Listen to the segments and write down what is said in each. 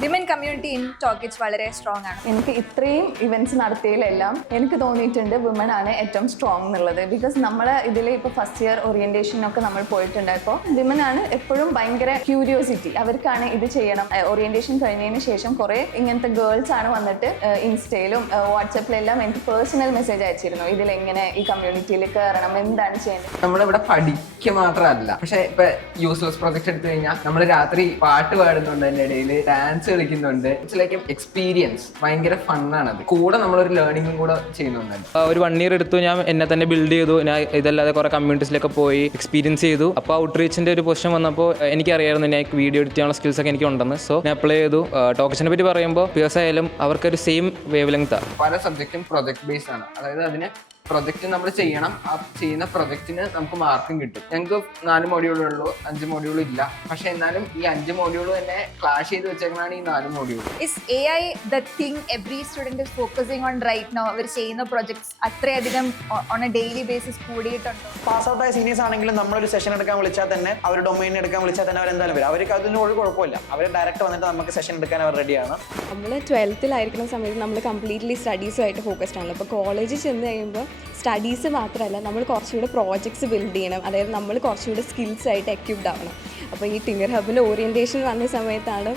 Women community in ടോക്കിച്ച് വളരെ strong ആണ്. എനിക്ക് ഇത്രയും ഇവന്റ്സ് നടത്തിയതിലെല്ലാം എനിക്ക് തോന്നിയിട്ടുണ്ട് വിമൻ ആണ് ഏറ്റവും സ്ട്രോങ് എന്നുള്ളത്. ബിക്കോസ് നമ്മളെ ഇതിൽ ഇപ്പോൾ ഫസ്റ്റ് ഇയർ ഓറിയന്റേഷനൊക്കെ നമ്മൾ പോയിട്ടുണ്ടായപ്പോൾ വിമൻ ആണ് എപ്പോഴും ഭയങ്കര ക്യൂരിയോസിറ്റി, അവർക്കാണ് ഇത് ചെയ്യണം. ഓറിയന്റേഷൻ കഴിഞ്ഞതിന് ശേഷം കുറേ ഇങ്ങനത്തെ ഗേൾസ് ആണ് വന്നിട്ട് ഇൻസ്റ്റയിലും വാട്സപ്പിലെല്ലാം എനിക്ക് പേഴ്സണൽ മെസ്സേജ് അയച്ചിരുന്നു, ഇതിലെങ്ങനെ ഈ കമ്മ്യൂണിറ്റിയിൽ കയറണം, എന്താണ് ചെയ്യേണ്ടത്. നമ്മളിവിടെ പഠിക്കുക മാത്രമല്ല, പക്ഷെ ഇപ്പൊ യൂസ്ലെസ് പ്രൊജക്ട് എടുത്തു കഴിഞ്ഞാൽ നമ്മൾ രാത്രി പാട്ട് പാടുന്നുണ്ട്, അതിന്റെ ഇടയിൽ ഡാൻസ് കളിക്കുന്നുണ്ട്. ഇറ്റ്സ് ലൈക്ക് എക്സ്പീരിയൻസ്, ഭയങ്കര ഫണ്ണാണത്. കൂടെ നമ്മളൊരു ലേണിംഗും കൂടെ ചെയ്യുന്നുണ്ട്. ഒരു 1 year എടുത്തു, ഞാൻ എന്നെ തന്നെ ബിൽഡ് ചെയ്തു. ഞാൻ ഇതല്ലാതെ കുറെ കമ്മ്യൂണിറ്റീസിലൊക്കെ പോയി എക്സ്പീരിയൻസ് ചെയ്തു. അപ്പോൾ ഔട്ട്റീച്ചിന്റെ ഒരു പൊസിഷൻ വന്നപ്പോൾ എനിക്കറിയായിരുന്നു ഞാൻ വീഡിയോ എഡിറ്റ് ചെയ്യാനുള്ള സ്കിൽസ് ഒക്കെ എനിക്ക് ഉണ്ടെന്ന്. സോ ഞാൻ അപ്ലൈ ചെയ്തു. ടോക്കിച്ചിനെ പറ്റി പറയുമ്പോൾ പിയേഴ്സ് ആയാലും അവർക്കൊരു സെയിം വേവ് ലെങ്താണ്. പല സബ്ജക്റ്റും പ്രൊജക്ട് ബേസ്ഡ് ആണ്. അതായത് അതിന് പ്രൊജക്റ്റ് നമ്മൾ ചെയ്യണം, ആ ചെയ്യുന്ന പ്രൊജക്റ്റിന് നമുക്ക് മാർക്കും കിട്ടും. ഞങ്ങൾക്ക് 4 മോഡ്യൂളുള്ളൂ, 5 മോഡ്യൂൾ ഇല്ല. പക്ഷെ എന്നാലും ഈ 5 മോഡ്യൂൾ തന്നെ ക്ലാഷ് ചെയ്ത് വെച്ചേക്കാണ് ഈ 4 module. Is AI the thing every student is focusing on right now? അവർ ചെയ്യുന്ന പ്രൊജക്ട്സ് അത്രയധികം ഓൺ എ ഡെയിലി ബേസിസ് കൂടിയിട്ടുണ്ടോ? പാസ് ഔട്ട് ആയ സീനിയേഴ്സ് ആണെങ്കിലും നമ്മളൊരു സെഷൻ എടുക്കാൻ വിളിച്ചാൽ തന്നെ, അവർ ഡൊമൈൻ എടുക്കാൻ വിളിച്ചാൽ തന്നെ അവർ എന്തായാലും വരും. അവർക്ക് അതിനോട് കുഴപ്പമില്ല, അവർ ഡയറക്റ്റ് വന്നിട്ട് നമുക്ക് സെഷൻ എടുക്കാൻ അവർ റെഡിയാണ്. നമ്മൾ 12th സമയത്ത് നമ്മൾ കംപ്ലീറ്റ്ലി സ്റ്റഡീസുമായിട്ട് ഫോക്കസ്ഡ് ആണ്. അപ്പോൾ കോളേജിൽ ചെന്ന് കഴിയുമ്പോൾ സ്റ്റഡീസ് മാത്രമല്ല, നമ്മൾ കുറച്ചുകൂടെ പ്രോജക്ട്സ് ബിൽഡ് ചെയ്യണം. അതായത് നമ്മൾ കുറച്ചുകൂടെ സ്കിൽസ് ആയിട്ട് എക്യുപ്ഡ് ആവണം. അപ്പോൾ ഈ ടിങ്കർ ഹബിൻ്റെ ഓറിയൻറ്റേഷൻ വന്ന സമയത്താണ്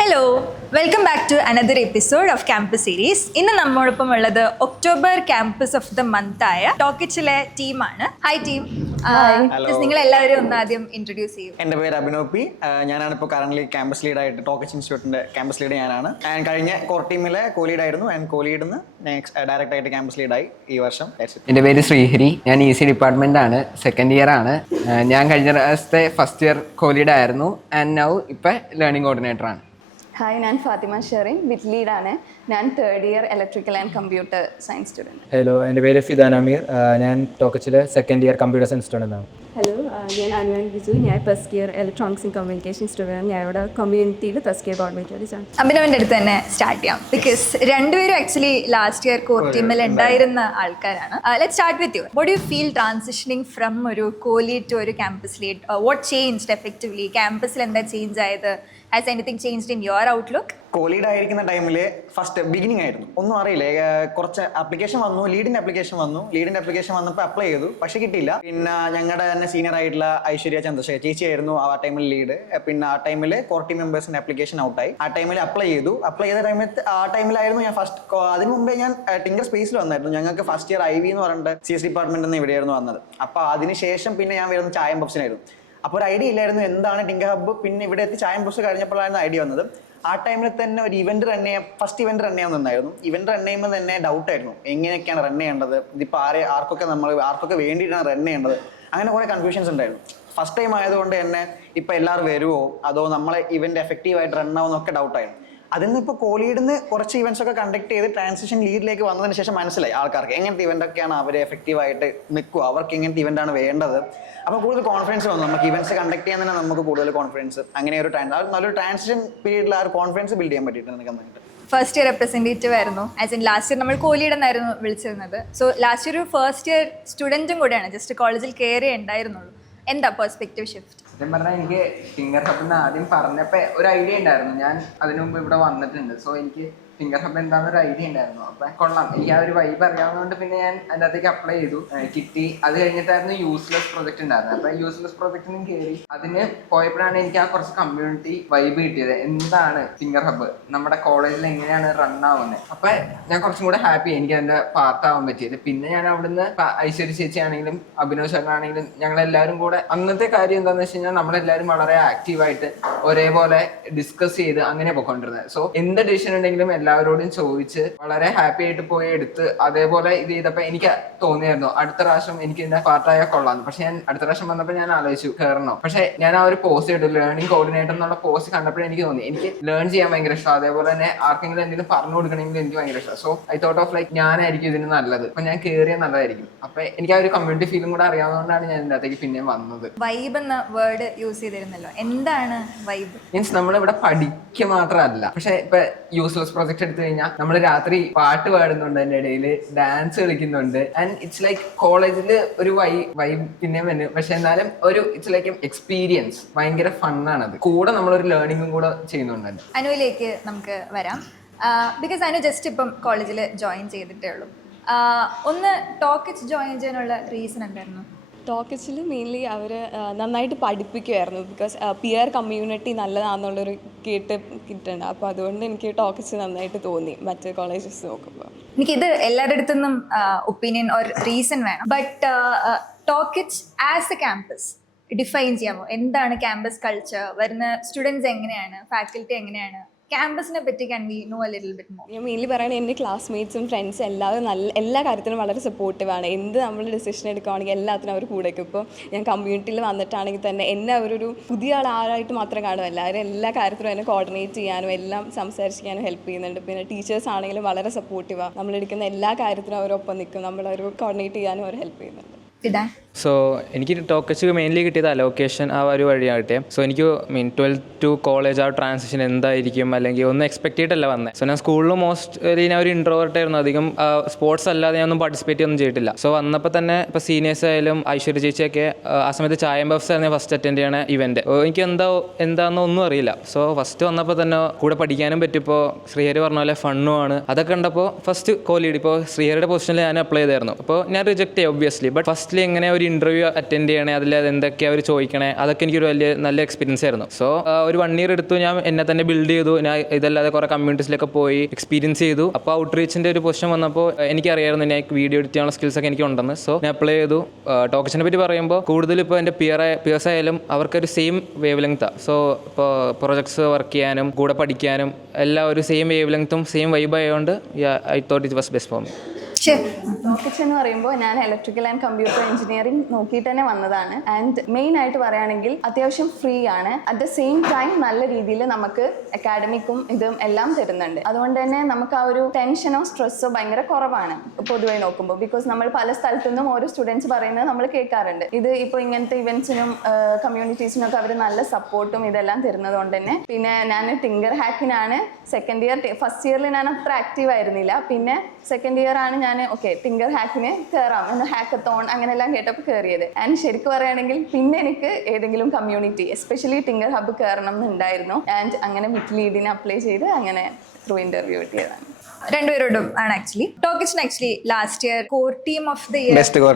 hello, welcome back to another episode of campus series. ഇന്ന് നമ്മോടൊപ്പം ഉള്ളത് October campus of the month ആയ ടോക്കിച്ചിലെ ടീമാണ്. ഹായ് ടീം, നിങ്ങൾ എല്ലാവരും ഒന്ന് ആദ്യം ഇൻട്രൊഡ്യൂസ് ചെയ്യും. എൻ്റെ പേര് അഭിനവ് പി. ഞാനാണ് ഇപ്പോൾ കറന്റ് ക്യാമ്പസ് ലീഡായിട്ട്, ടോക്കിച്ച് ഇൻസ്റ്റിറ്റ്യൂട്ടിൻ്റെ ക്യാമ്പസ് ലീഡ് ഞാനാണ്. ആൻഡ് കഴിഞ്ഞ കോർ ടീമിലെ കോ ലീഡായിരുന്നു. ആൻഡ് കോ ലീഡിന്ന് നെക്സ്റ്റ് ഡയറക്റ്റ് ആയിട്ട് ക്യാമ്പസ് ലീഡായി ഈ വർഷം. എൻ്റെ പേര് ശ്രീഹരി. ഞാൻ EC ഡിപ്പാർട്ട്മെന്റ് ആണ്, സെക്കൻഡ് ഇയർ ആണ്. ഞാൻ കഴിഞ്ഞ പ്രാവശ്യത്തെ ഫസ്റ്റ് ഇയർ കോ ലീഡ് ആയിരുന്നു. ആൻഡ് നൗ ഇപ്പം ലേണിംഗ് കോർഡിനേറ്റർ ആണ്. ഹായ്, ഞാൻ ഫാത്തിമ ഷെറിൻ, വിത്ത് ലീഡാണ്. ഞാൻ 3rd year electrical and computer science student. Hello, എൻ്റെ പേര് ഫിദാൻ അമീർ. ഞാൻ ടോക്കിച്ചിലെ second year computer science student ആണ്. ഹലോ, ഞാൻ അനുവാൻ ബിജു. ഞാൻ first year electronics and communication student. ഞാൻ ഇവിടെ കമ്മ്യൂണിറ്റിയിൽ ഫസ്റ്റ് ഇയർ കോർഡിനേറ്റർ. അഭിനവൻ്റെ അടുത്ത് തന്നെ സ്റ്റാർട്ട് ചെയ്യാം. ബിക്കോസ് രണ്ടുപേരും ആക്ച്വലി ലാസ്റ്റ് ഇയർ കോർ ടീമിൽ ഉണ്ടായിരുന്ന ആൾക്കാരാണ്. Let's start with you. What you feel transitioning from ഒരു കോ ലീഡ് ടു ഒരു campus lead? What changed effectively? ക്യാമ്പസിൽ എന്താ ചേഞ്ച് ആയത്? Has anything changed in your outlook? Co lead ആയിരിക്കുന്ന ടൈമിൽ ഫസ്റ്റ് ബിഗിനിങ് ആയിരുന്നു, ഒന്നും അറിയില്ല. കുറച്ച് ആപ്ലിക്കേഷൻ വന്നു, ലീഡിൻ്റെ ആപ്ലിക്കേഷൻ വന്നപ്പോൾ അപ്ലൈ ചെയ്തു, പക്ഷെ കിട്ടിയില്ല. പിന്നെ ഞങ്ങളുടെ തന്നെ സീനിയർ ആയിട്ടുള്ള ഐശ്വര്യ ചന്ദ്രശേഖർ ചേച്ചിയായിരുന്നു ആ ടൈമിൽ ലീഡ്. പിന്നെ ആ ടൈമിൽ കോർ ടീം മെമ്പേഴ്സിൻ്റെ ആപ്ലിക്കേഷൻ ഔട്ടായി. ആ ടൈമിൽ അപ്ലൈ ചെയ്ത ടൈമിലായിരുന്നു ഞാൻ ഫസ്റ്റ്. അതിന് മുമ്പേ ഞാൻ ടിങ്കർ സ്പേസിൽ വന്നായിരുന്നു. ഞങ്ങൾക്ക് ഫസ്റ്റ് ഇയർ IV എന്ന് പറഞ്ഞിട്ട് CS ഡിപ്പാർട്ട്മെന്റ് നിന്ന് ഇവിടെയായിരുന്നു വന്നത്. അപ്പോൾ അതിനുശേഷം പിന്നെ ഞാൻ വരുന്നത് ചായം ബോക്സിനായിരുന്നു. അപ്പോൾ ഒരു ഐഡിയ ഇല്ലായിരുന്നു എന്താണ് ടിങ്കർ ഹബ്ബ്. പിന്നെ ഇവിടെ എത്തി ചായം ബോക്സ് കഴിഞ്ഞപ്പോഴായിരുന്നു ഐഡിയ വന്നത്. ആ ടൈമിൽ തന്നെ ഒരു ഇവന്റ് റൺ ചെയ്യാൻ, ഫസ്റ്റ് ഇവന്റ് റൺ ചെയ്യാമെന്നുണ്ടായിരുന്നു. ഇവന്റ് റൺ ചെയ്യുമ്പോൾ തന്നെ ഡൗട്ടായിരുന്നു എങ്ങനെയൊക്കെയാണ് റൺ ചെയ്യേണ്ടത്, ഇതിപ്പോൾ ആർക്കൊക്കെ വേണ്ടിയിട്ടാണ് റൺ ചെയ്യേണ്ടത്. അങ്ങനെ കുറേ കൺഫ്യൂഷൻസ് ഉണ്ടായിരുന്നു. ഫസ്റ്റ് ടൈം ആയതുകൊണ്ട് തന്നെ ഇപ്പം എല്ലാവരും വരുമോ, അതോ നമ്മളെ ഇവന്റ് എഫക്റ്റീവായിട്ട് റൺ ആവുമെന്നൊക്കെ ഡൗട്ടായിരുന്നു. അതിൽ നിന്ന് ഇപ്പോൾ കോലീഡിന്ന് കുറച്ച് ഇവന്റ്സ് ഒക്കെ കണ്ടക്ട് ചെയ്ത് ട്രാൻസിഷൻ ലീഡിലേക്ക് വന്നതിന് ശേഷം മനസ്സിലായി ആൾക്കാർക്ക് എങ്ങനത്തെ ഇവൻ്റൊക്കെയാണ് അവർ എഫക്റ്റീവായിട്ട് നിൽക്കുക, അവർക്ക് എങ്ങനത്തെ ഇവൻ്റാണ് വേണ്ടത്. അപ്പോൾ കൂടുതൽ കോൺഫിഡൻസ് വന്നു. നമുക്ക് ഇവന്റ്സ് കണ്ടക്ട് ചെയ്യാൻ തന്നെ നമുക്ക് കൂടുതൽ കോൺഫിഡൻസ്. അങ്ങനെ ഒരു നല്ലൊരു ട്രാൻസിഷൻ പീരീഡിൽ ആ ഒരു കോൺഫിഡൻസ് ബിൽഡ് ചെയ്യാൻ പറ്റിയിട്ടുണ്ട് എനിക്ക് നന്നായിട്ട്. ഫസ്റ്റ് ഇയർ റെപ്രസെൻറ്റേറ്റീവ് ആയിരുന്നു. ആസ് ഇൻ ലാസ്റ്റ് ഇയർ നമ്മൾ കോലീഡെന്നായിരുന്നു വിളിച്ചിരുന്നത്. സോ ലാസ്റ്റ് ഇയർ ഒരു ഫസ്റ്റ് ഇയർ സ്റ്റുഡൻറ്റും കൂടെയാണ്, ജസ്റ്റ് കോളേജിൽ കയറി ഉണ്ടായിരുന്നുള്ളൂ. എന്താ പെർസ്പെക്റ്റീവ് ഷിഫ്റ്റ്? സത്യം പറഞ്ഞാൽ എനിക്ക് ടിങ്കർ ഹബ് ആദ്യം പറഞ്ഞപ്പോൾ ഒരു ഐഡിയ ഉണ്ടായിരുന്നു. ഞാൻ അതിനു മുമ്പ് ഇവിടെ വന്നിട്ടുണ്ട്. സോ എനിക്ക് ടിങ്കർ ഹബ് എന്താണെന്നൊരു ഐഡിയ ഉണ്ടായിരുന്നു. അപ്പം കൊള്ളാം, എനിക്ക് ആ ഒരു വൈബ് അറിയാവുന്നതുകൊണ്ട് പിന്നെ ഞാൻ അതിൻ്റെ അകത്തേക്ക് അപ്ലൈ ചെയ്തു, കിട്ടി. അത് കഴിഞ്ഞിട്ടായിരുന്നു യൂസ്ലെസ് പ്രൊജക്ട് ഉണ്ടായിരുന്നത്. അപ്പം യൂസ്ലെസ് പ്രൊജക്റ്റിനും കയറി അതിന് പോയപ്പോഴാണ് എനിക്ക് ആ കുറച്ച് കമ്മ്യൂണിറ്റി വൈബ് കിട്ടിയത്. എന്താണ് ടിങ്കർ ഹബ്, നമ്മുടെ കോളേജിൽ എങ്ങനെയാണ് റൺ ആവുന്നത്. അപ്പം ഞാൻ കുറച്ചും കൂടെ ഹാപ്പി എനിക്ക് അതിൻ്റെ പാർട്ടാവാൻ പറ്റിയത്. പിന്നെ ഞാൻ അവിടുന്ന് ഐശ്വര്യ ചേച്ചി ആണെങ്കിലും അഭിനവ് ചേട്ടനാണെങ്കിലും ഞങ്ങളെല്ലാവരും കൂടെ അന്നത്തെ കാര്യം എന്താണെന്ന് വെച്ച് കഴിഞ്ഞാൽ നമ്മളെല്ലാവരും വളരെ ആക്റ്റീവായിട്ട് ഒരേപോലെ ഡിസ്കസ് ചെയ്ത് അങ്ങനെ പോയിക്കൊണ്ടിരുന്നത്. സോ എന്ത് ഡിസിഷൻ ഉണ്ടെങ്കിലും എല്ലാവരോടും ചോദിച്ച് വളരെ ഹാപ്പി ആയിട്ട് പോയി എടുത്ത് അതേപോലെ ഇത് ചെയ്തപ്പോൾ എനിക്ക് തോന്നിയായിരുന്നു അടുത്ത പ്രാവശ്യം എനിക്ക് ഇതിന്റെ പാർട്ടായാൽ കൊള്ളാന്ന്. പക്ഷെ ഞാൻ അടുത്ത പ്രാവശ്യം വന്നപ്പോൾ ഞാൻ ആലോചിച്ചു കയറണോ. പക്ഷെ ഞാൻ ആ ഒരു പോസ്റ്റ് ഇട്ടു, ലേണിംഗ് കോർഡിനേറ്റർ എന്നുള്ള പോസ്റ്റ് കണ്ടപ്പോഴേ എനിക്ക് തോന്നി എനിക്ക് ലേൺ ചെയ്യാൻ ഭയങ്കര ഇഷ്ടം. അതേപോലെ തന്നെ ആർക്കെങ്കിലും എന്തെങ്കിലും പറഞ്ഞു കൊടുക്കണമെങ്കിൽ എനിക്ക് ഭയങ്കര ഇഷ്ടം. So I thought of like ഞാനായിരിക്കും ഇതിന് നല്ലത്, അപ്പൊ ഞാൻ കയറിയാൽ നല്ലതായിരിക്കും. അപ്പൊ എനിക്ക് ആ ഒരു കമ്മ്യൂണിറ്റി ഫീലും കൂടെ അറിയാവുന്നതുകൊണ്ടാണ് ഞാൻ ഇതിന്റെ അകത്തേക്ക് പിന്നെ വന്നത്. വൈബ് എന്ന വേർഡ് യൂസ് ചെയ്തിരുന്നല്ലോ, എന്താണ് വൈബ്? മീൻസ് നമ്മളിവിടെ പഠിക്കുക മാത്രമല്ല, പക്ഷെ ഇപ്പൊ യൂസ്ലെസ് പ്രൊജക്ട് സബ്ജക്ട് എടുത്തു കഴിഞ്ഞാൽ നമ്മൾ രാത്രി പാട്ട് പാടുന്നുണ്ട്, അതിന്റെ ഇടയിൽ ഡാൻസ് കളിക്കുന്നുണ്ട്. ആൻഡ് ഇറ്റ്സ് ലൈക്ക് കോളേജിൽ ഒരു വൈബ് പിന്നെ വന്നു. പക്ഷെ എന്നാലും ഒരു ഇറ്റ്സ് ലൈക്ക് എക്സ്പീരിയൻസ്, ഭയങ്കര ഫണ്ണാണത്. കൂടെ നമ്മളൊരു ലേണിംഗും കൂടെ ചെയ്യുന്നുണ്ട്. അനുവിലേക്ക് നമുക്ക് വരാം. ബിക്കോസ് അനു ജസ്റ്റ് ഇപ്പം കോളേജിൽ ജോയിൻ ചെയ്തിട്ടേ ഉള്ളൂ. ഒന്ന് ടോക്കിച്ച് ജോയിൻ ചെയ്യാനുള്ള റീസൺ എന്തായിരുന്നു? ടോക്കിച്ചിൽ മെയിൻലി അവർ നന്നായിട്ട് പഠിപ്പിക്കുമായിരുന്നു. ബിക്കോസ് പിയർ കമ്മ്യൂണിറ്റി നല്ലതാണെന്നുള്ളൊരു കിട്ടുന്നുണ്ട്. അപ്പോൾ അതുകൊണ്ട് എനിക്ക് ടോക്കിച്ച് നന്നായിട്ട് തോന്നി മറ്റ് കോളേജസ് നോക്കുമ്പോൾ. എനിക്കിത് എല്ലാവരുടെ അടുത്തു നിന്നും ഒപ്പീനിയൻ ഓർ റീസൺ വേണം. ബട്ട് ടോക്കിച്ച് ആസ് എ ക്യാമ്പസ് ഡിഫൈൻ ചെയ്യാമോ? എന്താണ് ക്യാമ്പസ് കൾച്ചർ? വരുന്ന സ്റ്റുഡൻസ് എങ്ങനെയാണ്? ഫാക്കൽറ്റി എങ്ങനെയാണ്? ക്യാമ്പസിനെ പറ്റി can we know a little bit more? ഞാൻ മെയിൻലി പറയുന്നത് എൻ്റെ ക്ലാസ്മേറ്റ്സും ഫ്രണ്ട്സും എല്ലാവരും എല്ലാ കാര്യത്തിലും വളരെ സപ്പോർട്ടീവാണ്. എന്ത് നമ്മൾ ഡിസിഷൻ എടുക്കുകയാണെങ്കിൽ എല്ലാത്തിനും അവർ കൂടെ വയ്ക്കും. ഇപ്പോൾ ഞാൻ കമ്മ്യൂണിറ്റിയിൽ വന്നിട്ടാണെങ്കിൽ തന്നെ എന്നെ അവരൊരു പുതിയ ആളായിട്ട് മാത്രം കാണും. എല്ലാവരും എല്ലാ കാര്യത്തിലും എന്നെ കോർഡിനേറ്റ് ചെയ്യാനും എല്ലാം സംസാരിക്കാനും ഹെൽപ്പ് ചെയ്യുന്നുണ്ട്. പിന്നെ ടീച്ചേഴ്സ് ആണെങ്കിലും വളരെ സപ്പോർട്ടീവാണ്. നമ്മളെടുക്കുന്ന എല്ലാ കാര്യത്തിനും അവരൊപ്പം നിൽക്കും. നമ്മളവർ കോർഡിനേറ്റ് ചെയ്യാനും അവർ ഹെൽപ്പ് ചെയ്യുന്നുണ്ട്. സോ എനിക്ക് ടോക്കച്ച് മെയിൻലി കിട്ടിയത് അലോക്കേഷൻ ആ ഒരു വഴിയാകട്ടെ. സോ എനിക്ക് 12th ടു കോളേജ് ആ ട്രാൻസിഷൻ എന്തായിരിക്കും അല്ലെങ്കിൽ ഒന്നും എക്സ്പെക്ട് ചെയ്തിട്ടല്ല വന്നത്. സോ ഞാൻ സ്കൂളിൽ മോസ്റ്റ്ലി ഞാൻ ഒരു ഇൻട്രോവേർട്ട് ആയിരുന്നു. അധികം സ്പോർട്സ് അല്ലാതെ ഞാനൊന്നും പാർട്ടിസിപ്പേറ്റ് ഒന്നും ചെയ്തിട്ടില്ല. സോ വന്നപ്പോൾ തന്നെ ഇപ്പോൾ സീനിയേഴ്സ് ആയാലും ഐശ്വര്യ ചേച്ചിയൊക്കെ ആ സമയത്ത് ചായം ബഫ്സ് ആയിരുന്നു ഫസ്റ്റ് അറ്റൻഡ് ചെയ്യണ ഇവൻറ്റ്. എനിക്ക് എന്താണെന്ന് ഒന്നും അറിയില്ല. സോ ഫസ്റ്റ് വന്നപ്പോൾ തന്നെ കൂടെ പഠിക്കാനും പറ്റും. ഇപ്പോൾ ശ്രീഹരി പറഞ്ഞ പോലെ ഫണ്ണുമാണ്. അതൊക്കെ കണ്ടപ്പോൾ ഫസ്റ്റ് കോലീഡ് ഇപ്പോൾ ശ്രീഹരിയുടെ പൊസിഷനിൽ ഞാൻ അപ്ലൈ ചെയ്തായിരുന്നു. അപ്പോൾ ഞാൻ റിജക്ട് ചെയ്യും ഒബ്വിയസ്ലി. ബട്ട് ഫസ്റ്റ് എങ്ങനെ ഒരു ഇൻ്റർവ്യൂ അറ്റൻഡ് ചെയ്യണേ, അതിൽ എന്തൊക്കെയാണ് അവർ ചോദിക്കണേ, അതൊക്കെ എനിക്കൊരു നല്ല എക്സ്പീരിയൻസ് ആയിരുന്നു. സോ ഒരു 1 year എടുത്തു. ഞാൻ എന്നെ തന്നെ ബിൽഡ് ചെയ്തു. ഞാൻ ഇതല്ലാതെ കുറേ കമ്മ്യൂണിറ്റീസിലൊക്കെ പോയി എക്സ്പീരിയൻസ് ചെയ്തു. അപ്പോൾ ഔട്ട്റീച്ചിൻ്റെ ഒരു പൊസിഷൻ വന്നപ്പോൾ എനിക്കറിയായിരുന്നു ഞാൻ വീഡിയോ എഡിറ്റ് ചെയ്യാനുള്ള സ്കിൽസ് ഒക്കെ എനിക്ക് ഉണ്ടെന്ന്. സോ ഞാൻ അപ്ലൈ ചെയ്തു. ടോക്കച്ചിനെ പറ്റി പറയുമ്പോൾ കൂടുതൽ ഇപ്പോൾ എൻ്റെ പിയേഴ്സ് ആയാലും അവർക്കൊരു സെയിം വേവ് ലെങ്ത്താണ്. സോ ഇപ്പോൾ പ്രൊജക്ട്സ് വർക്ക് ചെയ്യാനും കൂടെ പഠിക്കാനും എല്ലാം ഒരു സെയിം വേവ് ലെങ്ത്തും സെയിം വൈബ് ആയതുകൊണ്ട് I thought it was best for me. Toc H എന്ന് പറയുമ്പോൾ ഞാൻ ഇലക്ട്രിക്കൽ ആൻഡ് കമ്പ്യൂട്ടർ എഞ്ചിനീയറിംഗ് നോക്കിയിട്ട് തന്നെ വന്നതാണ്. ആൻഡ് മെയിൻ ആയിട്ട് പറയുകയാണെങ്കിൽ അത്യാവശ്യം ഫ്രീ ആണ്. അറ്റ് ദ സെയിം ടൈം നല്ല രീതിയിൽ നമുക്ക് അക്കാഡമിക്കും ഇതും എല്ലാം തരുന്നുണ്ട്. അതുകൊണ്ട് തന്നെ നമുക്ക് ആ ഒരു ടെൻഷനോ സ്ട്രെസ്സോ ഭയങ്കര കുറവാണ് പൊതുവെ നോക്കുമ്പോൾ. ബിക്കോസ് നമ്മൾ പല സ്ഥലത്തു നിന്നും ഓരോ സ്റ്റുഡൻസ് പറയുന്നത് നമ്മൾ കേൾക്കാറുണ്ട്. ഇത് ഇപ്പോൾ ഇങ്ങനത്തെ ഇവൻറ്റ്സിനും കമ്മ്യൂണിറ്റീസിനും ഒക്കെ അവർ നല്ല സപ്പോർട്ടും ഇതെല്ലാം തരുന്നത് കൊണ്ട് തന്നെ. പിന്നെ ഞാൻ ടിങ്കർ ഹാക്കിനാണ് സെക്കൻഡ് ഇയർ. ഫസ്റ്റ് ഇയറിൽ ഞാൻ അത്ര ആക്റ്റീവ് ആയിരുന്നില്ല. പിന്നെ സെക്കൻഡ് ഇയർ ആണ് ഞാൻ ടിങ്കർ ഹാക്കിന് കയറാം എന്ന് ഹാക്കത്തോൺ അങ്ങനെയെല്ലാം കേട്ടപ്പോൾ കയറിയത്. ആൻഡ് ശരിക്കും പറയുകയാണെങ്കിൽ പിന്നെ എനിക്ക് ഏതെങ്കിലും കമ്മ്യൂണിറ്റി എസ്പെഷ്യലി ടിങ്കർ ഹബ്ബ് കയറണം എന്നുണ്ടായിരുന്നു. ആൻഡ് അങ്ങനെ വിത്ത് ലീഡിന് അപ്ലൈ ചെയ്ത് അങ്ങനെ ത്രൂ ഇന്റർവ്യൂ കിട്ടിയതാണ്. രണ്ടുപേരോടും ആണ് ആക്ച്വലി. ടോക്കിച്ചിന് actually last year core team of the year, best core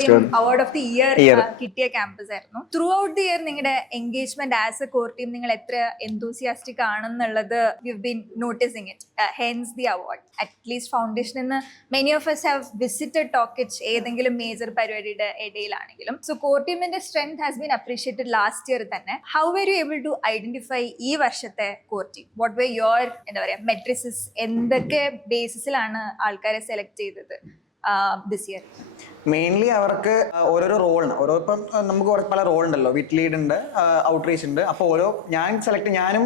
team award of the year കിട്ടിയ ക്യാമ്പസ് ആയിരുന്നു. ത്രൂ ഔട്ട് ദി ഇയർ നിങ്ങളുടെ engagement as a core team നിങ്ങൾ എത്ര എന്തൂസിയാസ്റ്റിക് ആണെന്നുള്ളത് you been noticing it. Hence the award. At least ഫൗണ്ടേഷനിൽ നിന്ന് many of us have visited Toc H ഏതെങ്കിലും major പരിപാടിയുടെ ഇടയിലാണെങ്കിലും. സോ കോർ ടീമിന്റെ strength has been appreciated last year തന്നെ. How were U able to identify ഈ വർഷത്തെ core team? What way your എന്താ പറയുക മെട്രിക്സ്? എന്തൊക്കെ ബേസിസിലാണ് ആൾക്കാരെ സെലക്ട് ചെയ്തത് ദിസ് ഇയർ? മെയിൻലി അവർക്ക് ഓരോരോ റോളിന് ഇപ്പം നമുക്ക് പല റോൾ ഉണ്ടല്ലോ. വിത്ത് ലീഡ് ഉണ്ട്, ഔട്ട്റീച്ച് ഉണ്ട്. അപ്പോൾ ഞാനും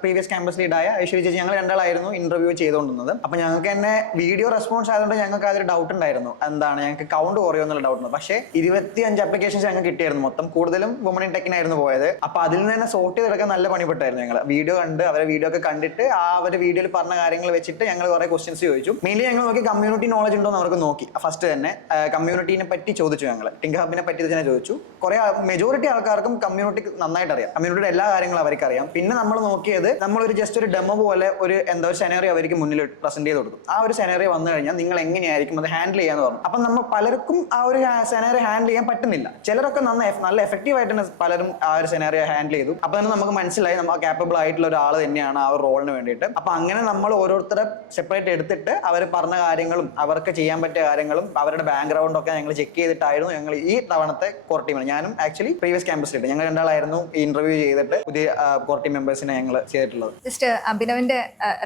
പ്രീവിയസ് ക്യാമ്പസ് ലീഡായ ഐശ്വര്യ ചേച്ചി ഞങ്ങൾ രണ്ടാളായിരുന്നു ഇന്റർവ്യൂ ചെയ്തുകൊണ്ടിരുന്നത്. അപ്പോൾ ഞങ്ങൾക്ക് തന്നെ വീഡിയോ റെസ്പോൺസ് ആയതുകൊണ്ട് ഞങ്ങൾക്ക് അതൊരു ഡൗട്ട് ഉണ്ടായിരുന്നു, എന്താണ് ഞങ്ങൾക്ക് കൗണ്ട് കുറയോ എന്നുള്ള ഡൗട്ട് ഉണ്ട്. പക്ഷേ 25 അപ്ലിക്കേഷൻസ് ഞങ്ങൾക്ക് കിട്ടിയായിരുന്നു മൊത്തം. കൂടുതലും വുമൺ ഇൻ ടെക്കിനായിരുന്നു പോയത്. അപ്പോൾ അതിൽ നിന്ന് തന്നെ സോർട്ട് ചെയ്തെടുക്കാൻ നല്ല പണിപ്പെട്ടായിരുന്നു ഞങ്ങൾ. വീഡിയോ കണ്ട് അവരെ വീഡിയോ ഒക്കെ കണ്ടിട്ട് അവരുടെ വീഡിയോയിൽ പറഞ്ഞ കാര്യങ്ങൾ വെച്ചിട്ട് ഞങ്ങൾ കുറേ ക്വസ്റ്റ്യൻസ് ചോദിച്ചു. മെയിൻലി ഞങ്ങൾ നോക്കി കമ്മ്യൂണിറ്റി നോളജ് ഉണ്ടോ എന്ന് അവർക്ക് നോക്കി. ഫസ്റ്റ് തന്നെ കമ്മ്യൂണിറ്റീനെ പറ്റി ചോദിച്ചു. ഞങ്ങൾ ടിങ്കർ ഹബിനെ പറ്റി തന്നെ ചോദിച്ചു. കുറെ മെജോറിറ്റി ആൾക്കാർക്കും കമ്മ്യൂണിറ്റി നന്നായിട്ട് അറിയാം. കമ്മ്യൂണിറ്റിയുടെ എല്ലാ കാര്യങ്ങളും അവർക്ക് അറിയാം. പിന്നെ നമ്മൾ നോക്കിയത് നമ്മളൊരു ജസ്റ്റ് ഒരു ഡെമോ പോലെ ഒരു സെനറിയോ അവർക്ക് മുന്നിൽ പ്രസന്റ് ചെയ്ത് കൊടുക്കും. ആ ഒരു സെനറിയോ വന്നു കഴിഞ്ഞാൽ നിങ്ങൾ എങ്ങനെയായിരിക്കും അത് ഹാൻഡിൽ ചെയ്യാന്ന് പറഞ്ഞു. അപ്പം നമ്മൾ പലർക്കും ആ ഒരു സെനറിയോ ഹാൻഡിൽ ചെയ്യാൻ പറ്റുന്നില്ല. ചിലരൊക്കെ നല്ല എഫക്റ്റീവ് ആയിട്ട് തന്നെ പലരും ആ ഒരു സെനറിയോ ഹാൻഡിൽ ചെയ്തു. അപ്പൊ തന്നെ നമുക്ക് മനസ്സിലായി നമ്മൾ കേപ്പബിൾ ആയിട്ടുള്ള ഒരാൾ തന്നെയാണ് ആ ഒരു റോളിന് വേണ്ടിയിട്ട്. അപ്പൊ അങ്ങനെ നമ്മൾ ഓരോരുത്തരെ സെപ്പറേറ്റ് എടുത്തിട്ട് അവർ പറഞ്ഞ കാര്യങ്ങളും അവർക്ക് ചെയ്യാൻ പറ്റിയ കാര്യങ്ങളും അവരുടെ ബാക്ക്ഗ്രൗണ്ട് ഒക്കെ ഞങ്ങൾ ചെക്ക് ചെയ്തിട്ടായിരുന്നു ഞങ്ങൾ ഈ തവണത്തെ കോർ ടീമിൽ. ഞാനും ആക്ച്വലി പ്രീവിയസ് ക്യാമ്പസിലിട്ട് ഞങ്ങൾ രണ്ടാളായിരുന്നു ഇന്റർവ്യൂ ചെയ്തിട്ട് പുതിയ കോർ ടീം മെമ്പേഴ്സിനെ ഞങ്ങൾ ചെയ്തിട്ടുള്ളത്. ജസ്റ്റ് അഭിനവിന്റെ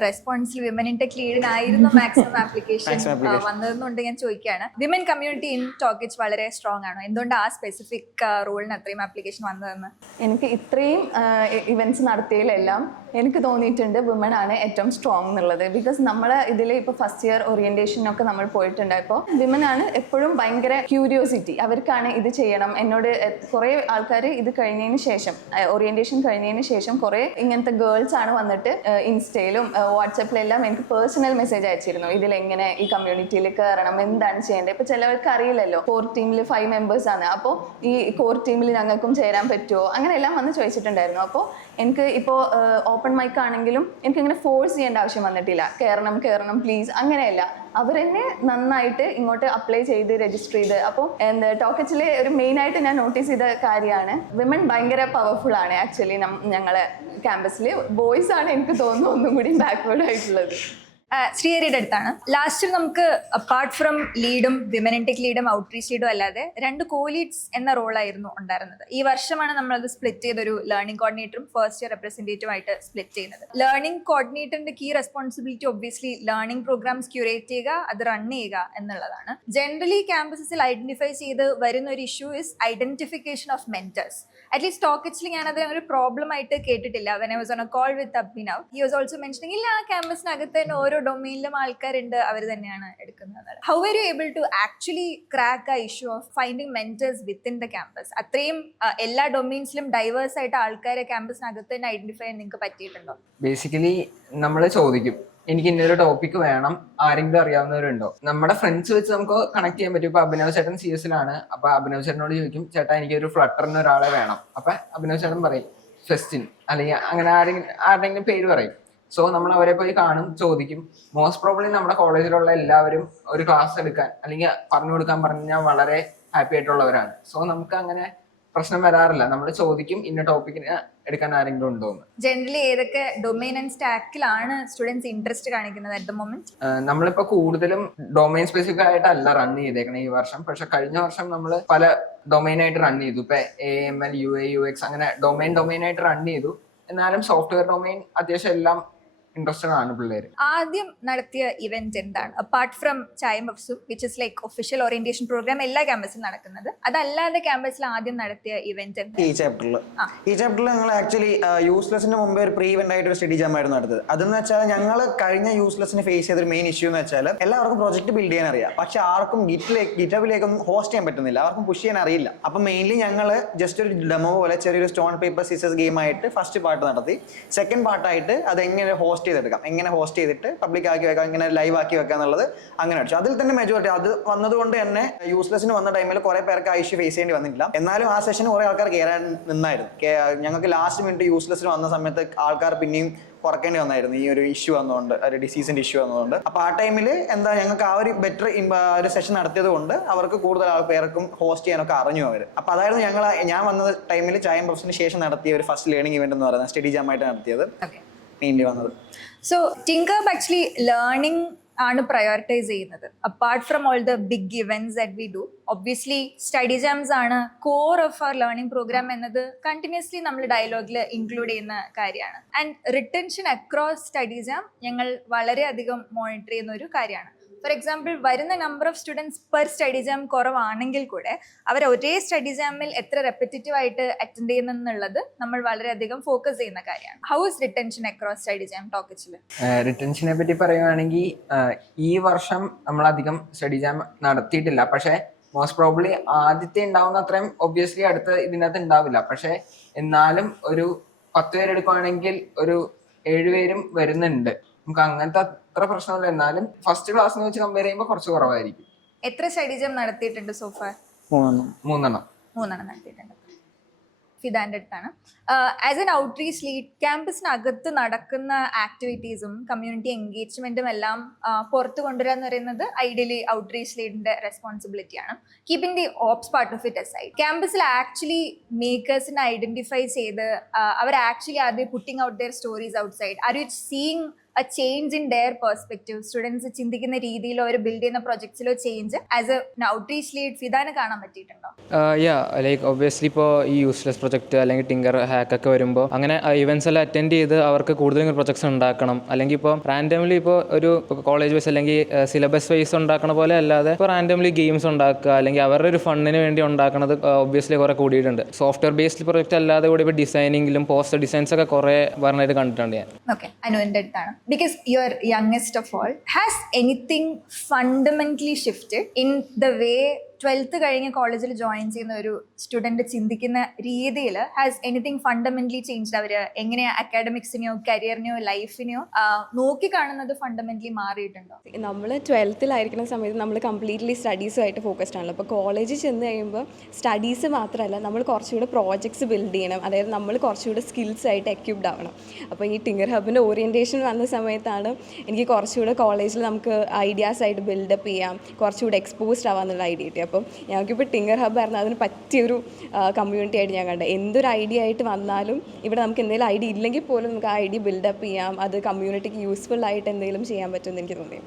റെസ്പോൺസിൽ വിമൻ ഇൻ ടെക് ലീഡിനായിരുന്നു മാക്സിമം ആപ്ലിക്കേഷൻ വന്നതെന്നുണ്ട് ഞാൻ ചോദിക്കുകയാണ്. വിമൻ കമ്മ്യൂണിറ്റി ഇൻ ടോക്കിച്ച് വളരെ സ്ട്രോങ് ആണോ? എന്തുകൊണ്ട് ആ സ്പെസിഫിക് റോളിന് അത്രയും ആപ്ലിക്കേഷൻ വന്നതെന്ന്? എനിക്ക് ഇത്രയും ഇവന്റ്സ് നടത്തിയതിലെല്ലാം എനിക്ക് തോന്നിയിട്ടുണ്ട് വിമൺ ആണ് ഏറ്റവും സ്ട്രോങ് എന്നുള്ളത്. ബിക്കോസ് നമ്മളെ ഇതിൽ ഇപ്പോൾ ഫസ്റ്റ് ഇയർ ഓറിയന്റേഷനൊക്കെ നമ്മൾ പോയിട്ടുണ്ടായപ്പോൾ വിമൺ ആണ് എപ്പോഴും ഭയങ്കര ക്യൂരിയോസിറ്റി. അവർക്കാണ് ഇത് ചെയ്യണം. എന്നോട് കുറേ ആൾക്കാർ ഇത് കഴിഞ്ഞതിന് ശേഷം ഓറിയന്റേഷൻ കഴിഞ്ഞതിന് ശേഷം കുറേ ഇങ്ങനത്തെ ഗേൾസ് ആണ് വന്നിട്ട് ഇൻസ്റ്റയിലും വാട്സപ്പിലെല്ലാം എനിക്ക് പേഴ്സണൽ മെസ്സേജ് അയച്ചിരുന്നു. ഇതിലെങ്ങനെ ഈ കമ്മ്യൂണിറ്റിയിൽ കയറണം, എന്താണ് ചെയ്യേണ്ടത്. ഇപ്പോൾ ചിലവർക്ക് അറിയില്ലല്ലോ, കോർ ടീമിൽ 5 മെമ്പേഴ്സ് ആണ്, അപ്പോൾ ഈ കോർ ടീമിൽ ഞങ്ങൾക്കും ചേരാൻ പറ്റുമോ, അങ്ങനെ എല്ലാം വന്ന് ചോദിച്ചിട്ടുണ്ടായിരുന്നു. അപ്പോൾ എനിക്ക് ഇപ്പോൾ ഓപ്പൺ മൈക്ക് ആണെങ്കിലും എനിക്കിങ്ങനെ ഫോഴ്സ് ചെയ്യേണ്ട ആവശ്യം വന്നിട്ടില്ല, കയറണം പ്ലീസ്, അങ്ങനെയല്ല. അവരെന്നെ നന്നായിട്ട് ഇങ്ങോട്ട് അപ്ലൈ ചെയ്ത് രജിസ്റ്റർ ചെയ്ത്. അപ്പോൾ എന്താ ടോക്കച്ചിലെ ഒരു മെയിനായിട്ട് ഞാൻ നോട്ടീസ് ചെയ്ത കാര്യമാണ് വിമൻ ഭയങ്കര പവർഫുൾ ആണ്. ആക്ച്വലി ഞങ്ങളെ ക്യാമ്പസിൽ ബോയ്സ് ആണ് എനിക്ക് തോന്നുന്നു ഒന്നും കൂടി ബാക്ക്വേർഡ് ആയിട്ടുള്ളത്. ശ്രീഹരിയുടെ അടുത്താണ്. ലാസ്റ്റ് നമുക്ക് അപ്പാർട്ട് ഫ്രം ലീഡും വിമൻ ഇൻ ടെക് ലീഡും ഔട്ട്റീച്ച് ലീഡും അല്ലാതെ 2 കോ-ലീഡ്സ് എന്ന റോളായിരുന്നു ഉണ്ടായിരുന്നത്. ഈ വർഷമാണ് നമ്മളത് സ്പ്ലിറ്റ് ചെയ്തൊരു ലേണിംഗ് കോർഡിനേറ്ററും ഫസ്റ്റ് ഇയർ റെപ്രസെന്റേറ്റീവും ആയിട്ട് സ്പ്ലിറ്റ് ചെയ്യുന്നത്. ലേണിംഗ് കോർഡിനേറ്ററിന്റെ key responsibility obviously learning programmes curate ചെയ്യുക, അത് റൺ ചെയ്യുക എന്നുള്ളതാണ്. ജനറലി ക്യാമ്പസസിൽ ഐഡന്റിഫൈ ചെയ്ത് വരുന്ന ഒരു issue is identification of mentors. At least ടോക്കച്ചിൽ ഞാനത് ഒരു പ്രോബ്ലം ആയിട്ട് കേട്ടിട്ടില്ല. When I was on a call with Abhinav, he was also mentioning ഇല്ല ആ ക്യാമ്പസിനകത്ത് തന്നെ ഓരോ ഡൊമൈനിലും ആൾക്കാരുണ്ട്, അവർ തന്നെയാണ് എടുക്കുന്നത്. How are you able to actually crack ആ issue of finding mentors within the campus? അത്രയും എല്ലാ ഡൊമൈൻസിലും ഡൈവേഴ്സ് ആയിട്ട് ആൾക്കാരെ ക്യാമ്പസിനകത്ത് തന്നെ ഐഡന്റിഫൈ ചെയ്യാൻ നിങ്ങൾക്ക് പറ്റിയിട്ടുണ്ടോ? ബേസിക്കലി നമ്മൾ ചോദിക്കും, എനിക്ക് ഇന്നൊരു ടോപ്പിക് വേണം, ആരെങ്കിലും അറിയാവുന്നവരുണ്ടോ? നമ്മുടെ ഫ്രണ്ട്സ് വെച്ച് നമുക്ക് കണക്ട് ചെയ്യാൻ പറ്റും. ഇപ്പൊ അഭിനവ് ചേട്ടൻ CS-ലാണ്. അപ്പൊ അഭിനവ് ചേട്ടനോട് ചോദിക്കും, ചേട്ടാ എനിക്കൊരു ഫ്ലട്ടറിന് ഒരാളെ വേണം. അപ്പൊ അഭിനവ് ചേട്ടൻ പറയും ഫെസ്റ്റിൻ, അല്ലെങ്കിൽ അങ്ങനെ ആരുടെങ്കിലും പേര് പറയും. സോ നമ്മൾ അവരെ പോയി കാണും, ചോദിക്കും. മോസ്റ്റ് പ്രോബ്ലി നമ്മുടെ കോളേജിലുള്ള എല്ലാവരും ഒരു ക്ലാസ് എടുക്കാൻ അല്ലെങ്കിൽ പറഞ്ഞു കൊടുക്കാൻ പറഞ്ഞാൽ വളരെ ഹാപ്പി ആയിട്ടുള്ളവരാണ്. സോ നമുക്ക് അങ്ങനെ പ്രശ്നം വരാറില്ല. നമ്മൾ ചോദിക്കും ഇന്ന ടോപ്പിക്കിന് എടുക്കാൻ ആരെങ്കിലും ഉണ്ടോ എന്ന്. ജനറലി ഏതൊക്കെ ഡൊമൈൻ ആൻഡ് സ്റ്റാക്കിലാണ് സ്റ്റുഡൻസ് ഇൻട്രസ്റ്റ് കാണിക്കുന്നത് അറ്റ് ദ മൊമെന്റ്? നമ്മളിപ്പോ കൂടുതലും ഡൊമൈൻ സ്പെസിഫിക് ആയിട്ടല്ല റൺ ചെയ്തേക്കണേ ഈ വർഷം. പക്ഷെ കഴിഞ്ഞ വർഷം നമ്മൾ പല ഡൊമൈൻ ആയിട്ട് റൺ ചെയ്തു. ഇപ്പൊ AML, UA, UX അങ്ങനെ ഡൊമൈൻ ആയിട്ട് റൺ ചെയ്തു. എന്നാലും സോഫ്റ്റ്വെയർ ഡൊമൈൻ അത്യാവശ്യം എല്ലാം ഇൻട്രസ്റ്റഡ് ആണ് പിള്ളേര്. ആദ്യം നടത്തിയ ഇവന്റ് എന്താണ് അപ്പാർട്ട് ഫ്രം ചായം ബഫ്സും, which is like official orientation programme എല്ലാ ക്യാമ്പസിലും നടക്കുന്നത്? അതല്ലാതെ ക്യാമ്പസിൽ ആദ്യം നടത്തിയ ഇവന്റ് ഈ ചാപ്റ്ററിൽ ഞങ്ങൾ ആക്ച്വലി യൂസ്ലെസിന് മുമ്പേ ഒരു പ്രീ ഇവന്റ് ആയിട്ട് ഒരു സ്റ്റഡി ജാം ആയിരുന്നു നടത്തത്. അതെന്ന് വെച്ചാൽ ഞങ്ങൾ കഴിഞ്ഞ യൂസ്ലെസിന് ഫേസ് ചെയ്തൊരു മെയിൻ ഇഷ്യൂ എന്ന് വെച്ചാൽ എല്ലാവർക്കും പ്രൊജക്ട് ബിൽഡ് ചെയ്യാൻ അറിയാം, പക്ഷെ ആർക്കും ഗിറ്റബിലേക്കൊന്നും ഹോസ്റ്റ് ചെയ്യാൻ പറ്റുന്നില്ല, ആർക്കും പുഷ് ചെയ്യാൻ അറിയില്ല. അപ്പൊ മെയിൻലി ഞങ്ങൾ ജസ്റ്റ് ഒരു ഡെമോ പോലെ ചെറിയൊരു സ്റ്റോൺ പേപ്പർ സീസേഴ്സ് ഗെയിം ആയിട്ട് ഫസ്റ്റ് പാർട്ട് നടത്തി. സെക്കൻഡ് പാർട്ടായിട്ട് അത് എങ്ങനെ ഹോസ്റ്റ് ചെയ്തെടുക്കാം, എങ്ങനെ ഹോസ്റ്റ് ചെയ്തിട്ട് പബ്ലിക് ആക്കി വെക്കാം, എങ്ങനെ ലൈവ് ആക്കി വെക്കാം എന്നുള്ളത് അങ്ങനെ അടിച്ചു. അതിൽ തന്നെ മെജോറിറ്റി അത് വന്നതുകൊണ്ട് തന്നെ യൂസ്ലെസിന് വന്ന ടൈമിൽ കുറെ പേർക്ക് ആ ഇഷ്യൂ ഫേസ് ചെയ്യേണ്ടി വന്നിട്ടില്ല. എന്നാലും ആ സെഷന് കുറെ ആൾക്കാർ കയറാൻ നിന്നായിരുന്നു. ഞങ്ങൾക്ക് ലാസ്റ്റ് മിനിറ്റ് യൂസ്ലെസിന് വന്ന സമയത്ത് ആൾക്കാർ പിന്നെയും കുറയ്ക്കേണ്ടി വന്നായിരുന്നു ഈ ഒരു ഇഷ്യൂ വന്നതുകൊണ്ട്, ഒരു ഡിസീസിന്റെ ഇഷ്യൂ വന്നതുകൊണ്ട്. അപ്പൊ ആ ടൈമിൽ എന്താ ഞങ്ങൾക്ക് ആ ഒരു ബെറ്റർ ഒരു സെഷൻ നടത്തിയത് കൊണ്ട് അവർക്ക് കൂടുതൽ പേർക്കും ഹോസ്റ്റ് ചെയ്യാനൊക്കെ അറിഞ്ഞു അവർ. അപ്പൊ അതായിരുന്നു ഞാൻ വന്ന ടൈമിൽ ചായം ബഫ്സിന് ശേഷം നടത്തിയ ഒരു ഫസ്റ്റ് ലേണിംഗ് ഇവന്റ് എന്ന് പറയുന്നത്, സ്റ്റഡി ജാം ആയിട്ട് നടത്തിയത് മെയിൻലി വന്നത്. സോ ടിങ്കർബ് ആക്ച്വലി ലേണിംഗ് ആണ് പ്രയോറിറ്റൈസ് ചെയ്യുന്നത് apart from all the big events that we do. Obviously study jams ആണ് core of our learning programme എന്നത് കണ്ടിന്യൂസ്ലി നമ്മൾ ഡയലോഗിൽ ഇൻക്ലൂഡ് ചെയ്യുന്ന കാര്യമാണ്. And retention across study jam ഞങ്ങൾ വളരെയധികം മോണിറ്റർ ചെയ്യുന്ന ഒരു കാര്യമാണ്. ഫോർ എക്സാമ്പിൾ, വരുന്ന number of students per study jam കുറവാണെങ്കിൽ കൂടെ അവർ ഒരേ സ്റ്റഡി ജാമിൽ എത്ര റെപ്പിറ്റേറ്റീവ് ആയിട്ട് അറ്റൻഡ് ചെയ്യുന്നുള്ളത് നമ്മൾ വളരെയധികം ഫോക്കസ് ചെയ്യുന്ന കാര്യമാണ്. How is retention across study jam ടോക്കച്ചിൽ? റിട്ടൻഷനെ പറ്റി പറയുകയാണെങ്കിൽ ഈ വർഷം നമ്മളധികം സ്റ്റഡി ജാം നടത്തിയിട്ടില്ല. പക്ഷേ മോസ്റ്റ് പ്രോബ്ലി ആദ്യത്തെ ഉണ്ടാവുന്ന അത്രയും ഒബ്വിയസ്ലി അടുത്ത ഇതിനകത്ത് ഉണ്ടാവില്ല. പക്ഷെ എന്നാലും ഒരു 10 പേരെടുക്കുകയാണെങ്കിൽ ഒരു 7 പേരും വരുന്നുണ്ട്. നമുക്ക് അങ്ങനത്തെ അത്ര പ്രശ്നമില്ല. എന്നാലും ഫസ്റ്റ് ക്ലാസ്സിനെ വെച്ച് കമ്പയർ ചെയ്യുമ്പോൾ കുറച്ച് കുറവായിരിക്കും. എത്ര സ്റ്റഡി ജാം നടത്തിയിട്ടുണ്ട് സോഫാർ? 3 നടത്തിയിട്ടുണ്ട്. ഫിദാൻ്റെ അടുത്താണ്. ആസ് എൻ ഔട്ട്റീച്ച് ലീഡ്, ക്യാമ്പസിനകത്ത് നടക്കുന്ന ആക്ടിവിറ്റീസും കമ്മ്യൂണിറ്റി എൻഗേജ്മെന്റും എല്ലാം പുറത്ത് കൊണ്ടുവരിക എന്ന് പറയുന്നത് ഐഡിയലി ഔട്ട്റീച്ച് ലീഡിന്റെ റെസ്പോൺസിബിലിറ്റിയാണ്. Keeping the ops part of it aside, ക്യാമ്പസിൽ ആക്ച്വലി മേക്കേഴ്സിനെ ഐഡന്റിഫൈ ചെയ്ത് അവർ ആക്ച്വലി ആദ്യം putting out their stories outside? Are you seeing a change in their perspective, students ചിന്തിക്കുന്ന രീതിയിലോ അവർ ബിൽഡ് ചെയ്യുന്ന പ്രൊജക്ട്സിലോ change as a outreach lead ഫിദാന് കാണാൻ പറ്റിയിട്ടുണ്ടോ? ലൈക്ക് ഒബ്വിയസ്ലി ഇപ്പോൾ ഈ യൂസ്ലെസ് പ്രൊജക്റ്റ് അല്ലെങ്കിൽ ടിങ്കർ ഹാക്കൊക്കെ വരുമ്പോൾ അങ്ങനെ ഇവൻറ്റ്സ് എല്ലാം അറ്റൻഡ് ചെയ്ത് അവർക്ക് കൂടുതലും പ്രൊജക്ട്സ് ഉണ്ടാക്കണം. അല്ലെങ്കിൽ ഇപ്പോൾ റാൻഡംലി ഇപ്പോൾ ഒരു കോളേജ് വൈസ് അല്ലെങ്കിൽ സിലബസ് വൈസ് ഉണ്ടാക്കണ പോലെ അല്ലാതെ ഇപ്പോൾ റാൻഡംലി ഗെയിംസ് ഉണ്ടാക്കുക അല്ലെങ്കിൽ അവരുടെ ഒരു ഫണ്ടിന് വേണ്ടി ഉണ്ടാക്കുന്നത് ഒബ്വിയസ്ലി കുറേ കൂടിയിട്ടുണ്ട്. സോഫ്റ്റ്വെയർ ബേസ്ഡ് പ്രൊജക്റ്റ് അല്ലാതെ കൂടി ഇപ്പോൾ ഡിസൈനിങ്ങിലും പോസ്റ്റർ ഡിസൈൻസ് ഒക്കെ കുറേ പറഞ്ഞായിട്ട് കണ്ടിട്ടുണ്ട് ഞാൻ. ഓക്കെ, അനുവിൻ്റെ അടുത്താണ്. Because you are youngest of all, has anything fundamentally shifted in the way 12th കഴിഞ്ഞ് കോളേജിൽ ജോയിൻ ചെയ്യുന്ന ഒരു സ്റ്റുഡൻറ്റ് ചിന്തിക്കുന്ന രീതിയിൽ? Has anything fundamentally changed? അവർ എങ്ങനെയാ അക്കാഡമിക്സിനെയോ കരിയറിനെയോ ലൈഫിനെയോ നോക്കി കാണുന്നത് ഫണ്ടമെന്റലി മാറിയിട്ടുണ്ടോ? നമ്മൾ 12th സമയത്ത് നമ്മൾ കംപ്ലീറ്റ്ലി സ്റ്റഡീസുമായിട്ട് ഫോക്കസ്ഡ് ആണല്ലോ. അപ്പോൾ കോളേജിൽ ചെന്ന് കഴിയുമ്പോൾ സ്റ്റഡീസ് മാത്രമല്ല, നമ്മൾ കുറച്ചുകൂടെ പ്രോജക്ട്സ് ബിൽഡ് ചെയ്യണം. അതായത് നമ്മൾ കുറച്ചുകൂടെ സ്കിൽസ് ആയിട്ട് എക്യുപ്ഡ് ആവണം. അപ്പോൾ ഈ ടിങ്കർ ഹബിൻ്റെ ഓറിയൻറ്റേഷൻ വന്ന സമയത്താണ് എനിക്ക് കുറച്ചുകൂടെ കോളേജിൽ നമുക്ക് ഐഡിയാസ് ആയിട്ട് ബിൽഡപ്പ് ചെയ്യാം, കുറച്ചുകൂടെ എക്സ്പോസ്ഡ് ആവാന്നുള്ള ഐഡിയ കിട്ടി. അപ്പം ഞങ്ങൾക്കിപ്പോൾ ടിങ്കർ ഹബ് ആയിരുന്നു അതിന് പറ്റിയൊരു കമ്മ്യൂണിറ്റി ആയിട്ട് ഞാൻ കണ്ടത്. എന്തൊരു ഐഡിയ ആയിട്ട് വന്നാലും ഇവിടെ നമുക്ക് എന്തെങ്കിലും ഐഡിയ ഇല്ലെങ്കിൽ പോലും നമുക്ക് ആ ഐഡിയ ബിൽഡപ്പ് ചെയ്യാം, അത് കമ്മ്യൂണിറ്റിക്ക് യൂസ്ഫുൾ ആയിട്ട് എന്തെങ്കിലും ചെയ്യാൻ പറ്റുമെന്ന് എനിക്ക് തോന്നി.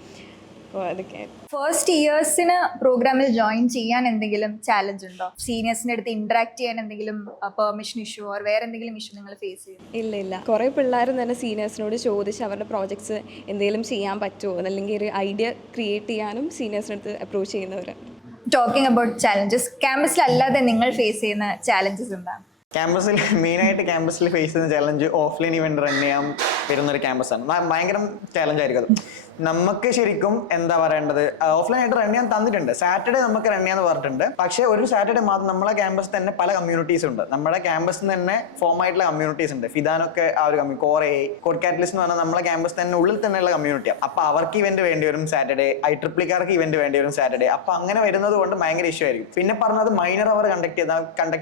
അപ്പോൾ അതൊക്കെ ഫസ്റ്റ് ഇയേഴ്സിന് പ്രോഗ്രാമിൽ ജോയിൻ ചെയ്യാൻ എന്തെങ്കിലും ചാലഞ്ച് ഉണ്ടോ? സീനിയേഴ്സിൻ്റെ അടുത്ത് ഇന്ററാക്ട് ചെയ്യാൻ എന്തെങ്കിലും പെർമിഷൻ ഇഷ്യൂ ഓർ വേറെ എന്തെങ്കിലും ഇഷ്യൂ നിങ്ങൾ ഫേസ് ചെയ്യും? ഇല്ല. കുറേ പിള്ളേരും തന്നെ സീനിയേഴ്സിനോട് ചോദിച്ച് അവരുടെ പ്രോജക്ട്സ് എന്തെങ്കിലും ചെയ്യാൻ പറ്റുമോ അല്ലെങ്കിൽ ഒരു ഐഡിയ ക്രിയേറ്റ് ചെയ്യാനും സീനിയേഴ്സിനടുത്ത് അപ്രോച്ച് ചെയ്യുന്നവരുണ്ട്. ടോക്കിംഗ് അബൌട്ട് ചാലഞ്ചസ്, ക്യാമ്പസിൽ അല്ലാതെ നിങ്ങൾ ഫേസ് ചെയ്യുന്ന ചാലഞ്ചസ് എന്താണ്? ക്യാമ്പസിൽ മെയിനായിട്ട് ക്യാമ്പസിൽ ഫേസ് ചെയ്യുന്ന ചാലഞ്ച് ഓഫ്ലൈൻ ഇവന്റ് റൺ ചെയ്യാൻ വരുന്നൊരു ക്യാമ്പസാണ്. ഭയങ്കര ചാലഞ്ച് ആയിരിക്കും അത്. നമുക്ക് ശരിക്കും എന്താ പറയേണ്ടത്, ഓഫ്ലൈൻ ആയിട്ട് റൺ ചെയ്യാൻ തന്നിട്ടുണ്ട്. സാറ്റർഡേ നമുക്ക് റൺ ചെയ്യാന്ന് പറഞ്ഞിട്ടുണ്ട്. പക്ഷേ ഒരു സാറ്റർഡേ മാത്രം നമ്മളെ ക്യാമ്പസിൽ തന്നെ പല കമ്മ്യൂണിറ്റീസ് ഉണ്ട്. നമ്മുടെ ക്യാമ്പസിൽ തന്നെ ഫോം ആയിട്ടുള്ള കമ്മ്യൂണിറ്റീസ് ഉണ്ട്. ഫിദാനൊക്കെ ആ ഒരു കോറെ കോഡ് കാറ്റലിസ്റ്റ് എന്ന് പറഞ്ഞാൽ നമ്മളെ ക്യാമ്പസ് തന്നെ ഉള്ളിൽ തന്നെയുള്ള കമ്മ്യൂണിറ്റിയാണ്. അപ്പോൾ അവർക്ക് ഇവന്റ് വേണ്ടി വരും സാറ്റർഡേ, IEEEക്കാർക്ക് ഇവന്റ് വേണ്ടി വരും സാറ്റർഡേ. അപ്പോൾ അങ്ങനെ വരുന്നത് കൊണ്ട് ഭയങ്കര ഇഷ്യൂ ആയിരിക്കും. പിന്നെ പറഞ്ഞത് മൈനർ അവർ കണ്ടക്ട്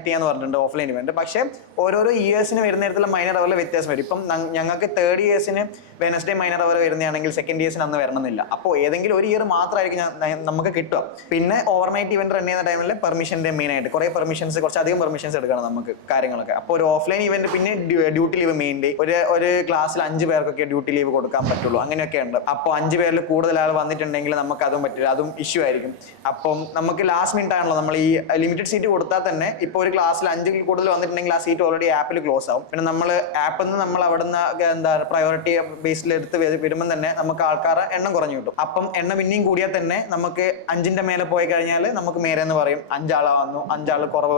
ചെയ്യാന്ന് പറഞ്ഞിട്ടുണ്ട് ഓഫ്ലൈൻ ഇവന്റ്. പക്ഷേ ഓരോരോ ഇയേഴ്സിന് വരുന്ന തരത്തിലുള്ള മൈനർ അവറിൽ വ്യത്യാസം വരും. ഇപ്പം ഞങ്ങൾക്ക് 3rd ഇയേഴ്സിന് വെനസ്ഡേ മൈനർ അവർ വരുന്നതാണെങ്കിൽ 2nd ഇയേഴ്സിന് അന്ന് വരണമെന്നില്ല. അപ്പോൾ ഏതെങ്കിലും ഒരു ഇയർ മാത്രമായിരിക്കും നമുക്ക് കിട്ടുക. പിന്നെ ഓവർനൈറ്റ് ഇവന്റ് റൺ ചെയ്യുന്ന ടൈമിൽ പെർമിഷൻ്റെ മെയിനായിട്ട് കുറച്ചധികം പെർമിഷൻസ് എടുക്കണം നമുക്ക് കാര്യങ്ങളൊക്കെ. അപ്പോൾ ഒരു ഓഫ്ലൈൻ ഇവന്റ് പിന്നെ ഡ്യൂട്ടി ലീവ് മെയിൻലി ഒരു ക്ലാസ്സിൽ 5 പേർക്കൊക്കെ ഡ്യൂട്ടി ലീവ് കൊടുക്കാൻ പറ്റുള്ളൂ. അങ്ങനെയൊക്കെ ഉണ്ട്. അപ്പോൾ 5 പേരിൽ കൂടുതൽ ആൾ വന്നിട്ടുണ്ടെങ്കിൽ നമുക്ക് അതും പറ്റില്ല, അതും ഇഷ്യൂ ആയിരിക്കും. അപ്പം നമുക്ക് ലാസ്റ്റ് മിനിറ്റ് ആണല്ലോ നമ്മൾ ഈ ലിമിറ്റഡ് സീറ്റ് കൊടുത്താൽ തന്നെ ഇപ്പോൾ ഒരു ക്ലാസ്സിൽ 5 കൂടുതൽ വന്നിട്ടുണ്ടെങ്കിൽ ആ സീറ്റ് ഓൾറെഡി ആപ്പിൽ ക്ലോസ് ആവും. പിന്നെ നമ്മൾ ആപ്പിൽ നിന്ന് നമ്മൾ അവിടെ നിന്ന് പ്രയോറിറ്റി ബേസിൽ എടുത്ത് വരുമ്പോൾ തന്നെ നമുക്ക് ആൾക്കാരുടെ എണ്ണം കുറഞ്ഞു കിട്ടും. അപ്പം എണ്ണം പിന്നെയും കൂടിയാൽ തന്നെ നമുക്ക് 5ന്റെ മേലെ പോയി കഴിഞ്ഞാൽ നമുക്ക് മേലെ എന്ന് പറയും 5 ആൾ വന്നു, 5 ആൾ കുറവ്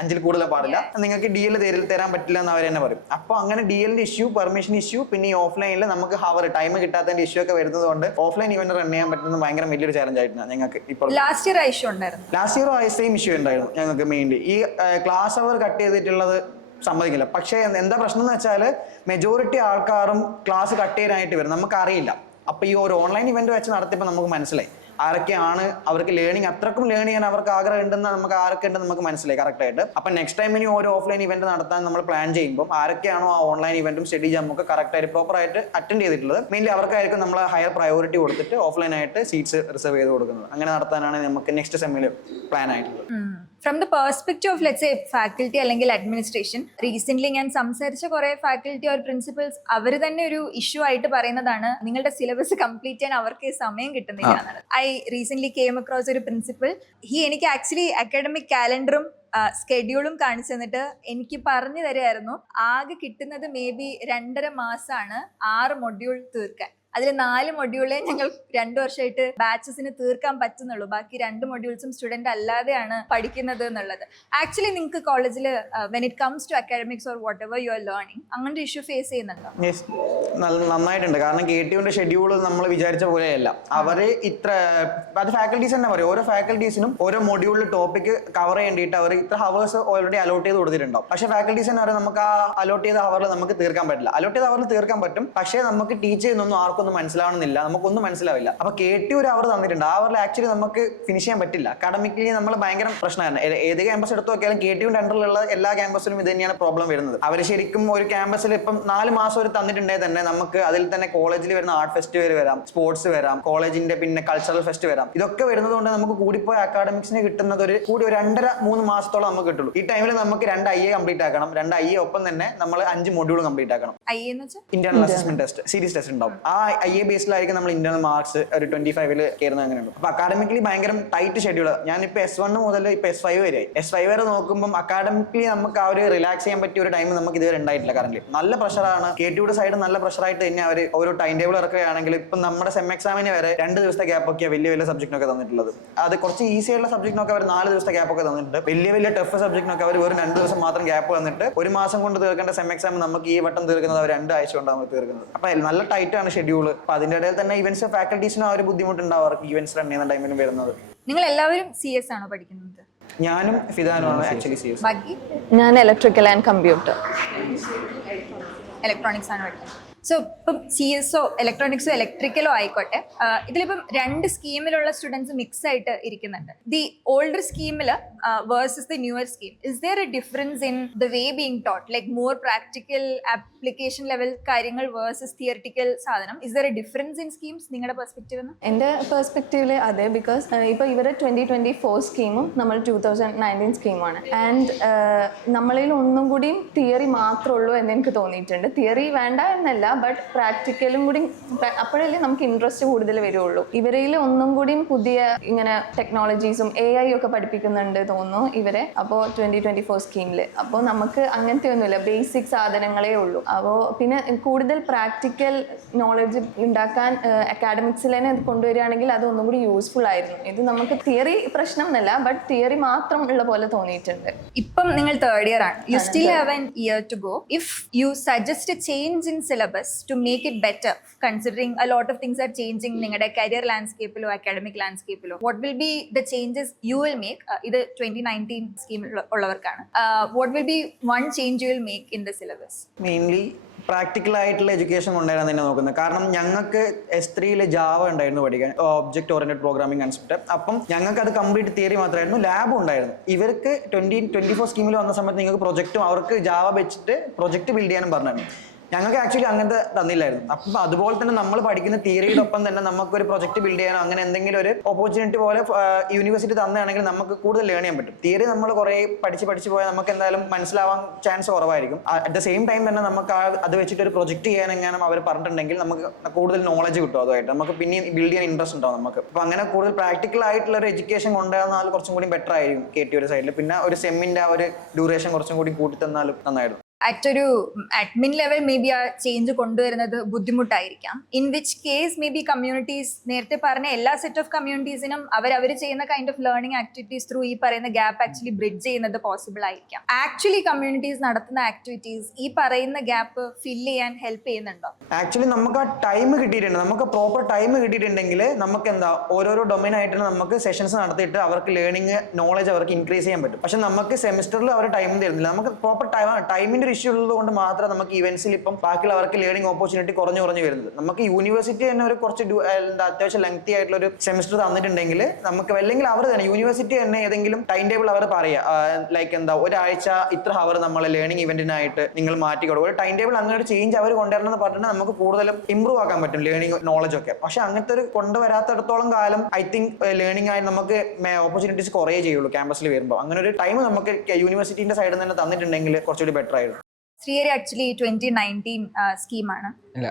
5ൽ കൂടുതൽ പാടില്ല, നിങ്ങൾക്ക് DL തരാൻ പറ്റില്ല എന്ന് അവർ തന്നെ പറയും. അപ്പോൾ അങ്ങനെ DLന്റെ ഇഷ്യൂ, പെർമിഷൻ ഇഷ്യൂ, പിന്നെ ഈ ഓഫ്ലൈനിൽ നമുക്ക് ടൈം കിട്ടാത്തതിന്റെ ഇഷ്യൂ ഒക്കെ വരുന്നത് കൊണ്ട് ഓഫ്ലൈൻ ഇവന്റ് റൺ ചെയ്യാൻ പറ്റുന്നത് ഭയങ്കര വലിയൊരു ചാലഞ്ച് ആയിട്ടാണ് ഞങ്ങൾക്ക്. ഇപ്പോൾ ലാസ്റ്റ് ഇയർ സെയിം ഇഷ്യൂ ഉണ്ടായിരുന്നു ഞങ്ങൾക്ക്. മെയിൻലി ഈ ക്ലാസ് അവർ കട്ട് ചെയ്തിട്ടുള്ളത് സമ്മതിക്കില്ല. പക്ഷേ എന്താ പ്രശ്നം എന്ന് വെച്ചാൽ മെജോറിറ്റി ആൾക്കാരും ക്ലാസ് കട്ട് ചെയ്യാനായിട്ട് വരും, നമുക്കറിയില്ല. അപ്പോൾ ഈ ഒരു ഓൺലൈൻ ഇവന്റ് വെച്ച് നടത്തിയപ്പോൾ നമുക്ക് മനസ്സിലായി ആരൊക്കെയാണ് അവർക്ക് അത്രക്കും ലേൺ ചെയ്യാൻ അവർക്ക് ആഗ്രഹം ഉണ്ടെന്ന് നമുക്ക് ആരൊക്കെ ഉണ്ടെന്ന് നമുക്ക് മനസ്സിലായി കറക്റ്റായിട്ട്. അപ്പം നെക്സ്റ്റ് ടൈം ഇനി ഓരോ ഓഫ്ലൈൻ ഇവന്റ് നടത്താൻ നമ്മൾ പ്ലാൻ ചെയ്യുമ്പോൾ ആരൊക്കെയാണോ ആ ഓൺലൈൻ ഇവന്റും സ്റ്റഡി ജാമൊക്കെ കറക്റ്റായിട്ട് പ്രോപ്പറായിട്ട് അറ്റൻഡ് ചെയ്തിട്ടുള്ളത് മെയിൻലി അവർക്കായിരിക്കും നമ്മൾ ഹയർ പ്രയോറിറ്റി കൊടുത്തിട്ട് ഓഫ്ലൈൻ ആയിട്ട് സീറ്റ്സ് റിസർവ് ചെയ്ത് കൊടുക്കുന്നത്. അങ്ങനെ നടത്താനാണ് നമുക്ക് നെക്സ്റ്റ് സെമ്മിൽ പ്ലാൻ ആയിട്ടുള്ളത്. From the perspective of let's A faculty അല്ലെങ്കിൽ അഡ്മിനിസ്ട്രേഷൻ, റീസെന്റ് ഞാൻ സംസാരിച്ച കുറെ ഫാക്കൽറ്റി ഓർ പ്രിൻസിപ്പൽസ് അവർ തന്നെ ഒരു ഇഷ്യൂ ആയിട്ട് പറയുന്നതാണ് നിങ്ങളുടെ സിലബസ് കംപ്ലീറ്റ് ചെയ്യാൻ അവർക്ക് സമയം കിട്ടുന്നില്ല എന്നുള്ളത്. ഐ റീസെന്റ് കെയിം അക്രോസ് ഒരു പ്രിൻസിപ്പൽ, എനിക്ക് ആക്ച്വലി അക്കാഡമിക് കാലണ്ടറും സ്കെഡ്യൂളും കാണിച്ചു തന്നിട്ട് എനിക്ക് പറഞ്ഞു തരുമായിരുന്നു ആകെ കിട്ടുന്നത് മേ ബി 2.5 മാസമാണ് 6 മൊഡ്യൂൾ തീർക്കാൻ. അതിൽ 4 മൊഡ്യൂളെ ഞങ്ങൾ 2 വർഷമായിട്ട് ബാച്ചസിന് തീർക്കാൻ പറ്റുന്നുള്ളൂ. ബാക്കി 2 മൊഡ്യൂൾസും സ്റ്റുഡന്റ് അല്ലാതെയാണ് പഠിക്കുന്നത് എന്നുള്ളത്. ആക്ച്വലി നിങ്ങൾക്ക് കോളേജിൽ when it comes to academics or whatever you are learning അങ്ങനത്തെ ഇഷ്യൂ ഫേസ് ചെയ്യുന്നുണ്ടോ? നന്നായിട്ടുണ്ട്. കാരണം KTUവിന്റെ ഷെഡ്യൂൾ നമ്മൾ വിചാരിച്ച പോലെയല്ല. അവര് അത് ഫാക്കൽറ്റീസ് തന്നെ പറയും, ഓരോ ഫാക്കൽറ്റീസിനും ഓരോ മൊഡ്യൂളിൽ ടോപ്പിക് കവർ ചെയ്യേണ്ടിയിട്ട് അവർ ഇത്ര ഹവേഴ്സ് ഓൾറെഡി അലോട്ട് ചെയ്ത് കൊടുത്തിട്ടുണ്ടാവും. പക്ഷേ ഫാക്കൽറ്റീസ് തന്നെ പറയും നമുക്ക് ആ അലോട്ട് ചെയ്ത ഹവറിൽ നമുക്ക് തീർക്കാൻ പറ്റില്ല. അലോട്ട് ചെയ്ത ഹവറിൽ തീർക്കാൻ പറ്റും, പക്ഷേ നമുക്ക് ടീച്ച് ചെയ്യുന്നൊന്നും ആർക്കൊന്നും മനസ്സിലാവണമെന്നില്ല, നമുക്കൊന്നും മനസ്സിലാവില്ല. അപ്പൊ KTU ഒരു അവർ തന്നിട്ടുണ്ട്, ആ അവറിൽ ആക്ച്വലി നമുക്ക് ഫിനിഷ് ചെയ്യാൻ പറ്റില്ല. അക്കാഡമിക്കലി നമ്മൾ ഭയങ്കര പ്രശ്നമാണ്. ഏത് ക്യാമ്പസ് എടുത്തു നോക്കിയാലും KTUവിന്റെ അണ്ടറിലുള്ള എല്ലാ ക്യാമ്പസിലും ഇത് തന്നെയാണ് പ്രോബ്ലം വരുന്നത്. അവർ ശരിക്കും ഒരു ക്യാമ്പസിൽ ഇപ്പം 4 മാസം ഒരു തന്നിട്ടുണ്ടെങ്കിൽ തന്നെ നമുക്ക് അതിൽ തന്നെ കോളേജിൽ വരുന്ന ആർട്ട് ഫെസ്റ്റിവൽ വരാം, സ്പോർട്സ് വരാം, കോളേജിന്റെ പിന്നെ കൾച്ചറൽ ഫെസ്റ്റ് വരാം. ഇതൊക്കെ വരുന്നത് കൊണ്ട് നമുക്ക് കൂടിപ്പോയി അക്കാഡമിക്സിന് കിട്ടുന്നത് ഒരു 2.5-3 മാസത്തോളം നമുക്ക് കിട്ടുള്ളൂ. ഈ ടൈമിൽ നമുക്ക് 2 IE കംപ്ലീറ്റ് ആക്കണം. 2 IE ഒപ്പം തന്നെ നമ്മൾ 5 മൊഡ്യൂൾ കംപ്ലീറ്റ് ആക്കണം. IE എന്ന് വെച്ചാൽ internal assessment test, series test ഉണ്ടാവും. ആ IA ബേസിലായിരിക്കും നമ്മൾ ഇന്റർണൽ മാർക്സ് ഒരു 25 കയറുന്നത് അങ്ങനെയുണ്ട്. അപ്പൊ അക്കാഡമിക്കലി ഭയങ്കര ടൈറ്റ് ഷെഡ്യൂൾ. ഞാനിപ്പോൾ S1 മുതൽ ഇപ്പൊ S5 വരെ വരെ നോക്കുമ്പോൾ അക്കാഡമിക്കലി നമുക്ക് ആ ഒരു റിലാക്സ് ചെയ്യാൻ പറ്റിയ ഒരു ടൈം നമുക്ക് ഇതുവരെ ഉണ്ടായിട്ടില്ല. കറന്റ് നല്ല പ്രഷറാണ്. KTUയുടെ സൈഡ് നല്ല പ്രഷറായിട്ട് തന്നെ അവർ ഒരു ടൈം ടേബിൾ ഇറക്കുകയാണെങ്കിൽ ഇപ്പം നമ്മുടെ സെം എക്സാമിന് വരെ 2 ദിവസത്തെ ഗ്യാപ്പൊക്കെയാണ് വലിയ സബ്ജക്റ്റിനൊക്കെ തന്നിട്ടുള്ളത്. അത് കുറച്ച് ഈസി ആയിട്ടുള്ള സബ്ജക്റ്റിനൊക്കെ അവർ 4 ദിവസത്തെ ഗ്യാപ്പൊക്കെ തന്നിട്ടുണ്ട്. വലിയ ടഫ് സബ്ജക്റ്റിനൊക്കെ അവർ വെറും 2 ദിവസം മാത്രം ഗ്യാപ്പ് തന്നിട്ട് 1 മാസം കൊണ്ട് തീർക്കേണ്ട സെം എക്സാം നമുക്ക് ഈ വട്ടം തീർക്കുന്നത് അവർ 2 ആഴ്ച കൊണ്ടാണ് തീർക്കുന്നത്. അപ്പൊ നല്ല ടൈറ്റ് ആണ് ഷെഡ്യൂൾ. അപ്പൊ അതിന്റെ ഇടയിൽ തന്നെ ഇവന്റ്സ് ഫാക്കൽറ്റീസിനും ആ ഒരു ബുദ്ധിമുട്ടുണ്ടാവും അവർക്ക് ഇവന്റ്സ് റൺ ചെയ്യുന്ന ടൈമിലും വരുന്നത്. നിങ്ങൾ എല്ലാവരും CS ആണോ പഠിക്കുന്നത്? ഞാനും ഫിദാനുമാണ് ആക്ച്വലി CS. ബാക്കി ഞാൻ ഇലക്ട്രിക്കൽ ആൻഡ് കമ്പ്യൂട്ടർ. ഇലക്ട്രോണിക്സ് ആണ് പഠിക്കുന്നത്. സോ ഇപ്പം CS ഇലക്ട്രോണിക്സോ ഇലക്ട്രിക്കലോ ആയിക്കോട്ടെ, ഇതിലിപ്പം 2 സ്കീമിലുള്ള സ്റ്റുഡൻസ് മിക്സ് ആയിട്ട് ഇരിക്കുന്നുണ്ട്. ദി ഓൾഡർ സ്കീമിൽ versus the newer scheme, is there A difference in the way being taught, like more practical application level കാര്യങ്ങൾ വേഴ്സസ് തിയറിറ്റിക്കൽ സാധനം? Is there A difference in schemes നിങ്ങളുടെ perspective? എൻ്റെ പെർസ്പെക്റ്റീവിൽ അതെ, because ഇപ്പോൾ ഇവരെ 2024 സ്കീമും നമ്മൾ 2019 സ്കീമാണ്. ആൻഡ് നമ്മളിൽ ഒന്നും കൂടിയും തിയറി മാത്രമേ ഉള്ളൂ എന്ന് എനിക്ക് തോന്നിയിട്ടുണ്ട്. തിയറി വേണ്ട എന്നല്ല, ബട്ട് പ്രാക്ടിക്കലും കൂടി അപ്പോഴല്ലേ നമുക്ക് ഇൻട്രസ്റ്റ് കൂടുതൽ വരുള്ളൂ. ഇവരിൽ ഒന്നും കൂടിയും പുതിയ ഇങ്ങനെ ടെക്നോളജീസും AI ഒക്കെ പഠിപ്പിക്കുന്നുണ്ട് തോന്നുന്നു ഇവരെ. അപ്പോൾ 2024 സ്കീമിൽ അപ്പോൾ നമുക്ക് അങ്ങനത്തെ ഒന്നുമില്ല, ബേസിക് സാധനങ്ങളേ ഉള്ളൂ. അപ്പോൾ പിന്നെ കൂടുതൽ പ്രാക്ടിക്കൽ നോളജ് ഉണ്ടാക്കാൻ അക്കാഡമിക്സിൽ തന്നെ കൊണ്ടുവരികയാണെങ്കിൽ അത് ഒന്നും കൂടി യൂസ്ഫുൾ ആയിരുന്നു. ഇത് നമുക്ക് തിയറി പ്രശ്നം എന്നല്ല, ബട്ട് തിയറി മാത്രം ഉള്ള പോലെ തോന്നിയിട്ടുണ്ട്. ഇപ്പം നിങ്ങൾ 3rd ഇയർ ആണ്. You still have an year to go. If you suggest a change in syllabus to make it better, considering a lot of things are changing നിങ്ങളുടെ കരിയർ ലാൻഡ്സ്കേപ്പിലോ അക്കാഡമിക് ലാൻഡ്സ്കേപ്പിലോ, what will be the changes you will make? ഇത് 2019 scheme ഉള്ളവർക്കാണ്. What will be one change you will make in the syllabus? Mainly practical ആയിട്ടുള്ള education കൊണ്ടുവരാൻ തന്നെ നോക്കുന്നത്. കാരണം ഞങ്ങൾക്ക് S3 ജാവ ഉണ്ടായിരുന്നു പഠിക്കാൻ, ഒബ്ജക്ട് ഓറിയന്റഡ് പ്രോഗ്രാമിംഗ് കൺസെപ്റ്റ്. അപ്പം ഞങ്ങൾക്ക് അത് കംപ്ലീറ്റ് തിയറി മാത്രമായിരുന്നു, ലാബും ഉണ്ടായിരുന്നു. ഇവർക്ക് 2024 സ്കീമിൽ വന്ന സമയത്ത് നിങ്ങൾക്ക് പ്രൊജക്റ്റും അവർക്ക് ജാവ വെച്ചിട്ട് പ്രൊജക്ട് ബിൽഡ് ചെയ്യാനും പറഞ്ഞായിരുന്നു. ഞങ്ങൾക്ക് ആക്ച്വലി അങ്ങനത്തെ തന്നില്ലായിരുന്നു. അപ്പം അതുപോലെ തന്നെ നമ്മൾ പഠിക്കുന്ന തിയറിയുടെ ഒപ്പം തന്നെ നമുക്കൊരു പ്രൊജക്ട് ബിൽഡ് ചെയ്യാനോ അങ്ങനെ എന്തെങ്കിലും ഒരു ഓപ്പർച്യൂണിറ്റി പോലെ യൂണിവേഴ്സിറ്റി തന്നെയാണെങ്കിൽ നമുക്ക് കൂടുതൽ ലേൺ ചെയ്യാൻ പറ്റും. തിയറി നമ്മൾ കുറേ പഠിച്ച് പോയാൽ നമുക്ക് എന്തായാലും മനസ്സിലാവാൻ ചാൻസ് കുറവായിരിക്കും. അറ്റ് ദ സെയിം ടൈം തന്നെ നമുക്ക് അത് വെച്ചിട്ട് ഒരു പ്രൊജക്ട് ചെയ്യാൻ എങ്ങനെ അവർ പറഞ്ഞിട്ടുണ്ടെങ്കിൽ നമുക്ക് കൂടുതൽ നോളജ് കിട്ടും. അതുമായിട്ട് നമുക്ക് പിന്നെ ബിൽഡ് ചെയ്യാൻ ഇൻട്രസ്റ്റ് ഉണ്ടാവും നമുക്ക്. അപ്പം അങ്ങനെ കൂടുതൽ പ്രാക്ടിക്കൽ ആയിട്ടുള്ള ഒരു എഡ്യൂക്കേഷൻ കൊണ്ടുവന്നാൽ കുറച്ചും കൂടി ബെറ്റർ ആയിരിക്കും KTU സൈഡിൽ. പിന്നെ ഒരു സെമ്മിൻ്റെ ആ ഒരു ഡ്യൂറേഷൻ കുറച്ചും കൂടി കൂട്ടി തന്നാലും നന്നായിരുന്നു. അറ്റൊരു അഡ്മിൻ ലെവൽ മേ ബി ആ ചേഞ്ച് കൊണ്ടുവരുന്നത് ബുദ്ധിമുട്ടായിരിക്കാം. In which case may be communities, നേരത്തെ പറഞ്ഞ എല്ലാ സെറ്റ് ഓഫ് കമ്മ്യൂണിറ്റീസിനും അവർ ചെയ്യുന്ന kind of learning activities through ഈ പറയുന്ന ഗ്യാപ്പ് ആക്ച്വലി ബ്രിഡ്ജ് ചെയ്യുന്നത് പോസിബിൾ ആയിരിക്കാം. ആക്ച്വലി കമ്മ്യൂണിറ്റീസ് നടത്തുന്ന ആക്ടിവിറ്റീസ് ഈ പറയുന്ന ഗ്യാപ്പ് ഫില്ല് ചെയ്യാൻ ഹെൽപ്പ് ചെയ്യുന്നുണ്ടോ? ആക്ച്വലി നമുക്ക് ആ ടൈം കിട്ടിയിട്ടുണ്ട്, നമുക്ക് പ്രോപ്പർ ടൈം കിട്ടിയിട്ടുണ്ടെങ്കിൽ നമുക്ക് എന്താ ഓരോരോ ഡൊമൈൻ ആയിട്ട് നമുക്ക് സെഷൻസ് നടത്തിയിട്ട് അവർക്ക് ലേണിംഗ് നോളജ് അവർക്ക് ഇൻക്രീസ് ചെയ്യാൻ പറ്റും. പക്ഷെ നമുക്ക് സെമിസ്റ്ററിൽ അവർ ടൈം തരുന്നില്ല. നമുക്ക് പ്രോപ്പർ ടൈമിന്റെ ഇഷ്യൂ ഉള്ളത് കൊണ്ട് മാത്രം നമുക്ക് ഇവന്റ്സിൽ ഇപ്പം ബാക്കിയുള്ള അവർക്ക് ലേണിംഗ് ഓപ്പർച്യൂണിറ്റി കുറഞ്ഞു വരുന്നത്. നമുക്ക് യൂണിവേഴ്സിറ്റി തന്നെ ഒരു കുറച്ച് അത്യാവശ്യം ലെങ്തി ആയിട്ടുള്ള ഒരു സെമിസ്റ്റർ തന്നിട്ടുണ്ടെങ്കിൽ നമുക്ക് അല്ലെങ്കിൽ അവർ തന്നെ യൂണിവേഴ്സിറ്റി തന്നെ ഏതെങ്കിലും ടൈം ടേബിൾ അവർ പറയുക, ലൈക്ക് എന്താ ഒരാഴ്ച ഇത്ര ഹവർ നമ്മൾ ലേണിംഗ് ഇവന്റിനായിട്ട് നിങ്ങൾ മാറ്റി കൊടുക്കും. ഒരു ടൈം ടേബിൾ അങ്ങനെ ഒരു ചേഞ്ച് അവർ കൊണ്ടുവരണം എന്ന് പറഞ്ഞാൽ നമുക്ക് കൂടുതലും ഇമ്പ്രൂവ് ആക്കാൻ പറ്റും ലേണിംഗ് നോളജ് ഒക്കെ. പക്ഷെ അങ്ങനത്തെ ഒരു കൊണ്ടുവരാത്തടത്തോളം കാലം ഐ തിങ്ക് ലേണിംഗ് ആയി നമുക്ക് ഓപ്പർച്യൂണിറ്റീസ് കുറേ ചെയ്യുള്ളൂ ക്യാമ്പസിൽ വരുമ്പോൾ. അങ്ങനെ ഒരു ടൈം നമുക്ക് യൂണിവേഴ്സിറ്റിന്റെ സൈഡിൽ നിന്ന് തന്നെ തന്നിട്ടുണ്ടെങ്കിൽ കുറച്ചുകൂടി ബെറ്റർ ആയിരുന്നു. ശ്രീഹരി ആക്ച്വലി 2019 സ്കീമാണ്, ഇല്ല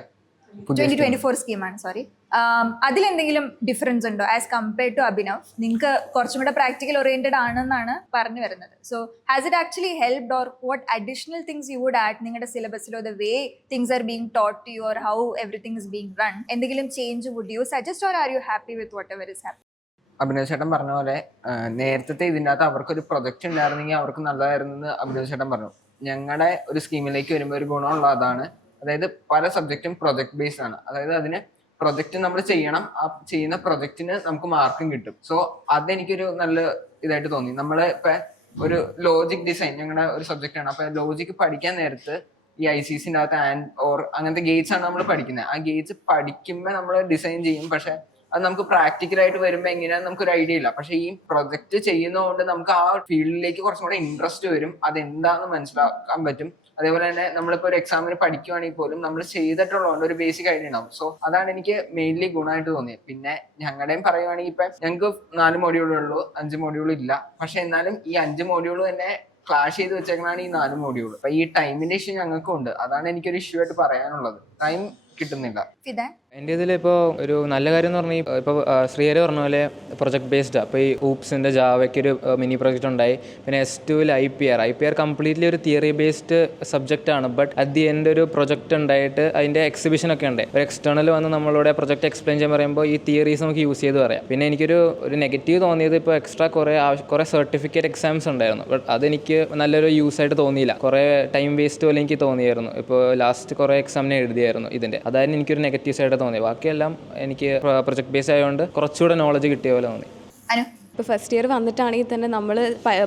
2024 സ്കീമാണ്, സോറി. അതിലെന്തെങ്കിലും ഡിഫറൻസ് ഉണ്ടോ ആസ് കമ്പയർഡ് ടു അഭിനവ്? നിങ്ങൾക്ക് കുറച്ചും കൂടെ പ്രാക്ടിക്കൽ ഓറിയന്റഡ് ആണെന്നാണ് പറഞ്ഞു വരുന്നത്. So has it actually helped or what additional things you would add നിങ്ങളുടെ സിലബസിലോ, the way things are being taught to you or how everything is being run? എന്തെങ്കിലും change would you suggest or are you happy with whatever is happy? Abhinav ചേട്ടൻ പറഞ്ഞ പോലെ നേരത്തെ ഇതിൻ്റെ അകത്ത് അവർക്കൊരു പ്രൊജക്ട് ഉണ്ടായിരുന്നെങ്കിൽ അവർക്ക് നല്ലതായിരുന്നു എന്ന് അഭിനവ് ചേട്ടൻ പറഞ്ഞു. ഞങ്ങളുടെ ഒരു സ്കീമിലേക്ക് വരുമ്പോൾ ഒരു ഗുണമുള്ള അതാണ്, അതായത് പല സബ്ജക്റ്റും പ്രൊജക്ട് ബേസ്ഡ് ആണ്. അതായത് അതിന് പ്രൊജക്റ്റ് നമ്മൾ ചെയ്യണം, ആ ചെയ്യുന്ന പ്രൊജക്റ്റിന് നമുക്ക് മാർക്കും കിട്ടും. സോ അതെനിക്കൊരു നല്ല ഇതായിട്ട് തോന്നി. നമ്മൾ ഇപ്പം ഒരു ലോജിക് ഡിസൈൻ ഞങ്ങളുടെ ഒരു സബ്ജക്റ്റ് ആണ്. അപ്പം ലോജിക്ക് പഠിക്കാൻ നേരത്ത് ഈ ICSന്റെ അകത്ത് അങ്ങനത്തെ ഗേറ്റ്സ് ആണ് നമ്മൾ പഠിക്കുന്നത്. ആ ഗേറ്റ്സ് പഠിക്കുമ്പോൾ നമ്മൾ ഡിസൈൻ ചെയ്യും, പക്ഷെ അത് നമുക്ക് പ്രാക്ടിക്കലായിട്ട് വരുമ്പോൾ എങ്ങനെയാണെന്ന് നമുക്കൊരു ഐഡിയ ഇല്ല. പക്ഷെ ഈ പ്രൊജക്ട് ചെയ്യുന്നതുകൊണ്ട് നമുക്ക് ആ ഫീൽഡിലേക്ക് കുറച്ചും കൂടെ ഇൻട്രസ്റ്റ് വരും, അതെന്താണെന്ന് മനസ്സിലാക്കാൻ പറ്റും. അതേപോലെ തന്നെ നമ്മളിപ്പോൾ ഒരു എക്സാമിന് പഠിക്കുവാണെങ്കിൽ പോലും നമ്മൾ ചെയ്തിട്ടുള്ളതുകൊണ്ട് ഒരു ബേസിക് ഐഡിയ ഉണ്ടാവും. സോ അതാണ് എനിക്ക് മെയിൻലി ഗുണമായിട്ട് തോന്നിയത്. പിന്നെ ഞങ്ങളുടെയും പറയുവാണെങ്കിൽ ഇപ്പം ഞങ്ങൾക്ക് 4 മോഡ്യൂളുള്ളൂ, 5 മോഡ്യൂൾ ഇല്ല. പക്ഷെ എന്നാലും ഈ 5 മോഡ്യൂൾ തന്നെ ക്ലാഷ് ചെയ്ത് വെച്ചേക്കണാണ് ഈ 4 മോഡ്യൂൾ. അപ്പൊ ഈ ടൈമിന്റെ ഇഷ്യൂ ഞങ്ങൾക്കും ഉണ്ട്. അതാണ് എനിക്കൊരു ഇഷ്യൂ ആയിട്ട് പറയാനുള്ളത്. ടൈം കിട്ടുന്നില്ല. ഫിദാൻ? എൻ്റെ ഇതിലിപ്പോൾ ഒരു നല്ല കാര്യം എന്ന് പറഞ്ഞാൽ ഇപ്പോൾ ശ്രീഹരി പറഞ്ഞ പോലെ പ്രൊജക്ട് ബേസ്ഡാണ്. അപ്പോൾ ഈ ഊപ്സിൻ്റെ ജാവയ്ക്ക് ഒരു മിനി പ്രൊജക്റ്റ് ഉണ്ടായി. പിന്നെ S2ൽ IPR കംപ്ലീറ്റ്ലി ഒരു തിയറി ബേസ്ഡ് സബ്ജക്റ്റാണ്. ബട്ട് അറ്റ് ദി എൻഡ് ഒരു പ്രൊജക്റ്റ് ഉണ്ടായിട്ട് അതിൻ്റെ എക്സിബിഷനൊക്കെ ഉണ്ട്. ഒരു എക്സ്റ്റേണൽ വന്ന് നമ്മളുടെ പ്രൊജക്റ്റ് എക്സ്പ്ലെയിൻ ചെയ്യാൻ പറയുമ്പോൾ ഈ തിയറീസ് നമുക്ക് യൂസ് ചെയ്ത് പറയാം. പിന്നെ എനിക്കൊരു നെഗറ്റീവ് തോന്നിയത് ഇപ്പോൾ എക്സ്ട്രാ കുറേ സർട്ടിഫിക്കറ്റ് എക്സാംസ് ഉണ്ടായിരുന്നു. ബട്ട് അതെനിക്ക് നല്ലൊരു യൂസായിട്ട് തോന്നിയില്ല. കുറേ ടൈം വേസ്റ്റ് പോലെ എനിക്ക് തോന്നിയായിരുന്നു. ഇപ്പോൾ ലാസ്റ്റ് കുറേ എക്സാമിനെ എഴുതിയായിരുന്നു ഇതിൻ്റെ. അതായിരുന്നു എനിക്കൊരു നെഗറ്റീവ് സൈഡ് തോന്നി. ബാക്കിയെല്ലാം എനിക്ക് പ്രൊജക്ട് ബേസ് ആയതുകൊണ്ട് കുറച്ചുകൂടെ നോളജ് കിട്ടിയ പോലെ തോന്നി. അനു? ഇപ്പോൾ ഫസ്റ്റ് ഇയർ വന്നിട്ടാണെങ്കിൽ തന്നെ നമ്മൾ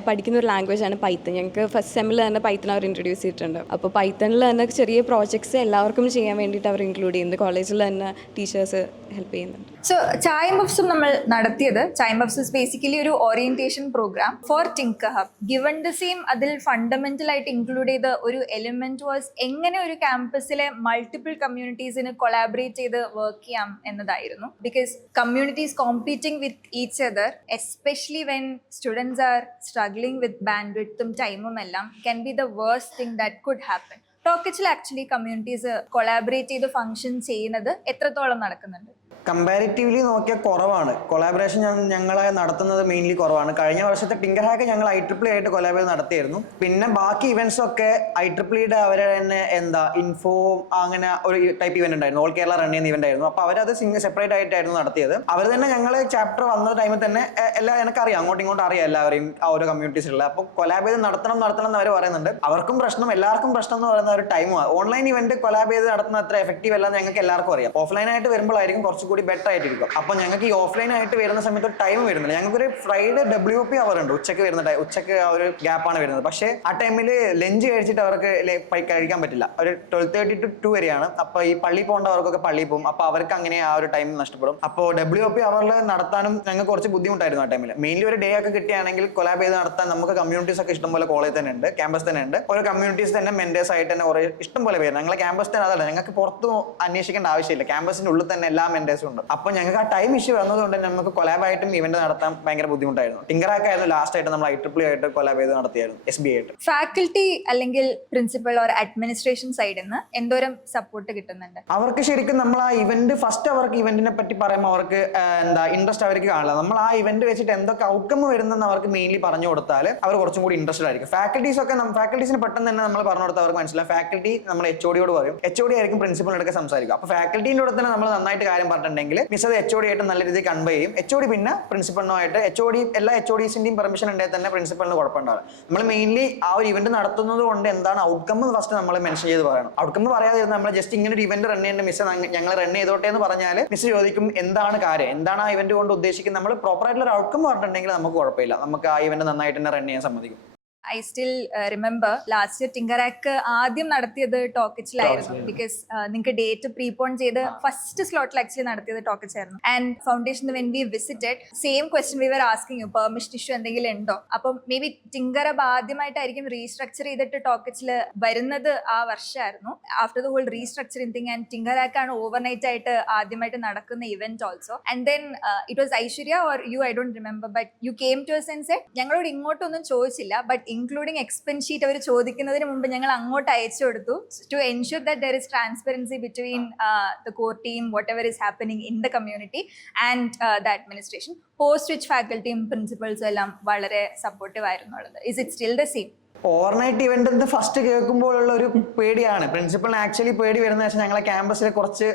പഠിക്കുന്ന ഒരു ലാംഗ്വേജാണ് പൈത്തൺ. ഞങ്ങൾക്ക് ഫസ്റ്റ് സെമ്മിൽ തന്നെ പൈത്തൺ അവർ ഇൻട്രൊഡ്യൂസ് ചെയ്തിട്ടുണ്ട്. അപ്പോൾ പൈത്തണിൽ തന്നെ ചെറിയ പ്രോജക്ട്സ് എല്ലാവർക്കും ചെയ്യാൻ വേണ്ടിയിട്ട് അവർ ഇൻക്ലൂഡ് ചെയ്യുന്നുണ്ട്. കോളേജിൽ തന്നെ ടീച്ചേഴ്സ് ഹെൽപ്പ് ചെയ്യുന്നുണ്ട്. സോ ചായം പഫ്സും നമ്മൾ നടത്തിയത്, ചായം പഫ്സ് ബേസിക്കലി ഒരു orientation programme for TinkerHub. Given the same അതിൽ ഫണ്ടമെന്റൽ ആയിട്ട് ഇൻക്ലൂഡ് ചെയ്ത ഒരു എലിമെന്റ് വാസ് എങ്ങനെ ഒരു ക്യാമ്പസിലെ മൾട്ടിപ്പിൾ കമ്മ്യൂണിറ്റീസിന് കൊളാബറേറ്റ് ചെയ്ത് വർക്ക് ചെയ്യാം എന്നതായിരുന്നു. Because communities competing with each other, especially when students are struggling with ബാൻഡ്വിഡ്ത്തും ടൈമും എല്ലാം, can be the worst thing that could happen. ടോക്കിച്ചിൽ ആക്ച്വലി കമ്മ്യൂണിറ്റീസ് കൊളാബറേറ്റ് ചെയ്ത് ഫംഗ്ഷൻ ചെയ്യുന്നത് എത്രത്തോളം നടക്കുന്നുണ്ട്? കമ്പാരിറ്റീവ്ലി നോക്കിയാൽ കുറവാണ്. കൊളാബറേഷൻ ഞങ്ങൾ നടത്തുന്നത് മെയിൻലി കുറവാണ്. കഴിഞ്ഞ വർഷത്തെ ടിങ്കർ ഹാക്ക് ഞങ്ങൾ IEEE ആയിട്ട് കൊളാബറേറ്റ് നടത്തിയായിരുന്നു. പിന്നെ ബാക്കി ഇവന്റ്സ് ഒക്കെ IEEEയുടെ അവരെ തന്നെ ഇൻഫോ അങ്ങനെ ഒരു ടൈപ്പ് ഇവന്റ് ഉണ്ടായിരുന്നു. ഓൾ കേരള റൺ ചെയ്യുന്ന ഇവന്റ് ആയിരുന്നു. അപ്പോൾ അവരത് സെപ്പറേറ്റ് ആയിട്ടായിരുന്നു നടത്തിയത്. അവർ തന്നെ ഞങ്ങൾ ചാപ്റ്റർ വന്ന ടൈമിൽ തന്നെ എല്ലാം എനിക്കറിയാം, അങ്ങോട്ടും ഇങ്ങോട്ടും അറിയാം എല്ലാവരെയും, ആ ഓരോ കമ്മ്യൂണിറ്റീസിലുള്ള. അപ്പോൾ കൊലാബ് ചെയ്ത് നടത്തണം എന്ന് അവർ പറയുന്നുണ്ട്. അവർക്കും പ്രശ്നം, എല്ലാവർക്കും പ്രശ്നം എന്ന് പറയുന്ന ഒരു ടൈമാണ്. ഓൺലൈൻ ഇവന്റ് കൊലാബ് ചെയ്ത് നടത്തുന്ന അത്ര എഫക്റ്റീവ് അല്ല ഞങ്ങൾക്ക് എല്ലാവർക്കും അറിയാം. ഓഫ്ലൈൻ ആയിട്ട് വരുമ്പോഴായിരിക്കും കുറച്ചുകൂടി ബെറ്റർ ആയിട്ടിരിക്കും. അപ്പോൾ ഞങ്ങൾക്ക് ഈ ഓഫ്ലൈൻ ആയിട്ട് വരുന്ന സമയത്ത് ഒരു ടൈം വരുന്നില്ല. ഞങ്ങൾക്കൊരു ഫ്രൈഡേ WP അവർ ഉണ്ട്, ഉച്ചയ്ക്ക് വരുന്ന ഉച്ചയ്ക്ക് ആ ഒരു ഗ്യാപ്പാണ് വരുന്നത്. പക്ഷേ ആ ടൈമിൽ ലഞ്ച് കഴിച്ചിട്ട് അവർക്ക് കഴിക്കാൻ പറ്റില്ല. ഒരു 12:30 to 2 വരെയാണ്. അപ്പോൾ ഈ പള്ളി പോകേണ്ടവർക്കൊക്കെ പള്ളിയിൽ പോകും. അപ്പോൾ അവർക്ക് അങ്ങനെ ആ ഒരു ടൈം നഷ്ടപ്പെടും. അപ്പോൾ WP അവരിൽ നടത്താനും ഞങ്ങൾക്ക് കുറച്ച് ബുദ്ധിമുട്ടായിരുന്നു ആ ടൈമിൽ. മെയിൻലി ഒരു ഡേ ഒക്കെ കിട്ടുകയാണെങ്കിൽ കൊലാബ് ചെയ്ത് നടത്താൻ നമുക്ക് കമ്മ്യൂണിറ്റീസ് ഒക്കെ ഇഷ്ടംപോലെ കോളേജ് തന്നെ ഉണ്ട്, ക്യാമ്പസ് തന്നെ ഉണ്ട്. ഓരോ കമ്മ്യൂണിറ്റീസ് തന്നെ മെന്റേഴ്സ് ആയിട്ട് തന്നെ കുറേ ഇഷ്ടംപോലെ പേര്. ഞങ്ങളെ ക്യാമ്പസ് തന്നെ അതല്ല, ഞങ്ങൾക്ക് പുറത്ത് അന്വേഷിക്കേണ്ട ആവശ്യമില്ല. ക്യാമ്പസിന്റെ ഉള്ളിൽ തന്നെ എല്ലാ മെന്റേഴ്സും ഉണ്ട്. അപ്പോൾ ഞങ്ങൾക്ക് ആ ടൈം ഇഷ്യൂ വന്നതുകൊണ്ട് നമുക്ക് കൊലാബായിട്ടും ഇവന്റ് നടത്താൻ ഭയങ്കര ബുദ്ധിമുട്ടായിരുന്നു. ടിങ്കർ ഹാക്ക് ആയിരുന്നു ലാസ്റ്റ് ആയിട്ട് നമ്മൾ IEEE ആയിട്ട് കൊലാബ് ചെയ്ത് നടത്തിയായിരുന്നു, SB ആയിട്ട്. ഫാക്കൽറ്റി അല്ലെങ്കിൽ പ്രിൻസിപ്പൽ ഓർ അഡ്മിനിസ്ട്രേഷൻ സൈഡിൽ നിന്ന് എന്തോരം സപ്പോർട്ട് കിട്ടുന്നുണ്ട്? അവർക്ക് ശരിക്കും നമ്മൾ ആ ഇവന്റ് ഫസ്റ്റ് അവർക്ക് ഇവന്റിനെ പറ്റി പറയുമ്പോൾ അവർക്ക് ഇൻട്രസ്റ്റ് അവർക്ക് കാണില്ല. നമ്മൾ ആ ഇവന്റ് വെച്ചിട്ട് എന്തൊക്കെ ഔട്ട്കം വരുന്നെന്ന് അവർക്ക് മെയിൻലി പറഞ്ഞു കൊടുത്താൽ അവർ കുറച്ചും കൂടി ഇൻട്രസ്റ്റഡ് ആയിരിക്കും. ഫാക്കൽറ്റീസിന് പെട്ടെന്ന് തന്നെ നമ്മൾ പറഞ്ഞു കൊടുത്താൽ അവർക്ക് മനസ്സിലാവും. ഫാക്കൽറ്റി നമ്മൾ HODയോട് പറയും, HOD ആയിരിക്കും പ്രിൻസിപ്പളിനൊക്കെ സംസാരിക്കും. അപ്പോൾ ഫാക്കൽറ്റീൻ്റെ കൂടെ തന്നെ നമ്മൾ നന്നായിട്ട് കാര്യം പറഞ്ഞിട്ടുണ്ടെങ്കിൽ മിസ് അത് HOD ആയിട്ട് നല്ല രീതിയിൽ കൺവേ ചെയ്യും. HOD പിന്നെ പ്രിൻസിപ്പളിനുമായിട്ട് എല്ലാ HODസിന്റെയും പെർമിഷൻ ഉണ്ടെങ്കിൽ തന്നെ പ്രിൻസിപ്പളിന് കുഴപ്പമുണ്ടാവും. നമ്മൾ മെയിൻലി ആ ഒരു ഇവന്റ് നടത്തുന്നത് കൊണ്ട് എന്താണ് ഔട്ട്കം എന്ന് ഫസ്റ്റ് നമ്മൾ മെൻഷൻ ചെയ്ത് പറയണം. ഔട്ട്കം പറയാതെ നമ്മൾ ജസ്റ്റ് ഇങ്ങനെ ഒരു ഇവന്റ് റൺ ചെയ്യേണ്ട മിസ് ഞങ്ങൾ റൺ ചെയ്തോട്ടെ എന്ന് പറഞ്ഞാൽ മിസ് ചോദിക്കും എന്താണ് കാര്യം, എന്താണ് ആ ഇവന്റ് കൊണ്ട് ഉദ്ദേശിക്കുന്നത്. നമ്മൾ പ്രോപ്പർ ആയിട്ടുള്ള ഒരു ഔട്ട്കം പറഞ്ഞിട്ടുണ്ടെങ്കിൽ നമുക്ക് കുഴപ്പമില്ല, നമുക്ക് ആ ഇവന്റ് നന്നായിട്ട് തന്നെ റൺ ചെയ്യാൻ സമ്മതിക്കും. I still remember last year TinkerHack ആദ്യം നടത്തിയത് ടോക്കിച്ചിലായിരുന്നു. ബിക്കോസ് നിങ്ങൾക്ക് ഡേറ്റ് പ്രീപോൺ ചെയ്ത് ഫസ്റ്റ് സ്ലോട്ടിൽ ആക്ച്വലി നടത്തിയത് ടോക്കിച്ചായിരുന്നു. And foundation when we visited same question we were asking you, permission issue എന്തെങ്കിലും ഉണ്ടോ. അപ്പം മേ ബി ടിങ്കർ ഹബ് ആദ്യമായിട്ടായിരിക്കും റീസ്ട്രക്ചർ ചെയ്തിട്ട് ടോക്കിച്ചിൽ വരുന്നത് ആ വർഷമായിരുന്നു. After the whole restructuring thing and TinkerHack ആണ് ഓവർനൈറ്റ് ആയിട്ട് ആദ്യമായിട്ട് നടക്കുന്ന event also. And then it was Aishwarya or you, I don't remember, but you came to us and said ഞങ്ങളോട് ഇങ്ങോട്ടൊന്നും ചോദിച്ചില്ല, ബട്ട് ഇൻക്ലൂഡിംഗ് എക്സ്പെൻസ് ഷീറ്റ് അവർ ചോദിക്കുന്നതിന് മുമ്പ് ഞങ്ങൾ അങ്ങോട്ട് അയച്ചു കൊടുത്തു to ensure that there is transparency between the core team, whatever is happening in the community and the administration. Post which ഫാക്കൽറ്റിയും പ്രിൻസിപ്പൽസും എല്ലാം വളരെ സപ്പോർട്ടീവ് ആയിരുന്നുള്ളത്. Is it still the same? Overnight event first കേൾക്കുമ്പോഴുള്ള ഒരു പേടിയാണ്. പ്രിൻസിപ്പളിന് actually പേടി വരുന്ന വെച്ചാൽ ഞങ്ങളെ ക്യാമ്പസിൽ കുറച്ച്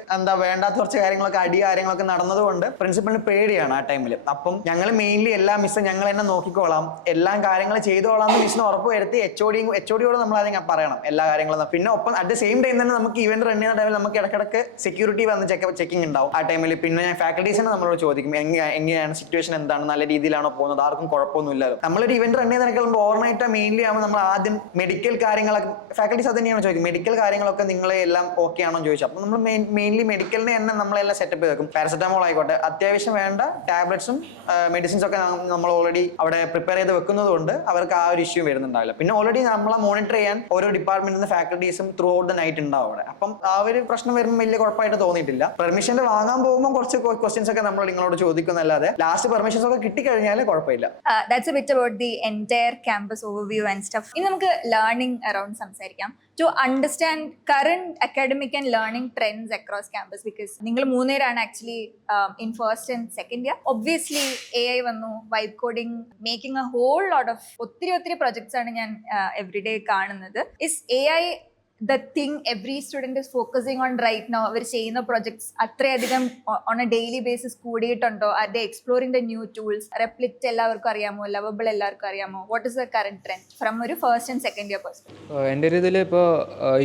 വേണ്ടാത്ത കുറച്ച് കാര്യങ്ങളൊക്കെ നടന്നതുകൊണ്ട് പ്രിൻസിപ്പളിന് പേടിയാണ് ആ ടൈമിൽ. അപ്പം ഞങ്ങൾ മെയിൻലി എല്ലാ മിസ്സും ഞങ്ങൾ തന്നെ നോക്കിക്കോളാം, എല്ലാ കാര്യങ്ങളും ചെയ്തോളാം എന്ന് മിസ്സിന് ഉറപ്പ് വരുത്തി HODയോട് നമ്മൾ ആദ്യം പറയണം എല്ലാ കാര്യങ്ങളും. പിന്നെ ഒപ്പം അറ്റ് ദ സെയിം ടൈം തന്നെ നമുക്ക് ഇവന്റ് റൺ ചെയ്യുന്ന ടൈമിൽ നമുക്ക് ഇടയ്ക്കിടയ്ക്ക് സെക്യൂരിറ്റി വന്ന് ചെക്കിംഗ് ഉണ്ടാവും ആ ടൈമിൽ. പിന്നെ ഞാൻ ഫാക്കൽറ്റീസിനെ നമ്മളോട് ചോദിക്കും എങ്ങനെയാണ് സിറ്റുവേഷൻ, എന്താണ്, നല്ല രീതിയിലാണോ പോകുന്നത്, ആർക്കും കുഴപ്പമൊന്നുമില്ലല്ലോ. നമ്മളൊരു ഇവന്റ് റൺ ചെയ്യുന്ന ഓവർനൈറ്റ് മെയിൻലി ആകുമ്പോൾ ആദ്യം മെഡിക്കൽ കാര്യങ്ങളൊക്കെ ഫാക്കൽറ്റീസ് അത് തന്നെയാണ് ചോദിക്കും, മെഡിക്കൽ കാര്യങ്ങളൊക്കെ നിങ്ങളെ എല്ലാം ഓക്കെ ആണോ എന്ന് ചോദിച്ചു. അപ്പോൾ നമ്മൾ മെയിൻലി മെഡിക്കലിനെ തന്നെ നമ്മളെല്ലാം സെറ്റപ്പ് ചെയ്ത് വെക്കും. പാരസെറ്റമോൾ ആയിക്കോട്ടെ, അത്യാവശ്യം വേണ്ട ടാബ്ലറ്റ്സും മെഡിസിൻസ് ഒക്കെ നമ്മൾ ഓൾറെഡി അവിടെ പ്രിപ്പയർ ചെയ്ത് വെക്കുന്നത് കൊണ്ട് അവർക്ക് ആ ഒരു ഇഷ്യൂ വരുന്നുണ്ടാവില്ല. പിന്നെ ഓൾറെഡി നമ്മളെ മോണിറ്റർ ചെയ്യാൻ ഓരോ ഡിപ്പാർട്ട്മെന്റിൽ നിന്ന് ഫാക്കൽറ്റീസും ത്രൂ ഔട്ട് ദ നൈറ്റ് ഉണ്ടാവും അവിടെ. അപ്പം ആ ഒരു പ്രശ്നം വരുമ്പോൾ വലിയ കുഴപ്പമായിട്ട് തോന്നിയിട്ടില്ല. പെർമിഷൻ വാങ്ങാൻ പോകുമ്പോൾ കുറച്ച് ക്വസ്റ്റ്യൻസ് ഒക്കെ നമ്മൾ നിങ്ങളോട് ചോദിക്കുന്നല്ലാതെ ലാസ്റ്റ് പെർമിഷൻസ് ഒക്കെ കിട്ടിക്കഴിഞ്ഞാൽ കുഴപ്പമില്ല. That's a bit about the entire campus overview and stuff ഇനി നമുക്ക് ലേണിംഗ് അറൌണ്ട് സംസാരിക്കാം. To understand current academic and learning trends across campus, because നിങ്ങൾ മൂന്നുപേരാണ് actually in first and second year. Obviously AI വന്നു, vibe coding, making a whole lot of ഒത്തിരി projects ആണ് ഞാൻ everyday കാണുന്നത്. Is AI the thing every student is focusing on right now? അവർ ചെയ്യുന്ന projects അത്രയധികം ഓൺ എ ഡെയിലി ബേസിസ് കൂടിയിട്ടുണ്ടോ? Are they exploring the new tools? Replit എല്ലാവർക്കും അറിയാമോ? ലവബിൾ എല്ലാവർക്കും അറിയാമോ? What is the current trend from ഒരു first and second year perspective? എൻ്റെ ഒരു ഇതിൽ ഇപ്പോൾ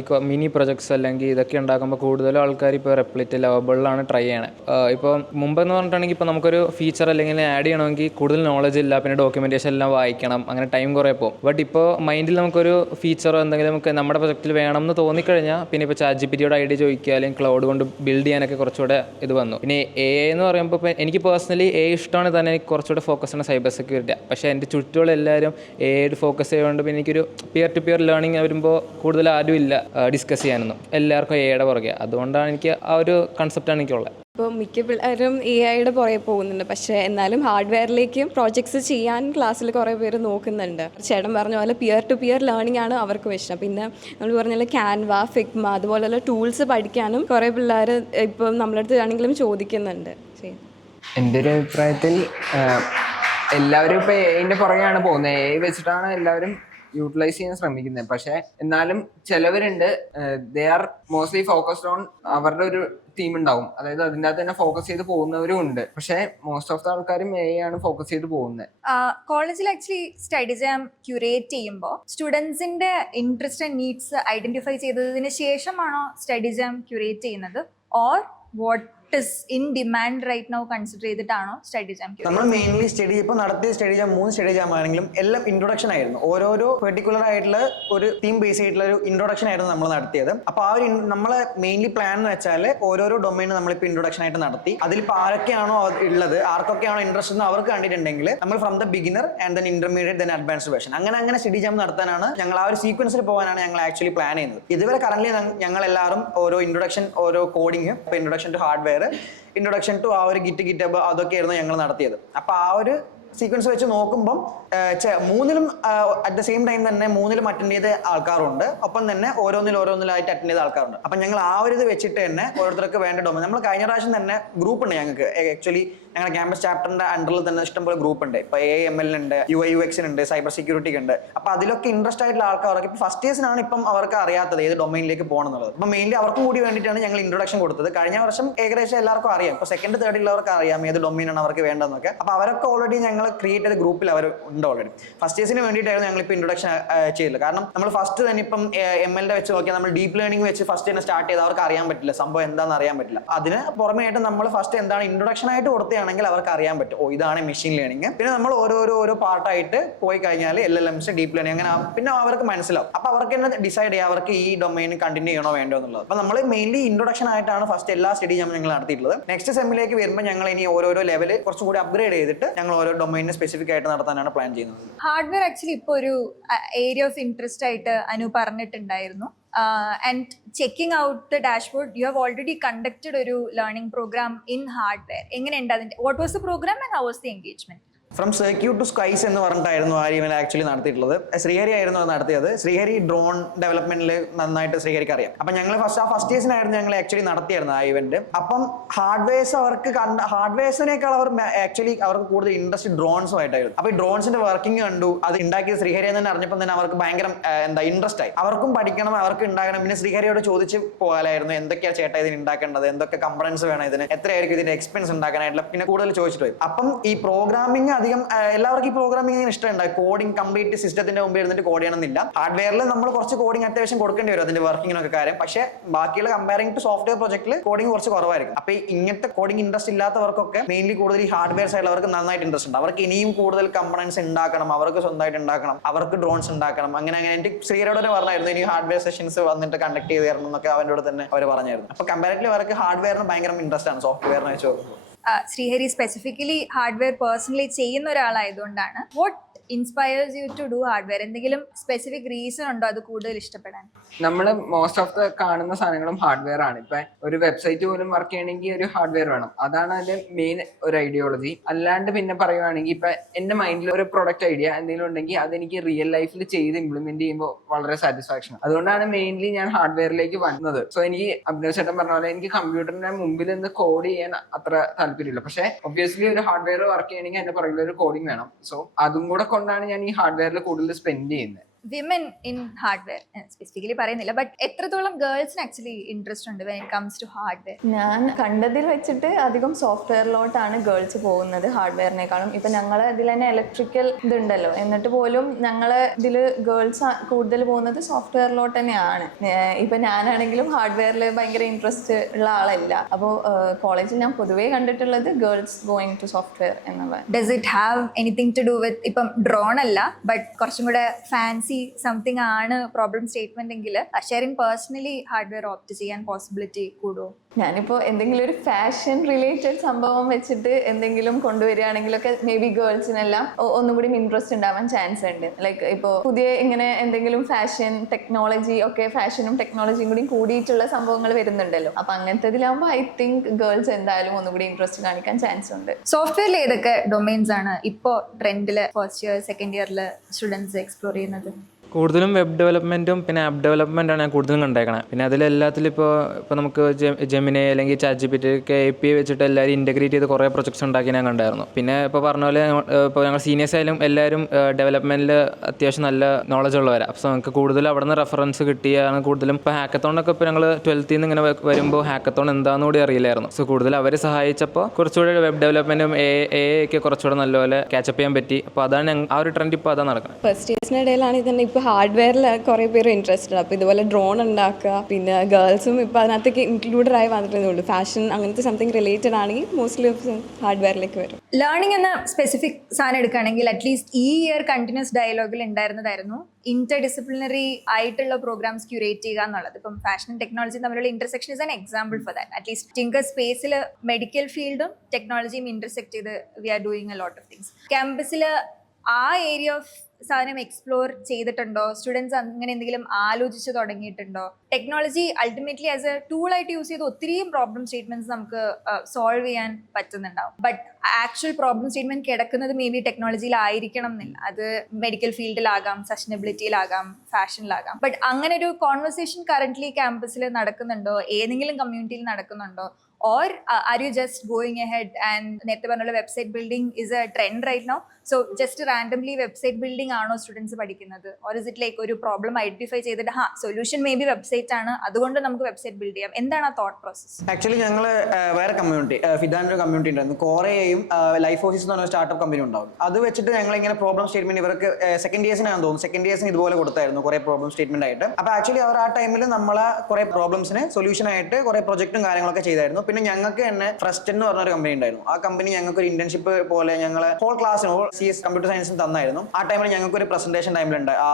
ഈ മിനി പ്രൊജക്ട്സ് അല്ലെങ്കിൽ ഇതൊക്കെ ഉണ്ടാക്കുമ്പോൾ കൂടുതലും ആൾക്കാർ ഇപ്പോൾ റെപ്ലിറ്റ് ലവബിളാണ് ട്രൈ ചെയ്യണത്. ഇപ്പോൾ മുമ്പെന്ന് പറഞ്ഞിട്ടുണ്ടെങ്കിൽ ഇപ്പോൾ നമുക്കൊരു ഫീച്ചർ അല്ലെങ്കിൽ ആഡ് ചെയ്യണമെങ്കിൽ കൂടുതൽ നോളജ് ഇല്ല, പിന്നെ ഡോക്യുമെൻറ്റേഷൻ എല്ലാം വായിക്കണം, അങ്ങനെ ടൈം കുറേ പോകും. ബട്ട് ഇപ്പോൾ മൈൻഡിൽ നമുക്കൊരു ഫീച്ചറോ എന്തെങ്കിലും നമുക്ക് നമ്മുടെ പ്രൊജക്റ്റിൽ വേണം എന്ന് തോന്നിക്കഴിഞ്ഞാൽ പിന്നെ ഇപ്പോൾ ChatGPTയോട് ഐഡിയ ചോദിക്കുക അല്ലെങ്കിൽ ക്ലൗഡ് കൊണ്ട് ബിൽഡ് ചെയ്യാനൊക്കെ കുറച്ചുകൂടെ ഇത് വന്നു. പിന്നെ AI എന്ന് പറയുമ്പോൾ ഇപ്പോൾ എനിക്ക് പേഴ്സണലി AI ഇഷ്ടമാണ്, തന്നെ എനിക്ക് കുറച്ചുകൂടെ ഫോക്കസ് ആണ് സൈബർ സെക്യൂരിറ്റി. പക്ഷേ എൻ്റെ ചുറ്റുമുള്ള എല്ലാവരും AI ഫോക്കസ് ചെയ്തുകൊണ്ട് പിന്നെ എനിക്കൊരു പിയർ ടു പിയർ ലേണിംഗ് വരുമ്പോൾ കൂടുതൽ ആരും ഇല്ല ഡിസ്കസ് ചെയ്യാനൊന്നും, എല്ലാവർക്കും AI പുറകെ. അതുകൊണ്ടാണ് എനിക്ക് ആ ഒരു കൺസെപ്റ്റാണ് എനിക്കുള്ളത്. ഇപ്പോൾ മിക്ക പിള്ളേരും AI പുറകെ പോകുന്നുണ്ട്, പക്ഷേ എന്നാലും ഹാർഡ്വെയറിലേക്കും പ്രോജക്ട്സ് ചെയ്യാൻ ക്ലാസ്സിൽ കുറേ പേര് നോക്കുന്നുണ്ട്. ചേട്ടൻ പറഞ്ഞ പോലെ പിയർ ടു പിയർ ലേണിംഗ് ആണ് അവർക്കും ഇഷ്ടം. പിന്നെ നമ്മൾ പറഞ്ഞ ക്യാൻവ, ഫിഗ്മ അതുപോലെയുള്ള ടൂൾസ് പഠിക്കാനും കുറേ പിള്ളേർ ഇപ്പം നമ്മളടുത്ത് ആണെങ്കിലും ചോദിക്കുന്നുണ്ട്. ശരി, എൻ്റെ ഒരു അഭിപ്രായത്തിൽ എല്ലാവരും ഇപ്പോൾ AI പുറകെയാണ് പോകുന്നത്. AI വെച്ചിട്ടാണ് എല്ലാവരും യൂട്ടിലൈസ് ചെയ്യാൻ ശ്രമിക്കുന്നത്. പക്ഷെ എന്നാലും ചിലവരുണ്ട്, they are mostly focused on അവരുടെ ഒരു തീം ഉണ്ടാവും, അതായത് അതിൻ്റെ അകത്ത് തന്നെ ഫോക്കസ് ചെയ്ത് പോകുന്നവരും ഉണ്ട്. പക്ഷെ മോസ്റ്റ് ഓഫ് ദ ആൾക്കാരും AI ആണ് ഫോക്കസ് ചെയ്ത് പോകുന്നത്. കോളേജിൽ ആക്ച്വലി സ്റ്റഡി ജാം ക്യൂറേറ്റ് ചെയ്യുമ്പോൾ സ്റ്റുഡൻസിന്റെ ഇൻട്രസ്റ്റ് ആൻഡ് നീഡ്സ് ഐഡന്റിഫൈ ചെയ്തതിന് ശേഷമാണോ സ്റ്റഡി ജാം ക്യൂറേറ്റ് ചെയ്യുന്നത്, or what is in demand right now consider ചെയ്തിട്ടാണോ സ്റ്റഡി ജാം? നമ്മൾ മെയിൻലി സ്റ്റഡി ഇപ്പോൾ നടത്തിയ സ്റ്റഡി ജാം 3 സ്റ്റഡി ജാം ആണെങ്കിലും എല്ലാം ഇൻട്രൊഡക്ഷൻ ആയിരുന്നു. ഓരോരോ പെർട്ടിക്കുലർ ആയിട്ടുള്ള ഒരു തീം ബേസ് ആയിട്ടുള്ള ഒരു ഇൻട്രൊഡക്ഷൻ ആയിരുന്നു നമ്മൾ നടത്തിയത്. അപ്പോൾ ആ ഒരു നമ്മളെ മെയിൻലി പ്ലാൻ എന്ന് വെച്ചാൽ ഓരോരോ ഡൊമൈനും നമ്മളിപ്പോൾ ഇൻട്രൊഡക്ഷൻ ആയിട്ട് നടത്തി. അതിലിപ്പോൾ ആരൊക്കെയാണോ ഉള്ളത്, ആർക്കൊക്കെയാണോ ഇൻട്രസ്റ്റ് എന്ന് അവർക്ക് കണ്ടിട്ടുണ്ടെങ്കിൽ നമ്മൾ from the beginner and then intermediate then advanced version അങ്ങനെ സ്റ്റഡി ജാം നടത്താനാണ് ഞങ്ങൾ ആ ഒരു സീക്വൻസിൽ പോകാനാണ് ഞങ്ങൾ ആക്ച്വലി പ്ലാൻ ചെയ്യുന്നത്. ഇതുവരെ കറന്റ് ഞങ്ങൾ എല്ലാവരും ഓരോ ഇൻട്രൊഡക്ഷൻ, ഓരോ കോഡിങ്, ഇപ്പോൾ introduction to hardware, introduction to ആ ഒരു ഗിറ്റബ് അതൊക്കെയായിരുന്നു ഞങ്ങൾ നടത്തിയത്. അപ്പോൾ ആ ഒരു സീക്വൻസ് വെച്ച് നോക്കുമ്പം 3ലും അറ്റ് ദ സെയിം ടൈം തന്നെ 3ലും അറ്റൻഡ് ചെയ്ത ആൾക്കാരുണ്ട്, ഒപ്പം തന്നെ ഓരോന്നിലായിട്ട് അറ്റൻഡ് ചെയ്ത ആൾക്കാരുണ്ട്. അപ്പം ഞങ്ങൾ ആ ഒരു ഇത് വെച്ചിട്ട് തന്നെ ഓരോരുത്തർക്ക് വേണ്ട ഡൊമൈൻ, നമ്മൾ കഴിഞ്ഞ പ്രാവശ്യം തന്നെ ഗ്രൂപ്പ് ഉണ്ട് ഞങ്ങൾക്ക്. ആക്ച്വലി ഞങ്ങളുടെ ക്യാമ്പസ് ചാപ്റ്ററിന്റെ അണ്ടറിൽ തന്നെ ഇഷ്ടംപോലെ ഗ്രൂപ്പ് ഉണ്ട്. ഇപ്പോൾ AI/ML ഉണ്ട്, UI/UX ഉണ്ട്, സൈബർ സെക്യൂരിറ്റി ഉണ്ട്. അപ്പോൾ അതിലൊക്കെ ഇൻട്രസ്റ്റ് ആയിട്ടുള്ള ആൾക്കാർക്ക് ഇപ്പോൾ ഫസ്റ്റ് ഇയേഴ്സിനാണ് ഇപ്പം അവർക്ക് അറിയാത്തത് ഏത് ഡൊമൈനിലേക്ക് പോകണം എന്നുള്ളത്. അപ്പോൾ മെയിൻലി അവർക്കും കൂടി വേണ്ടിയിട്ടാണ് ഞങ്ങൾ ഇൻട്രൊഡക്ഷൻ കൊടുത്തത്. കഴിഞ്ഞ വർഷം ഏകദേശം എല്ലാവർക്കും അറിയാം, ഇപ്പോൾ സെക്കൻഡ് തേർഡിലുള്ളവർക്ക് അറിയാം ഏത് ഡൊമൈനാണ് അവർക്ക് വേണ്ടതെന്നൊക്കെ. അപ്പോൾ അവരൊക്കെ ഓൾറെഡി ഞങ്ങൾ ക്രിയേറ്റ് ചെയ്ത ഗ്രൂപ്പിൽ അവർ ഉണ്ട് ഓൾറെഡി. ഫസ്റ്റ് ഇയേഴ്സിന് വേണ്ടിയിട്ടായിരുന്നു ഞങ്ങളിപ്പോൾ ഇൻട്രൊഡക്ഷൻ ചെയ്തില്ല. കാരണം നമ്മൾ ഫസ്റ്റ് തന്നെ ഇപ്പം ML വെച്ച് നോക്കിയാൽ നമ്മൾ ഡീപ്പ് ലേണിംഗ് വെച്ച് ഫസ്റ്റ് തന്നെ സ്റ്റാർട്ട് ചെയ്ത് അവർക്ക് അറിയാൻ പറ്റില്ല, സംഭവം എന്താണെന്ന് അറിയാൻ പറ്റില്ല. അതിന് പുറമേ ആയിട്ട് നമ്മൾ ഫസ്റ്റ് എന്താണ് ഇൻട്രൊഡക്ഷൻ ആയിട്ട് കൊടുക്കുകയാണെങ്കിൽ അവർക്ക് അറിയാൻ പറ്റും, ഓ ഇതാണ് മെഷീൻ ലേണിംഗ്. പിന്നെ നമ്മൾ ഓരോ പാർട്ടായിട്ട് പോയി കഴിഞ്ഞാൽ LLMs, ഡീപ്പ് ലേണിംഗ്, അങ്ങനെ പിന്നെ അവർക്ക് മനസ്സിലാവും. അപ്പോൾ അവർക്ക് തന്നെ ഡിസൈഡ് ചെയ്യാം അവർക്ക് ഈ ഡൊമൈൻ കണ്ടിന്യൂ ചെയ്യണോ വേണ്ടോ എന്നുള്ളത്. അപ്പോൾ നമ്മൾ മെയിൻലി ഇൻട്രൊഡക്ഷൻ ആയിട്ടാണ് ഫസ്റ്റ് എല്ലാ സ്റ്റഡി ഞങ്ങൾ നടത്തിയിട്ടുള്ളത്. നെക്സ്റ്റ് സെമ്മിലേക്ക് വരുമ്പോൾ ഞങ്ങൾ ഇനി ഓരോരോ ലെവൽ കുറച്ചും കൂടി അപ്ഗ്രേഡ് ചെയ്തിട്ട് ഞങ്ങൾ ഓരോ ഡൊമൈനിന് സ്പെസിഫിക് ആയിട്ട് നടത്താനാണ് പ്ലാൻ ചെയ്യുന്നത്. ഹാർഡ്വെയർ ആക്ച്വലി ഇപ്പോൾ ഒരു ഏരിയ ഓഫ് ഇൻട്രസ്റ്റ് ആയിട്ട് അനു പറഞ്ഞിട്ടുണ്ടായിരുന്നു. And checking out the dashboard, you have already conducted a learning program in hardware. What was the program and how was the engagement? From circuit to skies എന്ന് പറഞ്ഞിട്ടായിരുന്നു ആ event actually നടത്തിയിട്ടുള്ളത്. ശ്രീഹരി ആയിരുന്നു അത് നടത്തിയത്. Sreehari drone ഡെവലപ്മെന്റിൽ നന്നായിട്ട് ശ്രീഹരിക്ക് അറിയാം. അപ്പം ഞങ്ങൾ ഫസ്റ്റ് ഇയേഴ്സിനായിരുന്നു ഞങ്ങൾ ആക്ച്വലി നടത്തിയായിരുന്നു ആ ഇവന്റ്. അപ്പം ഹാർഡ്വെയർസ് അവർക്ക് ഹാർഡ്വെയർസിനേക്കാൾ ആക്ച്വലി അവർക്ക് കൂടുതൽ ഇൻട്രസ്റ്റ് ഡ്രോൺസും ആയിട്ടായിരുന്നു. അപ്പോൾ ഈ ഡ്രോൺസിന്റെ വർക്കിംഗ് കണ്ടു, അത് ഉണ്ടാക്കിയത് ശ്രീഹരി എന്ന് അറിഞ്ഞപ്പോൾ തന്നെ അവർക്ക് ഭയങ്കര ഇൻട്രസ്റ്റ് ആയി. അവർക്കും പഠിക്കണം, അവർക്ക് ഉണ്ടാക്കണം. പിന്നെ ശ്രീഹരിയോട് ചോദിച്ച് പോകാലായിരുന്നു എന്തൊക്കെയാണ് ചേട്ടാ ഇതിന് ഉണ്ടാക്കേണ്ടത്, എന്തൊക്കെ കമ്പണൻസ് വേണം, ഇതിന് എത്രയായിരിക്കും ഇതിന്റെ എക്സ്പെൻസ് ഉണ്ടാക്കാനായിട്ടുള്ള. പിന്നെ കൂടുതൽ ചോദിച്ചിട്ട് പോയി. അപ്പം ഈ പ്രോഗ്രാമിംഗ് അധികം എല്ലാവർക്കും ഈ പ്രോഗ്രാമിംഗ് ഇഷ്ടമുണ്ട്. കോഡിംഗ് കംപ്ലീറ്റ് സിസ്റ്റത്തിന്റെ മുമ്പ് ഇരുന്നിട്ട് കോഡ് ചെയ്യണമെന്നില്ല. ഹാർഡ്വെയറിൽ നമ്മൾ കുറച്ച് കോഡിംഗ് അത്യാവശ്യം കൊടുക്കേണ്ടി വരും അതിന്റെ വർക്കിങ്ങിനൊക്കെ കാര്യം. പക്ഷേ ബാക്കിയുള്ള കമ്പയറിംഗ് ടു സോഫ്റ്റ്വെയർ പ്രൊജക്റ്റിൽ കോഡിംഗ് കുറച്ച് കുറവായിരിക്കും. അപ്പോൾ ഇങ്ങനത്തെ കോഡിംഗ് ഇൻട്രസ്റ്റ് ഇല്ലാത്തവർക്കൊക്കെ മെയിൻലി കൂടുതൽ ഈ ഹാർഡ്വെയർ സൈഡിൽ അവർക്ക് നന്നായിട്ട് ഇൻട്രസ്റ്റ് ഉണ്ട്. അവർക്ക് ഇനിയും കൂടുതൽ കമ്പണൻസ് ഉണ്ടാക്കണം, അവർക്ക് സ്വന്തമായിട്ട് ഉണ്ടാക്കണം, അവർക്ക് ഡ്രോൺസ് ഉണ്ടാക്കണം. അങ്ങനെ എനിക്ക് ശ്രീഹരിയോട് തന്നെ പറഞ്ഞായിരുന്നു ഇനി ഹാർഡ്വെയർ സെഷൻസ് വന്നിട്ട് കണ്ടക്ട് ചെയ്ത് തരണം എന്നൊക്കെ അവരോട് തന്നെ അവർ പറഞ്ഞായിരുന്നു. അപ്പോൾ കമ്പാരിറ്റീവ്ലി അവർക്ക് ഹാർഡ്വെയറിന് ഭയങ്കര ഇൻട്രസ്റ്റ് ആണ് സോഫ്റ്റ്വെയറിനെ വെച്ച് നോക്കുമ്പോൾ. ശ്രീഹരി സ്പെസിഫിക്കലി ഹാർഡ്വെയർ പേഴ്സണലി ചെയ്യുന്ന ഒരാളായതുകൊണ്ടാണ്. What inspires you to do hardware? എന്തെങ്കിലും സ്പെസിഫിക് റീസൺ ഉണ്ടോ അത് കൂടുതൽ ഇഷ്ടപ്പെടാൻ? നമ്മൾ മോസ്റ്റ് ഓഫ് ദ കാണുന്ന സാധനങ്ങളും ഹാർഡ്വെയർ ആണ്. ഇപ്പൊ ഒരു വെബ്സൈറ്റ് പോലും വർക്ക് ചെയ്യണമെങ്കിൽ ഒരു ഹാർഡ്വെയർ വേണം. അതാണ് അതിന്റെ മെയിൻ ഒരു ഐഡിയോളജി. അല്ലാണ്ട് പിന്നെ പറയുവാണെങ്കിൽ ഇപ്പൊ എന്റെ മൈൻഡിൽ ഒരു പ്രൊഡക്റ്റ് ഐഡിയ എന്തെങ്കിലും ഉണ്ടെങ്കിൽ അതെനിക്ക് റിയൽ ലൈഫിൽ ചെയ്ത് ഇംപ്ലിമെന്റ് ചെയ്യുമ്പോൾ വളരെ സാറ്റിസ്ഫാക്ഷൻ. അതുകൊണ്ടാണ് മെയിൻലി ഞാൻ ഹാർഡ്വെയറിലേക്ക് വന്നത്. സോ എനിക്ക് അഭിനവ് ചേട്ടൻ പറഞ്ഞ പോലെ എനിക്ക് കമ്പ്യൂട്ടറിന്റെ മുമ്പിൽ നിന്ന് കോഡ് ചെയ്യാൻ അത്ര താല്പര്യമില്ല. പക്ഷെ ഒബ്വിയസ്ലി ഒരു ഹാർഡ്വെയർ വർക്ക് ചെയ്യണമെങ്കിൽ എന്റെ പുറകിൽ ഒരു കോഡിംഗ് വേണം. സോ അതും കൂടെ കൊണ്ടാണ് ഞാൻ ഈ ഹാർഡ്വെയറിൽ കൂടുതൽ സ്പെൻഡ് ചെയ്യുന്നത്. വിമൻ ഇൻ ഹാർഡ്വെയർ സ്പെസിഫിക്കലി പറയുന്നില്ല, ബട്ട് എത്രത്തോളം ഗേൾസിന് ആക്ച്വലി ഇൻട്രസ്റ്റ് ഉണ്ട് when it comes to hardware? ഞാൻ കണ്ടതിൽ വെച്ചിട്ട് അധികം സോഫ്റ്റ്വെയറിലോട്ടാണ് ഗേൾസ് പോകുന്നത് ഹാർഡ്വെയറിനേക്കാളും. ഇപ്പൊ ഞങ്ങളെ ഇതിൽ തന്നെ ഇലക്ട്രിക്കൽ ഇതുണ്ടല്ലോ, എന്നിട്ട് പോലും ഞങ്ങളെ ഇതിൽ ഗേൾസ് കൂടുതൽ പോകുന്നത് സോഫ്റ്റ്വെയറിലോട്ട് തന്നെയാണ്. ഇപ്പൊ ഞാനാണെങ്കിലും ഹാർഡ്വെയറിൽ ഭയങ്കര ഇൻട്രസ്റ്റ് ഉള്ള ആളല്ല. അപ്പോൾ കോളേജിൽ ഞാൻ പൊതുവേ കണ്ടിട്ടുള്ളത് ഗേൾസ് ഗോയിങ് ടു സോഫ്റ്റ്വെയർ എന്നുള്ളത്. Does it have anything to do with ഇപ്പം ഡ്രോൺ അല്ല ബട്ട് കുറച്ചും കൂടെ ഫാൻസി സംതിങ് ആണ് പ്രോബ്ലം സ്റ്റേറ്റ്മെന്റ് എങ്കിൽ ഷെറിൻ പേഴ്സണലി ഹാർഡ്വെയർ ഓപ്റ്റ് ചെയ്യാൻ പോസിബിലിറ്റി കൂടുമോ? ഞാനിപ്പോൾ എന്തെങ്കിലും ഒരു ഫാഷൻ റിലേറ്റഡ് സംഭവം വെച്ചിട്ട് എന്തെങ്കിലും കൊണ്ടുവരികയാണെങ്കിലൊക്കെ മേ ബി ഗേൾസിനെല്ലാം ഒന്നും കൂടി ഇൻട്രസ്റ്റ് ഉണ്ടാവാൻ ചാൻസ് ഉണ്ട്. ലൈക്ക് ഇപ്പോൾ പുതിയ ഇങ്ങനെ എന്തെങ്കിലും ഫാഷൻ ടെക്നോളജി ഒക്കെ, ഫാഷനും ടെക്നോളജിയും കൂടി കൂടിയിട്ടുള്ള സംഭവങ്ങൾ വരുന്നുണ്ടല്ലോ. അപ്പൊ അങ്ങനത്തെ ഐ തിങ്ക് ഗേൾസ് എന്തായാലും ഒന്നും കൂടി ഇൻട്രസ്റ്റ് കാണിക്കാൻ ചാൻസ് ഉണ്ട്. സോഫ്റ്റ്വെയറിൽ ഏതൊക്കെ ഡൊമൈൻസ് ആണ് ഇപ്പോൾ ട്രെൻഡില് ഫസ്റ്റ് ഇയർ സെക്കൻഡ് ഇയറിൽ സ്റ്റുഡൻസ് എക്സ്പ്ലോർ ചെയ്യുന്നത്? കൂടുതലും വെബ് ഡെവലപ്മെൻറ്റും പിന്നെ ആപ്പ് ഡെവലപ്മെൻറ്റാണ് ഞാൻ കൂടുതലും കണ്ടേക്കണത്. പിന്നെ അതിലെല്ലാത്തിലും ഇപ്പോൾ നമുക്ക് ജെമിനി അല്ലെങ്കിൽ ChatGPT ഒക്കെ API വെച്ചിട്ട് എല്ലാവരും ഇൻറ്റഗ്രേറ്റ് ചെയ്ത് കുറേ പ്രൊജക്ട്സ് ഉണ്ടാക്കി ഞാൻ കണ്ടായിരുന്നു. പിന്നെ ഇപ്പോൾ പറഞ്ഞ പോലെ ഇപ്പോൾ ഞങ്ങൾ സീനിയേഴ്സ് ആയാലും എല്ലാവരും ഡെവലപ്മെൻറ്റിൽ അത്യാവശ്യം നല്ല നോളജ് ഉള്ളവരാണ്. അപ്പോൾ നമുക്ക് കൂടുതൽ അവിടെ നിന്ന് റെഫറൻസ് കിട്ടിയാണ് കൂടുതലും. ഇപ്പോൾ ഹാക്കത്തോണൊക്കെ ഇപ്പോൾ ഞങ്ങൾ 12th നിന്ന് ഇങ്ങനെ വരുമ്പോൾ ഹാക്കത്തോൺ എന്താണെന്ന് കൂടി അറിയില്ലായിരുന്നു. സോ കൂടുതൽ അവർ സഹായിച്ചപ്പോൾ കുറച്ചുകൂടി വെബ് ഡെവലപ്മെൻറ്റും AI ഒക്കെ കുറച്ചുകൂടെ നല്ലപോലെ ക്യാച്ചപ്പ് ചെയ്യാൻ പറ്റി. അപ്പോൾ അതാണ് ആ ഒരു ട്രെൻഡ് ഇപ്പോൾ അതാണ് നടക്കുന്നത്. ഫസ്റ്റ് ഇയേഴ്സിൻ്റെ ഇടയിലാണെങ്കിൽ തന്നെ ഇപ്പോൾ ഹാർഡ്വെയറിൽ കുറേ പേര് ഇൻട്രസ്റ്റഡ്. അപ്പോൾ ഇതുപോലെ ഡ്രോൺ ഉണ്ടാക്കുക, പിന്നെ ഗേൾസും ഇപ്പോൾ അതിനകത്തേക്ക് ഇൻക്ലൂഡഡ് ആയി വന്നിട്ടേ ഉള്ളൂ. ഫാഷൻ അങ്ങനത്തെ സംതിങ് റിലേറ്റഡ് ആണെങ്കിൽ മോസ്റ്റ്ലി ഹാർഡ്വെയറിലേക്ക് വരും. ലേണിംഗ് എന്ന സ്പെസിഫിക് സാധനം എടുക്കുകയാണെങ്കിൽ അറ്റ്ലീസ്റ്റ് ഈ ഇയർ കണ്ടിന്യൂസ് ഡയലോഗിൽ ഉണ്ടായിരുന്നതായിരുന്നു ഇന്റർ ഡിസിപ്ലിനറി ആയിട്ടുള്ള പ്രോഗ്രാംസ് ക്യൂറേറ്റ് ചെയ്യുക എന്നുള്ളത്. ഇപ്പം ഫാഷനും ടെക്നോളജിയും തമ്മിലുള്ള intersection is an example for that. At least tinker സ്പേസിൽ മെഡിക്കൽ ഫീൽഡും ടെക്നോളജിയും ഇന്റർസെക്ട് ചെയ്ത് we are doing a lot of things. ക്യാമ്പസിൽ ആ ഏരിയ ഓഫ് സാധനം എക്സ്പ്ലോർ ചെയ്തിട്ടുണ്ടോ? സ്റ്റുഡൻസ് അങ്ങനെ എന്തെങ്കിലും ആലോചിച്ച് തുടങ്ങിയിട്ടുണ്ടോ? Technology ultimately as a ടൂളായിട്ട് use ചെയ്ത് ഒത്തിരിയും പ്രോബ്ലം സ്റ്റേറ്റ്മെന്റ്സ് നമുക്ക് സോൾവ് ചെയ്യാൻ പറ്റുന്നുണ്ടാവും. ബട്ട് ആക്ച്വൽ പ്രോബ്ലം സ്റ്റേറ്റ്മെന്റ് കിടക്കുന്നത് മേ ബി ടെക്നോളജിയിലായിരിക്കണം എന്നില്ല. അത് മെഡിക്കൽ ഫീൽഡിലാകാം, സസ്റ്റൈനബിലിറ്റിയിലാകാം, ഫാഷനിലാകാം. ബട്ട് അങ്ങനെ ഒരു കോൺവെർസേഷൻ കറന്റ്ലി ക്യാമ്പസിൽ നടക്കുന്നുണ്ടോ? ഏതെങ്കിലും കമ്മ്യൂണിറ്റിയിൽ നടക്കുന്നുണ്ടോ? Or are you just going ahead and നേരത്തെ പറഞ്ഞ website building is a trend right now? So just randomly website building ആണോ സ്റ്റുഡൻസ് പഠിക്കുന്നത്? ഓർ ഇസ് ഇറ്റ് ലൈക്ക് ഒരു പ്രോബ്ലം ഐഡന്റിഫൈ ചെയ്തിട്ട് സൊല്യൂഷൻ മേ ബി വെബ്സൈറ്റ് ആണ്, അതുകൊണ്ട് നമുക്ക് വെബ്സൈറ്റ് ബിൽഡ് ചെയ്യാം? എന്താണ് ആ തോട്ട് പ്രോസസ്? ആക്ച്വലി ഞങ്ങൾ വേറെ കമ്മ്യൂണിറ്റി, ഫിദാൻ്റെ ഒരു കമ്മ്യൂണിറ്റി ഉണ്ടായിരുന്നു. കോറയെയും ലൈഫ് ഓഫീസ് എന്ന് പറഞ്ഞ സ്റ്റാർട്ടപ്പ് കമ്പനി ഉണ്ടാവും. അത് വെച്ചിട്ട് ഞങ്ങൾ ഇങ്ങനെ പ്രോബ്ലം സ്റ്റേറ്റ്മെന്റ് ഇവർക്ക് സെക്കൻഡ് ഇയേഴ്സിനാണെന്ന് തോന്നുന്നു, സെക്കൻഡ് ഇയേഴ്സിന് ഇതുപോലെ കൊടുത്തായിരുന്നു കുറേ പ്രോബ്ലം സ്റ്റേറ്റ്മെന്റ് ആയിട്ട്. അപ്പോൾ ആക്ച്വലി അവർ ആ ടൈമിൽ നമ്മളെ കുറേ പ്രോബ്ലംസിന് സൊല്യൂഷൻ ആയിട്ട് കുറേ പ്രൊജക്റ്റും കാര്യങ്ങളൊക്കെ ചെയ്തായിരുന്നു. പിന്നെ ഞങ്ങൾക്ക് തന്നെ ഫ്രസ്റ്റ് എന്ന് പറഞ്ഞ ഒരു കമ്പനി ഉണ്ടായിരുന്നു. ആ കമ്പനി ഞങ്ങൾക്ക് ഒരു ഇന്റേൺഷിപ്പ് പോലെ ഞങ്ങൾ ഹോൾ ക്ലാസ്സിന് CS കമ്പ്യൂട്ടർ സയൻസിന് തന്നായിരുന്നു. ആ ടൈമിൽ ഞങ്ങൾക്ക് ഒരു പ്രസന്റേഷൻ ആ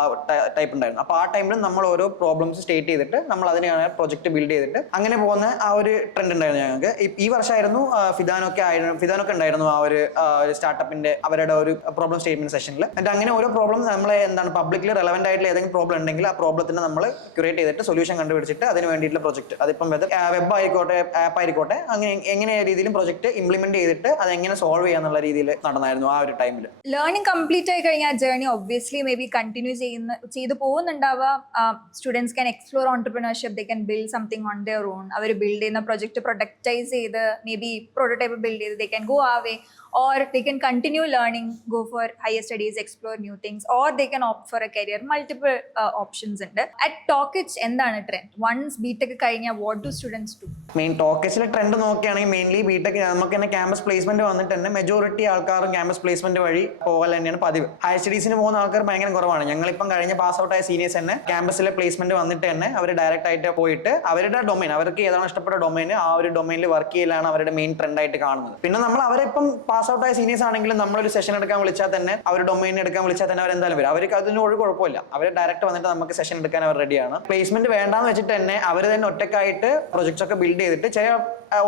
ടൈപ്പ് ഉണ്ടായിരുന്നു. അപ്പോൾ ആ ടൈമിൽ നമ്മൾ ഓരോ പ്രോബ്ലംസ് സ്റ്റേറ്റ് ചെയ്തിട്ട് നമ്മൾ അതിനെയാണ് പ്രൊജക്ട് ബിൽഡ് ചെയ്തിട്ട് അങ്ങനെ പോകുന്ന ആ ഒരു ട്രെൻഡ് ഉണ്ടായിരുന്നു ഞങ്ങൾക്ക്. ഈ വർഷമായിരുന്നു ഫിദാനൊക്കെ ഉണ്ടായിരുന്നു ആ ഒരു സ്റ്റാർട്ടപ്പിന്റെ അവരുടെ ഒരു പ്രോബ്ലം സ്റ്റേറ്റ്മെന്റ് സെഷനിൽ. എന്നിട്ട് അങ്ങനെ ഓരോ പ്രോബ്ലം നമ്മൾ എന്താണ് പബ്ലിക്കിൽ റെലവെന്റ് ആയിട്ടുള്ള ഏതെങ്കിലും പ്രോബ്ലം ഉണ്ടെങ്കിൽ ആ പ്രോബ്ലത്തിന് നമ്മൾ ക്യൂറേറ്റ് ചെയ്തിട്ട് സൊല്യൂഷൻ കണ്ടുപിടിച്ചിട്ട് അതിന് വേണ്ടിയിട്ടുള്ള പ്രൊജക്ട്, അതിപ്പം വെബ് ആയിക്കോട്ടെ ആപ്പ് ആയിക്കോട്ടെ, എങ്ങനെ രീതിയിലും പ്രൊജക്ട് ഇംപ്ലിമെന്റ് ചെയ്തിട്ട് അത് എങ്ങനെ സോൾവ് ചെയ്യാന്നുള്ള രീതിയിൽ നടന്നായിരുന്നു ആ ഒരു ടൈമിൽ. ലേണിംഗ് കംപ്ലീറ്റ് ആയി കഴിഞ്ഞാൽ journey obviously may be continue ചെയ്തു പോകുന്നുണ്ടാവുക. Students can explore entrepreneurship, they can build something on their own. അവർ ബിൽഡ് ചെയ്യുന്ന പ്രൊജക്ട് പ്രൊഡക്റ്റൈസ് ചെയ്ത് മേ ബി പ്രോട്ടോടൈപ്പ് ബിൽഡ് ചെയ്ത് ദേ ക്യാൻ ഗോ ആ വേ, or they can continue learning, go for higher studies, explore new things, or they can opt for a career. Multiple options ഉണ്ട്. At Talkich എന്താണ് trend? Once BTech കഴിഞ്ഞാൽ what do students do? Main ടോക്കച്ചിലെ trend നോക്കുകയാണെങ്കിൽ mainly BTech നമുക്ക് തന്നെ campus placement വന്നിട്ട് തന്നെ majority ആൾക്കാരും ക്യാമ്പസ് പ്ലേസ്മെന്റ് വഴി പോകൽ തന്നെയാണ് പതിവ്. ഹയർ സ്റ്റഡീസിന് പോകുന്ന ആൾക്കാർ ഭയങ്കര കുറവാണ്. ഞങ്ങളിപ്പം കഴിഞ്ഞ പാസ് ഔട്ട് ആയ സീനിയേഴ്സ് തന്നെ ക്യാമ്പസിലെ പ്ലേസ്മെന്റ് വന്നിട്ട് തന്നെ അവർ ഡയറക്റ്റ് ആയിട്ട് പോയിട്ട് അവരുടെ ഡൊമൈൻ, അവർക്ക് ഏതാണ് ഇഷ്ടപ്പെട്ട ഡൊമൈൻ, ആ ഒരു ഡൊമൈനിൽ വർക്ക് ചെയ്യലാണ് അവരുടെ മെയിൻ ട്രെൻഡ് ആയിട്ട് കാണുന്നത്. പിന്നെ നമ്മൾ അവരെ ഇപ്പം പാസ് ഔട്ട് ആയ സീനിയേഴ്സ് ആണെങ്കിലും നമ്മളൊരു സെഷൻ എടുക്കാൻ വിളിച്ചാൽ തന്നെ, അവർ ഡൊമൈൻ എടുക്കാൻ വിളിച്ചാൽ തന്നെ അവർ എന്തായാലും വരും. അവർക്ക് അതിന് ഒരു കുഴപ്പമില്ല. അവർ ഡയറക്റ്റ് വന്നിട്ട് നമുക്ക് സെഷൻ എടുക്കാൻ അവർ റെഡിയാണ്. പ്ലേസ്മെന്റ് വേണ്ടാന്ന് വെച്ചിട്ട് തന്നെ അവർ തന്നെ ഒറ്റക്കായിട്ട് പ്രൊജക്ട്സ് ഒക്കെ ബിൽഡ് ചെയ്തിട്ട് ചില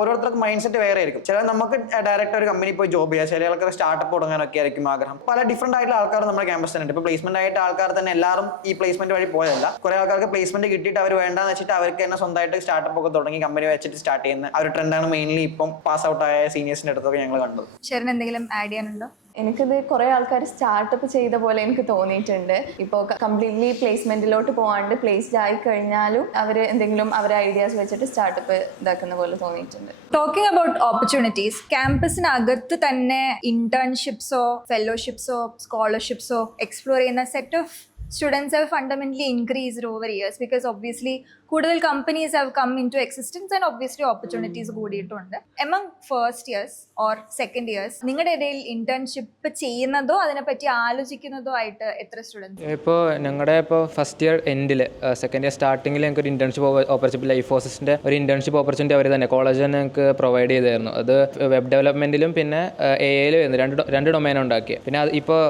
ഓരോരുത്തർക്ക് മൈൻഡ് സെറ്റ് വേറെ ആയിരിക്കും. ചില നമുക്ക് ഡയറക്റ്റ് ഒരു കമ്പനി പോയി ജോബ് ചെയ്യുക, ചില ആൾക്കാർ സ്റ്റാർട്ടപ്പ് തുടങ്ങാനൊക്കെ ആയിരിക്കും ആഗ്രഹം. പല ഡിഫറെന്റ് ആയിട്ടുള്ള ആൾക്കാർ നമ്മുടെ ക്യാമ്പസ് തന്നെ ഉണ്ട്. ഇപ്പോൾ പ്ലേസ്മെന്റ് ആയിട്ട് ആൾക്കാർ തന്നെ എല്ലാവരും ഈ പ്ലേസ്മെന്റ് വഴി പോയതല്ല. കുറെ ആൾക്കാർക്ക് പ്ലേസ്മെന്റ് കിട്ടിയിട്ട് അവർ വേണ്ടാന്ന് വെച്ചിട്ട് അവർക്ക് തന്നെ സ്വന്തമായിട്ട് സ്റ്റാർട്ടപ്പ് ഒക്കെ തുടങ്ങി കമ്പനി വെച്ചിട്ട് സ്റ്റാർട്ട് ചെയ്യുന്ന ആ ഒരു ട്രെൻഡാണ് മെയിൻലി ഇപ്പം പാസ് ഔട്ട് ആയ സീനിയേഴ്സിന്റെ അടുത്തൊക്കെ ഞങ്ങൾ കണ്ടത്. ഷെറിന് എന്തെങ്കിലും ആഡ് ചെയ്യാനുണ്ടോ? എനിക്കിത് കുറേ ആൾക്കാർ സ്റ്റാർട്ടപ്പ് ചെയ്ത പോലെ എനിക്ക് തോന്നിയിട്ടുണ്ട്. ഇപ്പോൾ കംപ്ലീറ്റ്ലി പ്ലേസ്മെന്റിലോട്ട് പോകാണ്ട് പ്ലേസ്ഡ് ആയി കഴിഞ്ഞാലും അവർ എന്തെങ്കിലും അവരെ ഐഡിയാസ് വെച്ചിട്ട് സ്റ്റാർട്ടപ്പ് ഇതാക്കുന്ന പോലെ തോന്നിയിട്ടുണ്ട്. ടോക്കിംഗ് അബൌട്ട് ഓപ്പർച്യൂണിറ്റീസ്, ക്യാമ്പസിനകത്ത് തന്നെ ഇന്റേൺഷിപ്സോ ഫെലോഷിപ്സോ സ്കോളർഷിപ്സോ എക്സ്പ്ലോർ ചെയ്യുന്ന set of students have fundamentally increased over years because obviously കൂടുതൽ companies have come into existence and obviously opportunities കൂടിയിട്ടുണ്ട്. Among first years or second years നിങ്ങളുടെ ഇടയിൽ ഇന്റേൺഷിപ്പ് ചെയ്യുന്നതോ അതിനെപ്പറ്റി ആലോചിക്കുന്നതോ ആയിട്ട് എത്ര സ്റ്റുഡൻസ്? ഇപ്പോൾ ഞങ്ങളുടെ ഫസ്റ്റ് ഇയർ എൻഡിൽ സെക്കൻഡ് ഇയർ സ്റ്റാർട്ടിങ്ങിൽ ഞങ്ങൾക്ക് ഒരു ഇന്റേൺഷിപ്പ് ഓപ്പർച്യൂണിറ്റി, ലൈഫ് ഫോഴ്സസിൻ്റെ ഒരു ഇന്റേൺഷിപ്പ് ഓപ്പർച്യൂണിറ്റി അവർ തന്നെ കോളേജ് തന്നെ ഞങ്ങൾക്ക് പ്രൊവൈഡ് ചെയ്തായിരുന്നു. അത് വെബ് ഡെവലപ്മെന്റിലും പിന്നെ AI രണ്ട് ഡൊമൈൻ ഉണ്ടാക്കി. പിന്നെ അത് ഇപ്പോൾ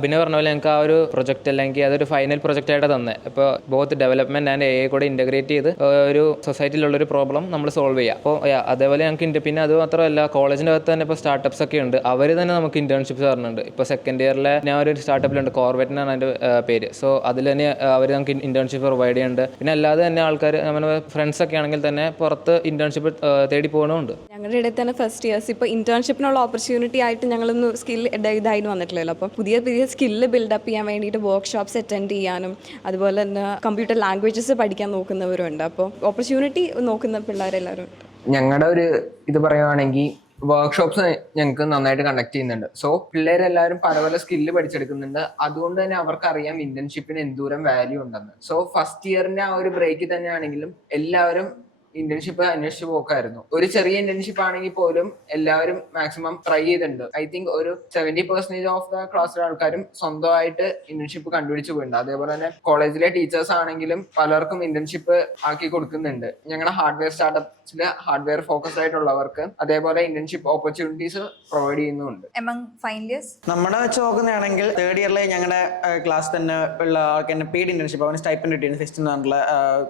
അഭിനവ് പറഞ്ഞ പോലെ ഞങ്ങൾക്ക് ആ ഒരു പ്രൊജക്റ്റ് അല്ലെങ്കിൽ അതൊരു ഫൈനൽ പ്രൊജക്റ്റ് ആയിട്ട് തന്നെ. ഇപ്പോൾ ബോത്ത് ഡെവലപ്മെന്റ് ആൻഡ് AI കൂടെ ഇന്റഗ്രേറ്റ് ചെയ്ത് ഒരു സൊസൈറ്റിയിലുള്ളൊരു പ്രോബ്ലം നമ്മൾ സോൾവ് ചെയ്യുക. അപ്പോൾ അതേപോലെ ഞങ്ങൾക്ക് പിന്നെ അത് മാത്രമല്ല കോളേജിൻ്റെ അകത്ത് തന്നെ ഇപ്പോൾ സ്റ്റാർട്ടപ്സ് ഒക്കെ ഉണ്ട്, അവർ തന്നെ നമുക്ക് ഇന്റേൺഷിപ്സ് പറഞ്ഞിട്ടുണ്ട്. ഇപ്പോൾ സെക്കൻഡ് ഇയറിലെ ഞാൻ ഒരു സ്റ്റാർട്ടപ്പിലുണ്ട്, കോർവെറ്റ് എന്നാണ് അതിൻ്റെ പേര്. സോ അതിൽ തന്നെ അവർ നമുക്ക് ഇന്റേൺഷിപ്പ് പ്രൊവൈഡ് ചെയ്യുന്നുണ്ട്. പിന്നെ അല്ലാതെ തന്നെ ആൾക്കാർ നമ്മുടെ ഫ്രണ്ട്സ് ഒക്കെ ആണെങ്കിൽ തന്നെ പുറത്ത് ഇന്റേൺഷിപ്പ് തേടി പോകണമുണ്ട്. ഞങ്ങളുടെ ഇടയിൽ തന്നെ ഫസ്റ്റ് ഇയേഴ്സ് ഇപ്പോൾ ഇന്റേൺഷിപ്പിനുള്ള ഓപ്പർച്യൂണിറ്റി ആയിട്ട് ഞങ്ങളൊന്നും സ്കിൽ ഇതായിട്ട് വന്നിട്ടില്ലല്ലോ. അപ്പോൾ പുതിയ സ്കില്ല് ബിൽഡപ്പ് ചെയ്യാൻ വേണ്ടിയിട്ട് വർക്ക്ഷോപ്സ് അറ്റൻഡ് ചെയ്യാനും അതുപോലെ തന്നെ കമ്പ്യൂട്ടർ ലാംഗ്വേജസ് പഠിക്കാൻ നോക്കുന്നവരുണ്ട്. അപ്പോൾ ഓപ്പർച്യൂണിറ്റി നോക്കുന്ന പിള്ളേരെല്ലാവരും ഉണ്ട്. ഞങ്ങളുടെ ഒരു ഇത് പറയുവാണെങ്കിൽ വർക്ക്ഷോപ്സ് ഞങ്ങൾക്ക് നന്നായിട്ട് കണ്ടക്ട് ചെയ്യുന്നുണ്ട്. സോ പിള്ളേരെല്ലാവരും പല പല സ്കില്ല് പഠിച്ചെടുക്കുന്നുണ്ട്. അതുകൊണ്ട് തന്നെ അവർക്കറിയാം ഇന്റേൺഷിപ്പിന് എന്തോരം വാല്യൂ ഉണ്ടെന്ന്. സോ ഫസ്റ്റ് ഇയറിന്റെ ആ ഒരു ബ്രേക്ക് തന്നെയാണെങ്കിലും എല്ലാവരും ഇന്റേൺഷിപ്പ് അന്വേഷിച്ച് പോക്കായിരുന്നു. ഒരു ചെറിയ ഇന്റേൺഷിപ്പ് ആണെങ്കിൽ പോലും എല്ലാവരും മാക്സിമം ട്രൈ ചെയ്തിട്ടുണ്ട്. ഐ തിങ്ക് ഒരു 70% ഓഫ് ദ ക്ലാസ്സിലെ ആൾക്കാരും സ്വന്തമായിട്ട് ഇന്റേൺഷിപ്പ് കണ്ടുപിടിച്ച് പോയിട്ടുണ്ട്. അതേപോലെ തന്നെ കോളേജിലെ ടീച്ചേഴ്സ് ആണെങ്കിലും പലർക്കും ഇന്റേൺഷിപ്പ് ആക്കി കൊടുക്കുന്നുണ്ട്. ഞങ്ങളുടെ ഹാർഡ്വെയർ സ്റ്റാർട്ടപ്സില് ഹാർഡ്വെയർ ഫോക്കസ്ഡ് ആയിട്ടുള്ളവർക്ക് അതേപോലെ ഇന്റേൺഷിപ്പ് ഓപ്പർച്യൂണിറ്റീസ് പ്രൊവൈഡ് ചെയ്യുന്നുണ്ട്. Among final years നമ്മുടെ വെച്ച് നോക്കുന്നതാണെങ്കിൽ തേർഡ് ഇയറിലെ ഞങ്ങളുടെ ക്ലാസ് തന്നെ ഉള്ള ആൾക്ക് തന്നെ പെയ്ഡ് ഇന്റേൺഷിപ്പ്, അവന് സ്റ്റൈപ്പൻഡ് കിട്ടിയിരുന്നു. ഫെസ്റ്റ് എന്ന് പറഞ്ഞിട്ടുള്ള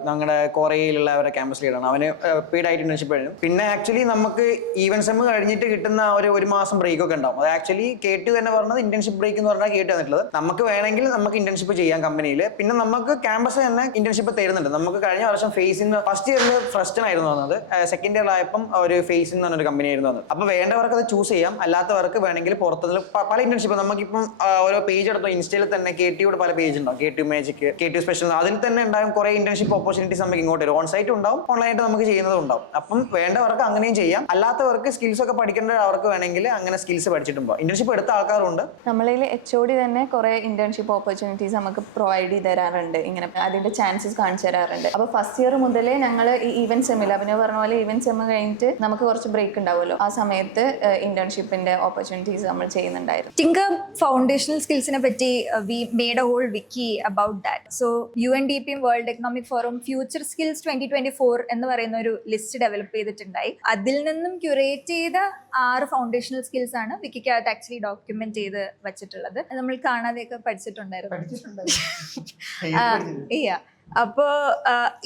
ഞങ്ങളുടെ കോറയിലുള്ള അവരുടെ ക്യാമ്പസ് ലീഡറാണ്, അവന് പെയ്ഡ് ആയിട്ട് ഇന്റേൺഷിപ്പ് കഴിഞ്ഞു. പിന്നെ ആക്ച്വലി നമുക്ക് ഈവൻ സെം കഴിഞ്ഞിട്ട് കിട്ടുന്ന ഒരു മാസം ബ്രേക്ക് ഒക്കെ ഉണ്ടാവും. അത് ആക്ച്വലി കേട്ട് തന്നെ പറഞ്ഞത് ഇന്റേൺഷിപ്പ് ബ്രേക്ക് എന്ന് പറഞ്ഞാൽ കേട്ട് വന്നിട്ടുള്ളത്. നമുക്ക് വേണമെങ്കിൽ നമുക്ക് ഇന്റേൺഷിപ്പ് ചെയ്യാം കമ്പനിയിൽ. പിന്നെ നമുക്ക് ക്യാമ്പസ് തന്നെ ഇന്റേൺഷിപ്പ് തരുന്നുണ്ട്. നമുക്ക് കഴിഞ്ഞ വർഷം ഫേസിന്ന് ഫസ്റ്റ് ഇയറിൽ ഫ്രസ്റ്റിനായിരുന്നു വന്നത്, സെക്കൻഡ് ഇയറിലായപ്പം ഒരു ഫേസിൽ എന്ന് പറഞ്ഞൊരു കമ്പനി ആയിരുന്നു വന്നത്. അപ്പോൾ വേണ്ടവർക്ക് അത് ചൂസ് ചെയ്യാം, അല്ലാത്തവർക്ക് വേണമെങ്കിൽ പുറത്തുനിന്ന് പല ഇന്റേൺഷിപ്പ് നമുക്കിപ്പം ഓരോ പേജ് എടുത്തോ ഇൻസ്റ്റയിൽ തന്നെ KTUയുടെ പല പേജ് ഉണ്ടാവും, KTU മാജിക്, KTU സ്പെഷ്യൽ, അതിൽ തന്നെ ഉണ്ടാവും കുറേ ഇന്റേൺഷിപ്പ് ഓപ്പർച്യൂണിറ്റീസ് നമുക്ക് ഇങ്ങോട്ട് വരും. ഓൺ സൈറ്റ് ഉണ്ടാവും, ഓൺലൈനായിട്ട് നമുക്ക് ചെയ്യുന്നതും ഉണ്ടാവും. അപ്പം വേണ്ടവർക്ക് അങ്ങനെയും ചെയ്യാം, അല്ലാത്തവർക്ക് സ്കിൽസ് ഒക്കെ പഠിക്കേണ്ട അവർക്ക് വേണമെങ്കിൽ അങ്ങനെ സ്കിൽസ് പഠിച്ചിട്ടും പോകാം. ഇന്റേൺഷിപ്പ് എടുത്ത ആൾക്കാരുണ്ട്. നമ്മളിൽ HOD തന്നെ കുറേ ഇന്റേൺഷിപ്പ് ഓപ്പർച്യൂണിറ്റീസ് നമുക്ക് പ്രൊവൈഡ് ചെയ്ത് തരാറുണ്ട്, ഇങ്ങനെ അതിന്റെ ചാൻസസ് കാണിച്ചു തരാറുണ്ട്. അപ്പോൾ ഫസ്റ്റ് ഇയർ മുതലേ ഞങ്ങൾ ഈ ഈവന്റ് സെമ്മിൽ അഭിനവ് പറഞ്ഞ പോലെ ഈവന്റ് സെമ്മ് കഴിഞ്ഞിട്ട് നമുക്ക് കുറച്ച് ബ്രേക്ക് ഉണ്ടാവുമല്ലോ, ആ സമയത്ത് ഇന്റേൺഷിപ്പിന്റെ ഓപ്പർച്യൂണിറ്റീസ് നമ്മൾ ചെയ്യുന്നുണ്ടായിരുന്നു. Tinker foundational skillsനെ പറ്റി we made a whole wiki about that. So UNDP World Economic Forum Future Skills 2024 എന്ന് പറയുന്ന ഒരു ലിസ്റ്റ് ഡെവലപ്പ് ചെയ്തിട്ടുണ്ടായി. അതിൽ നിന്നും ക്യൂറേറ്റ് ചെയ്ത 6 ഫൗണ്ടേഷണൽ സ്കിൽസ് ആണ് വിക്കിക്കകത്ത് ആക്ച്വലി ഡോക്യുമെന്റ് ചെയ്ത് വെച്ചിട്ടുള്ളത്. നമ്മൾ കാണാതെയൊക്കെ പഠിച്ചിട്ടുണ്ടായിരുന്നു. അപ്പോൾ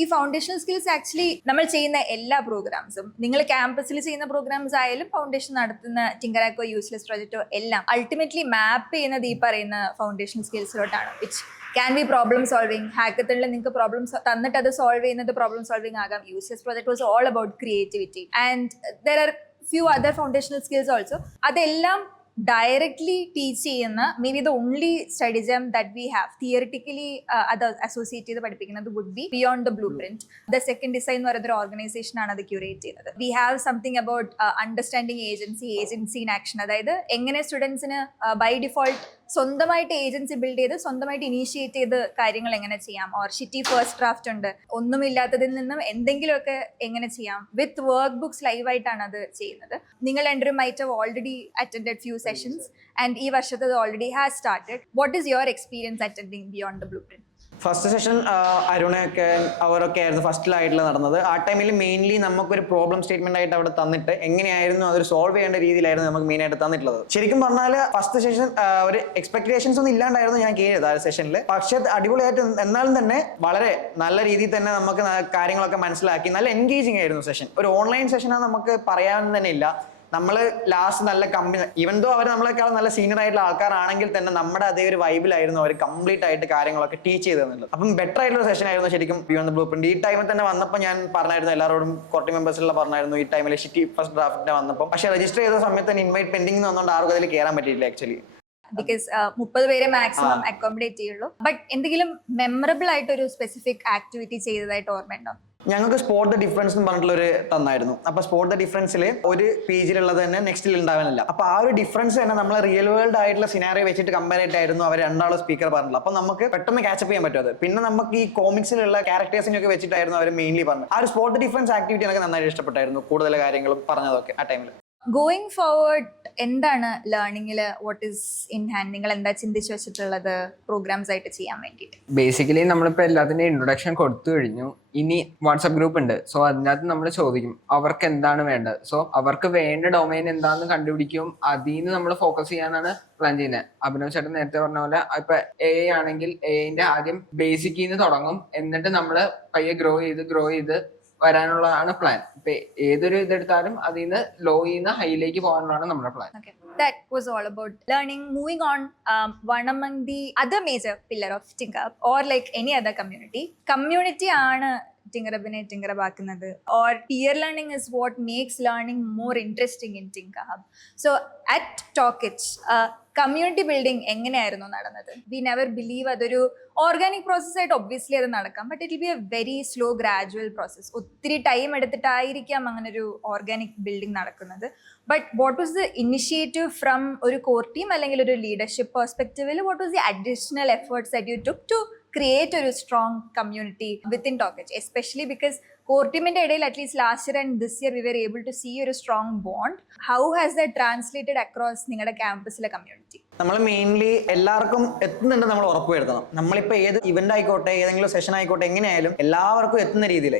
ഈ ഫൗണ്ടേഷണൽ സ്കിൽസ് ആക്ച്വലി നമ്മൾ ചെയ്യുന്ന എല്ലാ പ്രോഗ്രാംസും, നിങ്ങൾ ക്യാമ്പസിൽ ചെയ്യുന്ന പ്രോഗ്രാംസ് ആയാലും ഫൗണ്ടേഷൻ നടത്തുന്ന ടിങ്കറാക്കോ യൂസ്ലെസ് പ്രോജക്റ്റോ എല്ലാം അൾട്ടിമേറ്റ്ലി മാപ്പ് ചെയ്യുന്നത് ഈ പറയുന്ന ഫൗണ്ടേഷണൽ സ്കിൽസിലോട്ടാണ്. Which can be problem solving. ഹാക്കത്തണിൽ നിങ്ങൾക്ക് പ്രോബ്ലംസ് തന്നിട്ട് അത് സോൾവ് ചെയ്യുന്നത് പ്രോബ്ലം സോൾവിങ് ആകാം. Useless project was all about creativity and there are few other foundational skills also. അതെല്ലാം directly teach ചെയ്യുന്ന maybe the only study gem that we have theoretically അത് associate ചെയ്ത് പഠിപ്പിക്കുന്നത് would be beyond the blueprint. The second design എന്ന് പറയുന്ന ഒരു organisation ആണ് അത് ക്യൂറേറ്റ് ചെയ്യുന്നത്. We have something about understanding agency in action. അതായത് എങ്ങനെ സ്റ്റുഡൻസിന് ബൈ ഡിഫോൾട്ട് സ്വന്തമായിട്ട് ഏജൻസി ബിൽഡ് ചെയ്ത് സ്വന്തമായിട്ട് ഇനീഷ്യേറ്റ് ചെയ്ത് കാര്യങ്ങൾ എങ്ങനെ ചെയ്യാം. ഓർ ഷിറ്റി ഫസ്റ്റ് ഡ്രാഫ്റ്റ് ഉണ്ട്, ഒന്നുമില്ലാത്തതിൽ നിന്നും എന്തെങ്കിലുമൊക്കെ എങ്ങനെ ചെയ്യാം. വിത്ത് വർക്ക് ബുക്സ് ലൈവായിട്ടാണ് അത് ചെയ്യുന്നത്. നിങ്ങൾ രണ്ടും might have already attended few sessions and ഈ വർഷത്തെ already has started. What is your experience attending beyond the blueprint? First session അരുണൊക്കെ അവരൊക്കെ ആയിരുന്നു ഫസ്റ്റിലായിട്ടുള്ള നടന്നത്. ആ ടൈമിൽ മെയിൻലി നമുക്കൊരു പ്രോബ്ലം സ്റ്റേറ്റ്മെന്റ് ആയിട്ട് അവിടെ തന്നിട്ട് എങ്ങനെയായിരുന്നു അതൊരു സോൾവ് ചെയ്യേണ്ട രീതിയിലായിരുന്നു നമുക്ക് മെയിൻ ആയിട്ട് തന്നിട്ടുള്ളത്. ശരിക്കും പറഞ്ഞാൽ ഫസ്റ്റ് സെഷൻ ഒരു എക്സ്പെക്ടേഷൻസ് ഒന്നും ഇല്ലാണ്ടായിരുന്നു ഞാൻ കയറിയത് ആ സെഷനിൽ. പക്ഷെ അടിപൊളിയായിട്ട് എന്നാലും തന്നെ വളരെ നല്ല രീതിയിൽ തന്നെ നമുക്ക് കാര്യങ്ങളൊക്കെ മനസ്സിലാക്കി. നല്ല എൻഗേജിങ് ആയിരുന്നു സെഷൻ. ഒരു ഓൺലൈൻ സെഷനാണ് നമുക്ക് പറയാൻ തന്നെ ഇല്ല. നമ്മൾ ലാസ്റ്റ് നല്ല കമ്പനി ഈവൻ ദോ അവർ നമ്മളെക്കാൾ നല്ല സീനിയർ ആയിട്ടുള്ള ആൾക്കാരാണെങ്കിൽ തന്നെ നമ്മുടെ അതേ ഒരു വൈബിലായിരുന്നു അവർ കംപ്ലീറ്റ് ആയിട്ട് കാര്യങ്ങളൊക്കെ ടീച്ച് ചെയ്ത് തന്നിട്ടുള്ളത്. അപ്പം ബെറ്റർ ആയിട്ടുള്ള സെഷൻ ആയിരുന്നു ശരിക്കും ബിയോണ്ട് ദ ബ്ലൂ പ്രിന്റ്. ഈ ടൈമിൽ തന്നെ വന്നപ്പോൾ ഞാൻ പറഞ്ഞായിരുന്നു എല്ലാവരോടും കോർട്ടി മെമ്പേഴ്സിലുള്ള പറഞ്ഞായിരുന്നു ഈ ടൈമിൽ ഷിറ്റി ഫസ്റ്റ് ഡ്രാഫ്റ്റിന്റെ വന്നപ്പോൾ. പക്ഷേ രജിസ്റ്റർ ചെയ്ത സമയത്ത് തന്നെ ഇൻവൈറ്റ് പെൻഡിംഗ് വന്നുകൊണ്ട് ആർക്കും അതിൽ കയറാൻ പറ്റിയില്ല ആക്ച്വലി. ബിക്കോസ് 30 പേരെ മാക്സിമം അക്കോമഡേറ്റ് ചെയ്യുള്ളൂ. ബട്ട് എന്തെങ്കിലും മെമ്മറബിൾ ആയിട്ട് ഒരു സ്പെസിഫിക് ആക്ടിവിറ്റി ചെയ്തതായിട്ട് ഓർമ്മയുണ്ടോ? ഞങ്ങൾക്ക് സ്പോട്ട് ദ ഡിഫറൻസ് എന്ന് പറഞ്ഞിട്ടുള്ള ഒരു തന്നായിരുന്നു. അപ്പൊ സ്പോട്ട് ദ ഡിഫറൻസിൽ ഒരു പേജിലുള്ളത് തന്നെ നെക്സ്റ്റിൽ ഉണ്ടാവാനില്ല. അപ്പൊ ആ ഒരു ഡിഫറൻസ് തന്നെ നമ്മൾ റിയൽ വേൾഡ് ആയിട്ടുള്ള സിനാറിയോ വെച്ചിട്ട് കമ്പയർ ആയിട്ടായിരുന്നു അവർ രണ്ടാളും സ്പീക്കർ പറഞ്ഞിട്ടുള്ളത്. അപ്പൊ നമുക്ക് പെട്ടെന്ന് കാച്ചപ്പ് ചെയ്യാൻ പറ്റും അത്. പിന്നെ നമുക്ക് ഈ കോമിക്സിലുള്ള ക്യാരക്ടേഴ്സിനൊക്കെ വെച്ചിട്ടായിരുന്നു അവർ മെയിൻലി പറഞ്ഞത്. ആ ഒരു സ്പോട്ട് ഡിഫറൻസ് ആക്ടിവിറ്റി എനിക്ക് നന്നായിട്ട് ഇഷ്ടപ്പെട്ടായിരുന്നു. കൂടുതൽ കാര്യങ്ങളും പറഞ്ഞതൊക്കെ ആ ടൈമിൽ. ഗോയിങ് ഫോർവേഡ് എന്താണ് ലേണിംഗിൽ വാട്ട് ഈസ് ഇൻ ഹാൻഡ്? നിങ്ങൾ എന്താ ചിന്തിച്ചു വെച്ചിട്ടുള്ളത് പ്രോഗ്രാംസ് ആയിട്ട് ചെയ്യാൻ വേണ്ടിയിട്ട്? ബേസിക്കലി നമ്മളിപ്പോൾ എല്ലാത്തിൻ്റെ ഇൻട്രൊഡക്ഷൻ കൊടുത്തു കഴിഞ്ഞു. ഇനി വാട്സപ്പ് ഗ്രൂപ്പ് ഉണ്ട്. സോ അതിനകത്ത് നമ്മൾ ചോദിക്കും അവർക്ക് എന്താണ് വേണ്ടത്. സോ അവർക്ക് വേണ്ട ഡൊമൈൻ എന്താണെന്ന് കണ്ടുപിടിക്കും. അതിൽ നിന്ന് നമ്മൾ ഫോക്കസ് ചെയ്യാനാണ് പ്ലാൻ ചെയ്യുന്നത്. അഭിനവ് ചേട്ടൻ നേരത്തെ പറഞ്ഞ പോലെ ഇപ്പൊ എ ആണെങ്കിൽ എന്റെ ആദ്യം ബേസിക്കിൽ നിന്ന് തുടങ്ങും. എന്നിട്ട് നമ്മൾ പയ്യെ ഗ്രോ ചെയ്ത് വരാനുള്ളതാണ് പ്ലാൻ. ഇപ്പൊ ഏതൊരു ഇതെടുത്താലും അതിൽ നിന്ന് ലോയിൽ നിന്ന് ഹൈയിലേക്ക് പോകാനുള്ളതാണ് നമ്മുടെ plan. Okay, that was all about learning. Moving on, one among the other major pillar of TinkerHub or like any other community ആണ് TinkerHubനെ TinkerHub ആക്കുന്നത്. Or peer learning is what makes learning more interesting in TinkerHub. So at Talkit, community building എങ്ങനെയായിരുന്നു നടന്നത്? We never believe അതൊരു organic process ആയിട്ട് obviously അത് നടക്കാം. But it will be a very slow gradual process. ഒത്തിരി time എടുത്തിട്ടായിരിക്കാം അങ്ങനെ ഒരു ഓർഗാനിക് ബിൽഡിംഗ് നടക്കുന്നത്. But what was the initiative from ഒരു കോർ ടീം അല്ലെങ്കിൽ ഒരു ലീഡർഷിപ്പ് പെർസ്പെക്റ്റീവിൽ? What was the additional efforts that you took to create a strong community within Talkit, especially because core team in the idea, at least last year and this year, we were able to see a strong bond. How has that translated across നിങ്ങളുടെ ക്യാമ്പസിലെ community? നമ്മൾ mainly എല്ലാവർക്കും എത്തുന്നുണ്ട് നമ്മൾ ഉറപ്പ് വരുത്തണം. നമ്മളിപ്പോൾ ഏത് event ആയിക്കോട്ടെ ഏതെങ്കിലും സെഷൻ ആയിക്കോട്ടെ എങ്ങനെയായാലും എല്ലാവർക്കും എത്തുന്ന രീതിയിൽ.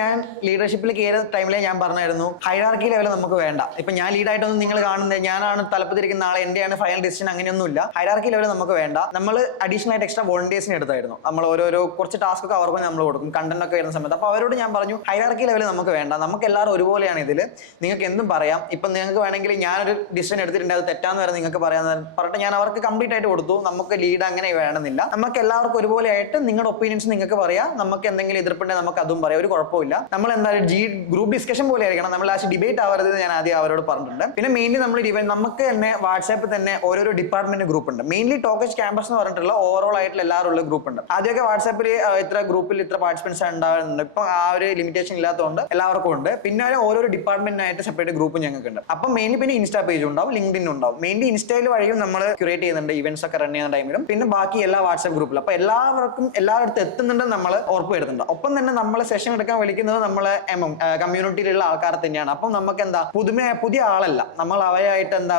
ഞാൻ ലീഡർഷിപ്പിൽ കയറിയ ടൈമിലെ ഞാൻ പറഞ്ഞായിരുന്നു ഹൈറാർക്കി ലെവൽ നമുക്ക് വേണ്ട. ഇപ്പൊ ഞാൻ ലീഡായിട്ടൊന്നും നിങ്ങൾ കാണുന്നത് ഞാനാണ് തലപ്പത്തിരിക്കുന്ന ആളെ എന്റെയാണ് ഫൈനൽ ഡിസിഷൻ അങ്ങനെയൊന്നുമില്ല. ഹൈറാർക്കി ലെവൽ നമുക്ക് വേണ്ട. നമ്മൾ അഡീഷണൽ ആയിട്ട് എക്സ്ട്രാ വോളണ്ടിയേഴ്സിന് എടുത്തായിരുന്നു. നമ്മൾ ഓരോരോ കുറച്ച് ടാസ്ക് ഒക്കെ അവർക്ക് നമ്മൾ കൊടുക്കും കണ്ടന്റ് ഒക്കെ വരുന്ന സമയത്ത്. അപ്പോൾ അവരോട് ഞാൻ പറഞ്ഞു ഹൈറാർക്കി ലെവൽ നമുക്ക് വേണ്ട. നമുക്ക് എല്ലാവരും ഒരുപോലെയാണ് ഇതിൽ. നിങ്ങൾക്ക് എന്തും പറയാം. ഇപ്പം നിങ്ങൾക്ക് വേണമെങ്കിൽ ഞാനൊരു ഡിസിഷൻ എടുത്തിട്ടുണ്ട് അത് തെറ്റാന്ന് വരെ നിങ്ങൾക്ക് പറയാമെന്ന് പറഞ്ഞിട്ട് ഞാൻ അവർക്ക് കംപ്ലീറ്റ് ആയിട്ട് കൊടുത്തു. നമുക്ക് ലീഡ് അങ്ങനെ വേണമെന്നില്ല. നമുക്ക് എല്ലാവർക്കും ഒരുപോലെ ആയിട്ട് നിങ്ങളുടെ ഒപ്പീനിയൻസ് നിങ്ങൾക്ക് പറയാം. നമുക്ക് എന്തെങ്കിലും എതിർപ്പുണ്ടെങ്കിൽ നമുക്ക് അതും പറയാം. ഒരു കുഴപ്പമില്ല. നമ്മൾ എന്തായാലും ഗ്രൂപ്പ് ഡിസ്കഷൻ പോലെ ആയിരിക്കണം. നമ്മൾ ലാസ്റ്റ് ഡിബേറ്റ് ആവരുത് ഞാൻ ആദ്യം അവരോട് പറഞ്ഞിട്ടുണ്ട്. പിന്നെ മെയിൻലി നമ്മൾ നമുക്ക് തന്നെ വാട്സാപ്പിൽ തന്നെ ഓരോരോ ഡിപ്പാർട്ട്മെന്റ് ഗ്രൂപ്പ് ഉണ്ട്. മെയിൻലി ടോക്കറ്റ് ക്യാമ്പസ് എന്ന് പറഞ്ഞിട്ടുള്ള ഓവറോൾ ആയിട്ടുള്ള എല്ലാവരും ഉള്ള ഗ്രൂപ്പ് ഉണ്ട്. ആദ്യമൊക്കെ വാട്സാപ്പിൽ ഇത്ര ഗ്രൂപ്പിൽ ഇത്ര പാർട്ടിസിപ്പൻസ് ഉണ്ടാകുന്നുണ്ട്. ഇപ്പൊ ആ ഒരു ലിമിറ്റേഷൻ ഇല്ലാത്തതുകൊണ്ട് എല്ലാവർക്കും ഉണ്ട്. പിന്നെ ഓരോ ഡിപ്പാർട്ട്മെന്റിനായിട്ട് സെപ്പറേറ്റ് ഗ്രൂപ്പ് ഞങ്ങൾക്ക് ഉണ്ട്. അപ്പം മെയിൻലി പിന്നെ ഇൻസ്റ്റാ പേജ് ഉണ്ടാവും, ലിങ്ക്ഡിൻ ഉണ്ടാവും. മെയിൻലി ഇൻസ്റ്റയിൽ വഴിയും നമ്മൾ ക്യൂറേറ്റ് ചെയ്യുന്നുണ്ട് ഇവന്റ്സ് ഒക്കെ റൺ ചെയ്യുന്ന ടൈമിലും. പിന്നെ ബാക്കി എല്ലാ വാട്സാപ്പ് ഗ്രൂപ്പിലും. അപ്പൊ എല്ലാവരുടെ എത്തുന്നുണ്ടെന്ന് നമ്മൾ ഉറപ്പ് വരുന്നുണ്ട്. ഒപ്പം തന്നെ നമ്മളെ സെഷൻ എടുക്കാൻ വിളിക്കുന്നത് നമ്മളെ കമ്മ്യൂണിറ്റിയിലുള്ള ആൾക്കാരെ തന്നെയാണ്. അപ്പം നമുക്ക് എന്താ പുതിയ ആളല്ല. നമ്മൾ അവരായിട്ട് എന്താ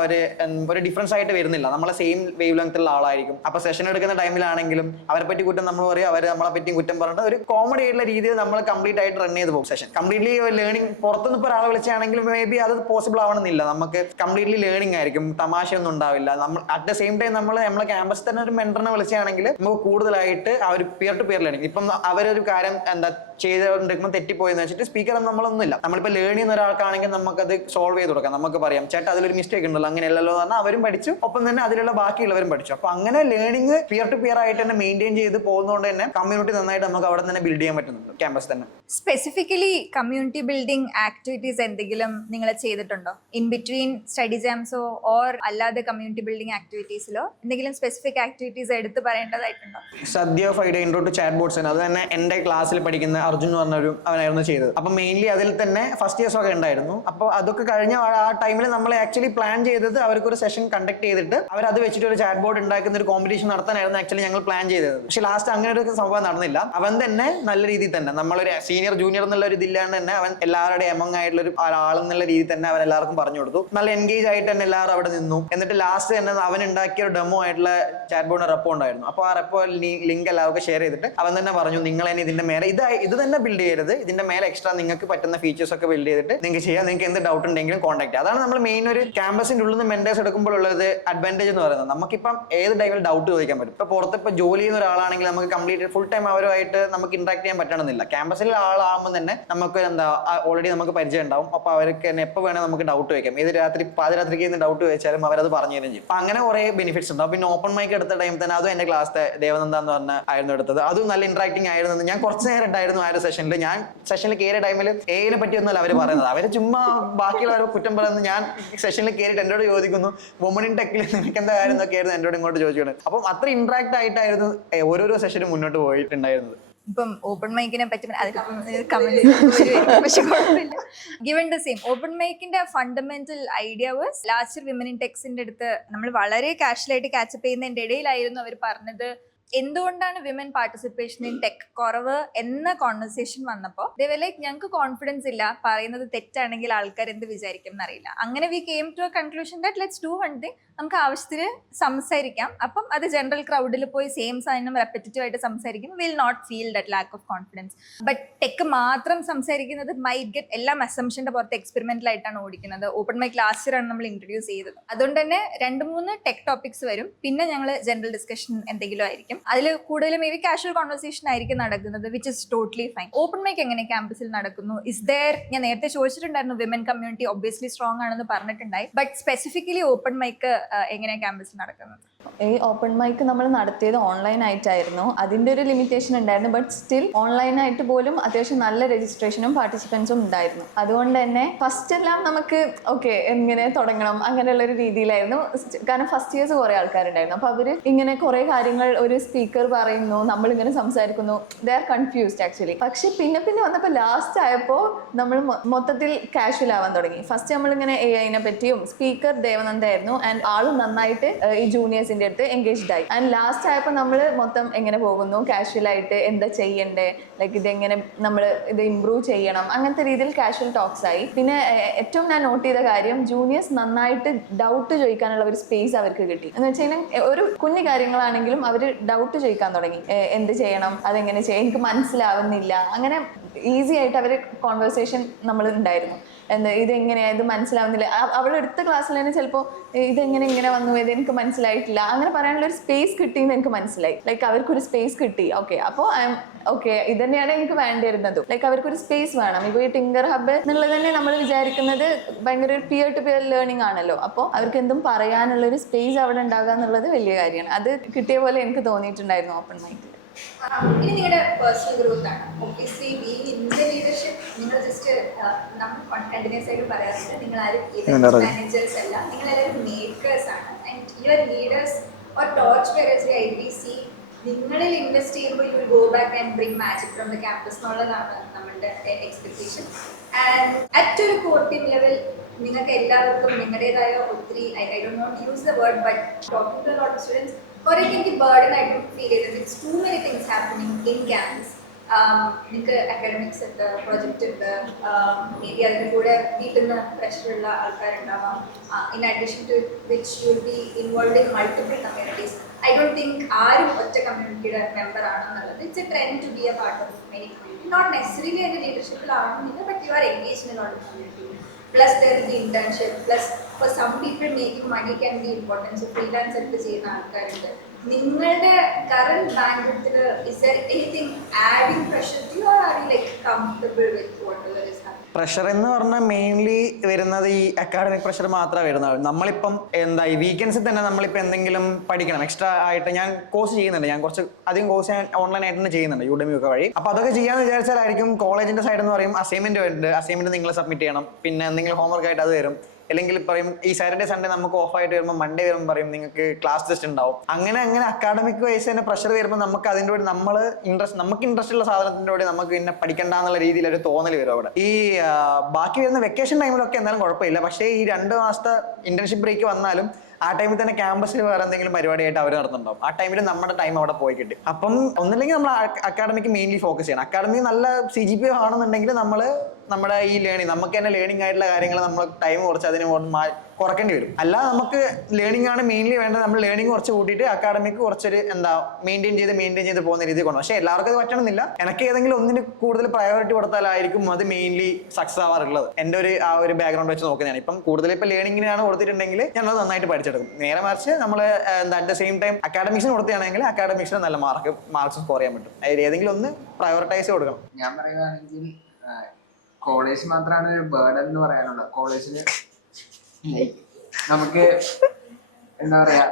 ഒരു ഡിഫറൻസ് ആയിട്ട് വരുന്നില്ല. നമ്മളെ സെയിം വേവ് ലെങ്ത്തുള്ള ആളായിരിക്കും. അപ്പൊ സെഷൻ എടുക്കുന്ന ടൈമിലാണെങ്കിലും അവരെ പറ്റി കുറ്റം നമ്മൾ പറയും, അവർ നമ്മളെ പറ്റി കുറ്റം പറഞ്ഞിട്ട് ഒരു കോമഡി ആയിട്ടുള്ള രീതിയിൽ നമ്മൾ കംപ്ലീറ്റ് ആയിട്ട് റൺ ചെയ്ത് പോകും സെഷൻ. കംപ്ലീറ്റ്ലി ലേണിംഗ് പുറത്തുനിന്ന് ഇപ്പോൾ ഒരാളെ വിളിച്ചാണെങ്കിൽ മേ ബി അത് പോസിബിൾ ആവണമെന്നില്ല. നമുക്ക് കംപ്ലീറ്റ്ലി ലേണിംഗ് ആയിരിക്കും, തമാശയൊന്നും ഉണ്ടാവില്ല. നമ്മൾ അറ്റ് ദ സെയിം ടൈം നമ്മളെ ക്യാമ്പസ് തന്നെ ഒരു മെന്ററിനെ വിളിച്ചാണെങ്കിൽ നമുക്ക് കൂടുതലായിട്ട് ആ ഒരു പിയർ ടു പിയർ ലേണിംഗ്. ഇപ്പം അവരൊരു കാര്യം എന്താ ചെയ്തുകൊണ്ടിരിക്കുമ്പോൾ തെറ്റിപ്പോയെന്ന് വെച്ചിട്ട് സ്പീക്കർ നമ്മളൊന്നുമില്ല. നമ്മളിപ്പോൾ ലേൺ ചെയ്യുന്ന ഒരാൾക്കാണെങ്കിൽ നമുക്കത് സോൾവ് ചെയ്ത് കൊടുക്കാം. നമുക്ക് പറയാം ചേട്ടാ അതിലൊരു മിസ്റ്റേക്ക് ഉണ്ടല്ലോ അങ്ങനെയല്ലല്ലോ എന്ന് പറഞ്ഞാൽ അവരും പഠിച്ചു, ഒപ്പം തന്നെ അതിലുള്ള ബാക്കിയുള്ളവരും പഠിച്ചു. അപ്പൊ അങ്ങനെ ലേണിംഗ് പിയർ ടു പിയർ ആയിട്ട് തന്നെ മെയിൻറ്റെയിൻ ചെയ്ത് പോകുന്നതുകൊണ്ട് തന്നെ കമ്മ്യൂണിറ്റി നന്നായിട്ട് നമുക്ക് അവിടെ തന്നെ ബിൽഡ് ചെയ്യാൻ പറ്റുന്നുണ്ട് ക്യാമ്പസ് തന്നെ. സ്പെസിഫിക്കലി കമ്മ്യൂണിറ്റി ബിൽഡിംഗ് ആക്ടിവിറ്റീസ് എന്തെങ്കിലും നിങ്ങൾ ചെയ്തിട്ടുണ്ടോ ഇൻ ബിറ്റ്വീൻ സ്റ്റഡി ജാംസോ ഓർ അല്ലാതെ കമ്മ്യൂണിറ്റി ബിൽഡിംഗ് ആക്ടിവിറ്റീസിലോ എന്തെങ്കിലും സ്പെസിഫിക് ആക്ടിവിറ്റീസ് എടുത്ത് പറയേണ്ടതായിട്ടുണ്ടോ? സദ്യ 5 day intro to chat bots അത് തന്നെ എന്റെ ക്ലാസ്സിൽ പഠിക്കുന്ന അർജുൻ എന്ന് പറഞ്ഞൊരു അവനായിരുന്നു ചെയ്തത്. അപ്പം മെയിൻലി അതിൽ തന്നെ ഫസ്റ്റ് ഇയേഴ്സ് ഒക്കെ ഉണ്ടായിരുന്നു. അപ്പോൾ അതൊക്കെ കഴിഞ്ഞ ആ ടൈമിൽ നമ്മൾ ആക്ച്വലി പ്ലാൻ ചെയ്തത് അവർക്കൊരു സെഷൻ കണ്ടക്ട് ചെയ്തിട്ട് അവരത് വെച്ചിട്ട് ഒരു ചാറ്റ് ബോർഡ് ഉണ്ടാക്കുന്ന ഒരു കോമ്പറ്റീഷൻ നടത്താനായിരുന്നു ആക്ച്വലി ഞങ്ങൾ പ്ലാൻ ചെയ്തത്. പക്ഷേ ലാസ്റ്റ് അങ്ങനെ ഒരു സംഭവം നടന്നില്ല. അവൻ തന്നെ നല്ല രീതിയിൽ തന്നെ നമ്മളൊരു സീനിയർ ജൂനിയർ എന്നുള്ള ഒരു ഇതില്ലാണ്ട് തന്നെ അവൻ എല്ലാവരുടെയും എമംഗ് ആയിട്ടുള്ള ഒരു ആളെന്നുള്ള രീതിയിൽ തന്നെ അവൻ എല്ലാവർക്കും പറഞ്ഞു കൊടുത്തു. നല്ല എൻഗേജ് ആയിട്ട് തന്നെ എല്ലാവരും അവിടെ നിന്നു. എന്നിട്ട് ലാസ്റ്റ് തന്നെ അവൻ ഉണ്ടാക്കിയ ഒരു ഡെമോ ആയിട്ടുള്ള ചാറ്റ് ബോർഡ് റെപ്പോ ഉണ്ടായിരുന്നു. അപ്പോൾ ആ റെപ്പോ ലിങ്ക് എല്ലാവർക്കും ഷെയർ ചെയ്തിട്ട് അവൻ തന്നെ പറഞ്ഞു നിങ്ങൾ തന്നെ ഇതിന്റെ മേലെ ഇത് തന്നെ ബിൽഡ് ചെയ്യരുത്, ഇതിന്റെ മേലെ എക്സ്ട്രാ നിങ്ങൾക്ക് പറ്റുന്ന ഫീച്ചേഴ്സ് ഒക്കെ ബിൽഡ് ചെയ്തിട്ട് നിങ്ങൾക്ക് ചെയ്യാം, നിങ്ങൾക്ക് എന്ത് ഡൗട്ട് ഉണ്ടെങ്കിലും കോൺടാക്ട് ചെയ്യാം. അതാണ് നമ്മൾ മെയിൻ ഒരു ക്യാമ്പസിന്റെ ഉള്ളിൽ നിന്ന് മെന്റേഴ്സ് എടുക്കുമ്പോഴുള്ളത് അഡ്വാൻറ്റേജ് എന്ന് പറയുന്നത്. നമുക്കിപ്പം ഏത് ടൈമിൽ ഡൗട്ട് ചോദിക്കാൻ പറ്റും. ഇപ്പോൾ പുറത്ത് ഇപ്പോൾ ജോലി ചെയ്യുന്ന ഒരാളാണെങ്കിൽ നമുക്ക് കംപ്ലീറ്റ് ഫുൾ ടൈം അവരുമായിട്ട് നമുക്ക് ഇന്ററാക്ട് ചെയ്യാൻ പറ്റണമെന്നില്ല. ക്യാമ്പസിൽ ആളാകുമ്പോൾ തന്നെ നമുക്ക് ഓൾറെഡി നമുക്ക് പരിചയം ഉണ്ടാവും. അപ്പോൾ അവർക്ക് തന്നെ എപ്പോൾ വേണേൽ നമുക്ക് ഡൗട്ട് ചോദിക്കാം. ഏത് പാതിരാത്രിക്ക് ഡൗട്ട് ചോദിച്ചാലും അവരത് പറഞ്ഞു തരും ചെയ്യും. അപ്പോൾ അങ്ങനെ കുറേ ബെനിഫിറ്റ്സ് ഉണ്ടാവും. പിന്നെ ഓപ്പൺ മൈക്ക് എടുത്ത ടൈം തന്നെ അതും എൻ്റെ ക്ലാസ്സിലെ ദേവനന്ദ എന്ന് പറഞ്ഞ ആയിരുന്നു എടുത്തത്. അതും നല്ല ഇന്ററാക്ടിങ് ആയിരുന്നു. ഞാൻ കുറച്ച് നേരം ഉണ്ടായിരുന്നു ആ ഒരു സെഷനിൽ. ഞാൻ സെഷനിൽ കയറിയ ടൈമിൽ ഏതിനെ പറ്റിയൊന്നുമല്ല അവർ പറയുന്നത്. അവർ ചുമ്മാ ബാക്കിയുള്ളവരെ കുറ്റം പറയുന്നത്. ഞാൻ സെഷനിൽ കയറിയിട്ട് എന്നോട് ചോദിക്കുന്നു വുമൺ ഇൻ ടെക്കിൽ നിനക്ക് എന്താ കാര്യം എന്നൊക്കെയായിരുന്നു എന്നോട് ഇങ്ങോട്ട് ചോദിക്കുന്നത്. അപ്പം അത്ര ഇന്ററാക്ട് ആയിട്ടായിരുന്നു ഓരോരോ സെഷനും മുന്നോട്ട് പോയിട്ടുണ്ടായിരുന്നത്. ഇപ്പം ഓപ്പൺ മൈക്കിനെ പറ്റി ഗിവൻ ദ സെയിം ഓപ്പൺ മൈക്കിന്റെ fundamental idea was last women in ടെക്സിന്റെ അടുത്ത് നമ്മൾ വളരെ കാഷ്വലായിട്ട് കാച്ചപ്പ് ചെയ്യുന്നതിന്റെ ഇടയിലായിരുന്നു അവർ പറഞ്ഞത് എന്തുകൊണ്ടാണ് വിമൻ പാർട്ടിസിപ്പേഷൻ ഇൻ ടെക് കുറവ് എന്ന കോൺവെർസേഷൻ വന്നപ്പോൾ ലൈക്ക് ഞങ്ങൾക്ക് കോൺഫിഡൻസ് ഇല്ല, പറയുന്നത് തെറ്റാണെങ്കിൽ ആൾക്കാർ എന്ത് വിചാരിക്കും എന്നറിയില്ല. അങ്ങനെ we came to a conclusion that let's do one thing, നമുക്ക് ആവശ്യത്തിന് സംസാരിക്കാം. അപ്പം അത് ജനറൽ ക്രൗഡിൽ പോയി സെയിം സാധനം റെപ്പറ്റീവ് ആയിട്ട് സംസാരിക്കും, will not feel that lack of confidence. But tech മാത്രം സംസാരിക്കുന്നത് മൈറ്റ് ഗെറ്റ് എല്ലാം അസംഷന്റെ പുറത്ത് എക്സ്പെരിമെന്റൽ ആയിട്ടാണ് ഓടിക്കുന്നത്. ഓപ്പൺ മൈക്ക് ലാസ്റ്റ് ഇയറാണ് നമ്മൾ ഇൻട്രൊഡ്യൂസ് ചെയ്തത്. അതുകൊണ്ട് തന്നെ 2-3 ടെക് ടോപ്പിക്സ് വരും, പിന്നെ ഞങ്ങൾ ജനറൽ ഡിസ്കഷൻ എന്തെങ്കിലും ആയിരിക്കും. അതിൽ കൂടുതലും മേ ബി കാഷ്വൽ കോൺവെർസേഷൻ ആയിരിക്കും നടക്കുന്നത്, which is totally fine. Open mic എങ്ങനെ ക്യാമ്പസിൽ നടക്കുന്നു? ഇസ് ദർ, ഞാൻ നേരത്തെ ചോദിച്ചിട്ടുണ്ടായിരുന്നു, വിമൻ കമ്മ്യൂണിറ്റി ഒബ്വിയസ്ലി സ്ട്രോങ് ആണെന്ന് പറഞ്ഞിട്ടുണ്ടായി. ബട്ട് സ്പെസിഫിക്കലി ഓപ്പൺ മൈക്ക് എങ്ങനെയാണ് ക്യാമ്പസിൽ നടക്കുന്നത്? ഈ ഓപ്പൺ മൈക്ക് നമ്മൾ നടത്തിയത് ഓൺലൈൻ ആയിട്ടായിരുന്നു. അതിൻ്റെ ഒരു ലിമിറ്റേഷൻ ഉണ്ടായിരുന്നു. ബട്ട് സ്റ്റിൽ ഓൺലൈനായിട്ട് പോലും അത്യാവശ്യം നല്ല രജിസ്ട്രേഷനും പാർട്ടിസിപ്പൻസും ഉണ്ടായിരുന്നു. അതുകൊണ്ട് തന്നെ ഫസ്റ്റ് എല്ലാം നമുക്ക് ഓക്കെ എങ്ങനെ തുടങ്ങണം അങ്ങനെയുള്ളൊരു രീതിയിലായിരുന്നു. കാരണം ഫസ്റ്റ് ഇയേഴ്സ് കുറേ ആൾക്കാരുണ്ടായിരുന്നു. അപ്പോൾ അവർ ഇങ്ങനെ കുറേ കാര്യങ്ങൾ ഒരു സ്പീക്കർ പറയുന്നു, നമ്മളിങ്ങനെ സംസാരിക്കുന്നു, ദേ ആർ കൺഫ്യൂസ്ഡ് ആക്ച്വലി. പക്ഷെ പിന്നെ വന്നപ്പോൾ ലാസ്റ്റ് ആയപ്പോൾ നമ്മൾ മൊത്തത്തിൽ കാഷ്വൽ ആവാൻ തുടങ്ങി. ഫസ്റ്റ് നമ്മളിങ്ങനെ AI പറ്റിയും സ്പീക്കർ ദേവനന്ദായിരുന്നു ആൻഡ് ആളും നന്നായിട്ട് ഈ ജൂനിയേഴ്സിൻ്റെ അടുത്ത് എൻഗേജ്ഡ് ആയി. ആൻഡ് ലാസ്റ്റ് ആയപ്പോൾ നമ്മൾ മൊത്തം എങ്ങനെ പോകുന്നു, കാഷ്വൽ ആയിട്ട് എന്താ ചെയ്യണ്ടേ, ലൈക്ക് ഇതെങ്ങനെ നമ്മൾ ഇത് ഇമ്പ്രൂവ് ചെയ്യണം, അങ്ങനത്തെ രീതിയിൽ കാഷ്വൽ ടോക്സ് ആയി. പിന്നെ ഏറ്റവും ഞാൻ നോട്ട് ചെയ്ത കാര്യം, ജൂനിയേഴ്സ് നന്നായിട്ട് ഡൗട്ട് ചോദിക്കാനുള്ള ഒരു സ്പേസ് അവർക്ക് കിട്ടി. എന്ന് വെച്ച് കഴിഞ്ഞാൽ ഒരു കുഞ്ഞു കാര്യങ്ങളാണെങ്കിലും അവർ ഡൗട്ട് ചോദിക്കാൻ തുടങ്ങി. എന്ത് ചെയ്യണം, അതെങ്ങനെ ചെയ്യാം, എനിക്ക് മനസ്സിലാവുന്നില്ല. അങ്ങനെ ഈസി ആയിട്ട് അവർ കോൺവെർസേഷൻ നമ്മൾ ഉണ്ടായിരുന്നു. ഇതെങ്ങനെയാ, ഇത് മനസ്സിലാവുന്നില്ല. അവളെടുത്ത ക്ലാസ്സിൽ തന്നെ ചിലപ്പോൾ ഇങ്ങനെ വന്നു, ഇത് എനിക്ക് മനസ്സിലായിട്ടില്ല, അങ്ങനെ പറയാനുള്ള ഒരു സ്പേസ് കിട്ടിയെന്ന് എനിക്ക് മനസ്സിലായി. ലൈക്ക് അവർക്കൊരു സ്പേസ് കിട്ടി. ഓക്കെ, അപ്പോൾ ഓക്കെ ഇത് തന്നെയാണ് എനിക്ക് വേണ്ടിയിരുന്നതും. ലൈക്ക് അവർക്കൊരു സ്പേസ് വേണം. ഇപ്പോൾ ഈ ടിങ്കർ ഹബ്ബ് എന്നുള്ളത് തന്നെ നമ്മൾ വിചാരിക്കുന്നത് ഭയങ്കര ഒരു പിയർ ടു പിയർ ലേണിംഗ് ആണല്ലോ. അപ്പോൾ അവർക്ക് എന്തും പറയാനുള്ള ഒരു സ്പേസ് അവിടെ ഉണ്ടാകുക എന്നുള്ളത് വലിയ കാര്യമാണ്. അത് കിട്ടിയ പോലെ എനിക്ക് തോന്നിയിട്ടുണ്ടായിരുന്നു ഓപ്പൺ മൈക്കിൽ. ഇനി നിങ്ങളുടെ പേഴ്സണൽ ഗ്രോത്ത് ആണ്. Obviously being in the leadership, നിങ്ങൾ ജസ്റ്റ് നമ്മൾ കണ്ടിന്യൂസ് ആയിട്ട് പറയാറുണ്ട്, നിങ്ങൾ ആരും മാനേജേഴ്സ് അല്ല, നിങ്ങളെല്ലാവരും മേക്കേഴ്സ് ആണ്. And your leaders or torch bearers IBC നിങ്ങളിൽ ഇൻവെസ്റ്റ് ചെയ്യുമ്പോൾ you will go back and bring magic from the campus എന്നുള്ളതാണ് നമ്മുടെ എക്സ്പെക്ടേഷൻ. ആൻഡ് അറ്റ് ഒരു കോർ ടീം ലെവൽ നിങ്ങൾക്ക് എല്ലാവർക്കും നിങ്ങളുടേതായ ഒത്തിരി I don't not use the word but talking to lot of students or I think the burden I don't feel it. It's too many things happening in campus. നിങ്ങൾക്ക് academics ഉണ്ട്, project ഉണ്ട്, may be അതിൻ്റെ കൂടെ വീട്ടിൽ നിന്ന് പ്രഷറുള്ള ആൾക്കാരുണ്ടാവാം. In addition to which you will be involve in multiple communities. I don't think ആരും ഒറ്റ കമ്മ്യൂണിറ്റിയുടെ മെമ്പർ ആണെന്നുള്ളത്. It's a trend to be a part of many community. Not necessarily അതിൻ്റെ ലീഡർഷിപ്പിലാവണമെന്നില്ല, but you are engaged in lot of community. Plus there is the internship. Plus for some people making money can be important. So freelance എടുത്ത് ചെയ്യുന്ന ആൾക്കാരുണ്ട്. നിങ്ങളുടെ current ബാൻഡ്വിഡ്ത്തിൽ is there anything adding pressure to you or are you like comfortable with whatever is happening? Pressure എന്ന് പറഞ്ഞാൽ mainly വരുന്നത് ഈ academic pressure മാത്രമേ വരുന്നത്. നമ്മളിപ്പം എന്താ ഈ വീക്കെൻഡ്സിൽ തന്നെ നമ്മളിപ്പോൾ എന്തെങ്കിലും പഠിക്കണം എക്സ്ട്രാ ആയിട്ട്. ഞാൻ കോഴ്സ് ചെയ്യുന്നുണ്ട്, ഞാൻ കുറച്ച് അധികം കോഴ്സ് ഞാൻ ഓൺലൈനായിട്ട് തന്നെ ചെയ്യുന്നുണ്ട് Udemy ഒക്കെ വഴി. അപ്പോൾ അതൊക്കെ ചെയ്യാന്ന് വിചാരിച്ചാലായിരിക്കും കോളേജിന്റെ സൈഡ് എന്ന് പറയും അസൈൻമെന്റ് വരുന്നുണ്ട്, അസൈൻമെന്റ് നിങ്ങൾ സബ്മിറ്റ് ചെയ്യണം, പിന്നെ എന്തെങ്കിലും ഹോംവർക്ക് ആയിട്ട് അത് വരും. അല്ലെങ്കിൽ പറയും ഈ സാറ്റർഡേ സൺഡേ നമുക്ക് ഓഫ് ആയിട്ട് വരുമ്പോൾ മൺഡേ വരുമ്പോൾ പറയും നിങ്ങൾക്ക് ക്ലാസ് ടെസ്റ്റ് ഉണ്ടാവും. അങ്ങനെ അക്കാഡമിക് വൈസ് തന്നെ പ്രഷർ വരുമ്പോൾ നമുക്ക് അതിൻ്റെ കൂടെ നമുക്ക് ഇൻട്രസ്റ്റ് ഉള്ള സാധനത്തിൻ്റെ കൂടെ നമുക്ക് പിന്നെ പഠിക്കണ്ട എന്നുള്ള രീതിയിൽ ഒരു തോന്നൽ വരും അവിടെ. ഈ ബാക്കി വരുന്ന വെക്കേഷൻ ടൈമിലൊക്കെ എന്നാലും കുഴപ്പമില്ല. പക്ഷേ ഈ 2 മാസത്തെ ഇന്റേൺഷിപ്പ് ബ്രേക്ക് വന്നാലും ആ ടൈമിൽ തന്നെ ക്യാമ്പസിൽ വേറെ എന്തെങ്കിലും പരിപാടിയായിട്ട് അവർ നടത്തുന്നുണ്ടാവും. ആ ടൈമിൽ നമ്മുടെ ടൈം അവിടെ പോയി കിട്ടി. അപ്പം ഒന്നില്ലെങ്കിൽ നമ്മൾ അക്കാഡമിക്ക് മെയിൻലി ഫോക്കസ് ചെയ്യണം. അക്കാഡമിക് നല്ല CGPA ആണെന്നുണ്ടെങ്കിൽ നമ്മൾ നമ്മുടെ ഈ ലേണിംഗ് നമുക്ക് തന്നെ ലേണിംഗ് ആയിട്ടുള്ള കാര്യങ്ങൾ നമ്മൾ ടൈം കുറച്ച് അതിന് കുറയ്ക്കേണ്ടി വരും. അല്ലാതെ നമുക്ക് ലേണിംഗ് ആണ് മെയിൻലി വേണ്ടത്. നമ്മൾ ലേണിംഗ് കുറച്ച് കൂട്ടിയിട്ട് അക്കാഡമിക്ക് കുറച്ചൊരു മെയിൻറ്റെയിൻ ചെയ്ത് പോകുന്ന രീതി കൊണ്ടു. പക്ഷേ എല്ലാവർക്കും അത് പറ്റണമെന്നില്ല. എനിക്ക് ഏതെങ്കിലും ഒന്നിന് കൂടുതൽ പ്രയോറിറ്റി കൊടുത്താലായിരിക്കും അത് മെയിൻലി സക്സസ് ആവാറുള്ളത്. എൻ്റെ ഒരു ബാക്ക്ഗ്രൗണ്ട് വെച്ച് നോക്കുന്നതാണ്. ഇപ്പം കൂടുതൽ ഇപ്പോൾ ലേണിംഗിനാണ് കൊടുത്തിട്ടുണ്ടെങ്കിൽ ഞാനത് നന്നായിട്ട് പഠിച്ചെടുക്കും. നേരെ മറിച്ച് നമ്മൾ അറ്റ് ദ സെയിം ടൈം അക്കാഡമിക്സിന് കൊടുക്കുകയാണെങ്കിൽ അക്കാഡമിക്സിന് നല്ല മാർക്സ് സ്കോർ ചെയ്യാൻ പറ്റും. അതിൽ ഏതെങ്കിലും ഒന്ന് പ്രയോറിറ്റൈസ് കൊടുക്കണം. ഞാൻ പറയുകയാണെങ്കിൽ കോളേജ് മാത്രമാണ് ഒരു ബേർഡൻ എന്ന് പറയാനുള്ളത്. കോളേജിൽ നമുക്ക് എന്താ പറയാ,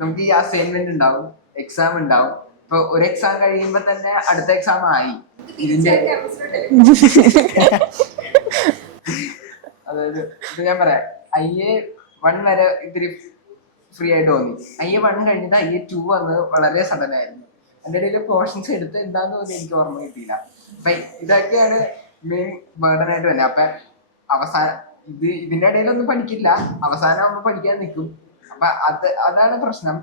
നമുക്ക് ഈ അസൈൻമെന്റ് ഉണ്ടാവും, എക്സാം ഉണ്ടാവും. ഇപ്പൊ ഒരു എക്സാം കഴിയുമ്പോ തന്നെ അടുത്ത എക്സാം ആയി. ഇതിന്റെ അതായത് ഇപ്പൊ ഞാൻ പറയാം, IA1 വരെ ഇത്തിരി ഫ്രീ ആയിട്ട് തോന്നി. IA1 കഴിഞ്ഞിട്ട് IA2 വന്നത് വളരെ സഡൻ ആയിരുന്നു. എൻ്റെ ഇടയിൽ പോർഷൻസ് എടുത്ത് എന്താന്ന് പോലും എനിക്ക് ഓർമ്മ കിട്ടിയില്ല. അപ്പൊ ഇതൊക്കെയാണ് മെയിൻ ബേർഡൻ ആയിട്ട് തന്നെ. അപ്പൊ ഇതിന്റെ ഇടയിലൊന്നും പഠിക്കില്ല, അവസാനം ആകുമ്പോൾ പഠിക്കാൻ നിൽക്കും. അപ്പൊ അതാണ് പ്രശ്നം.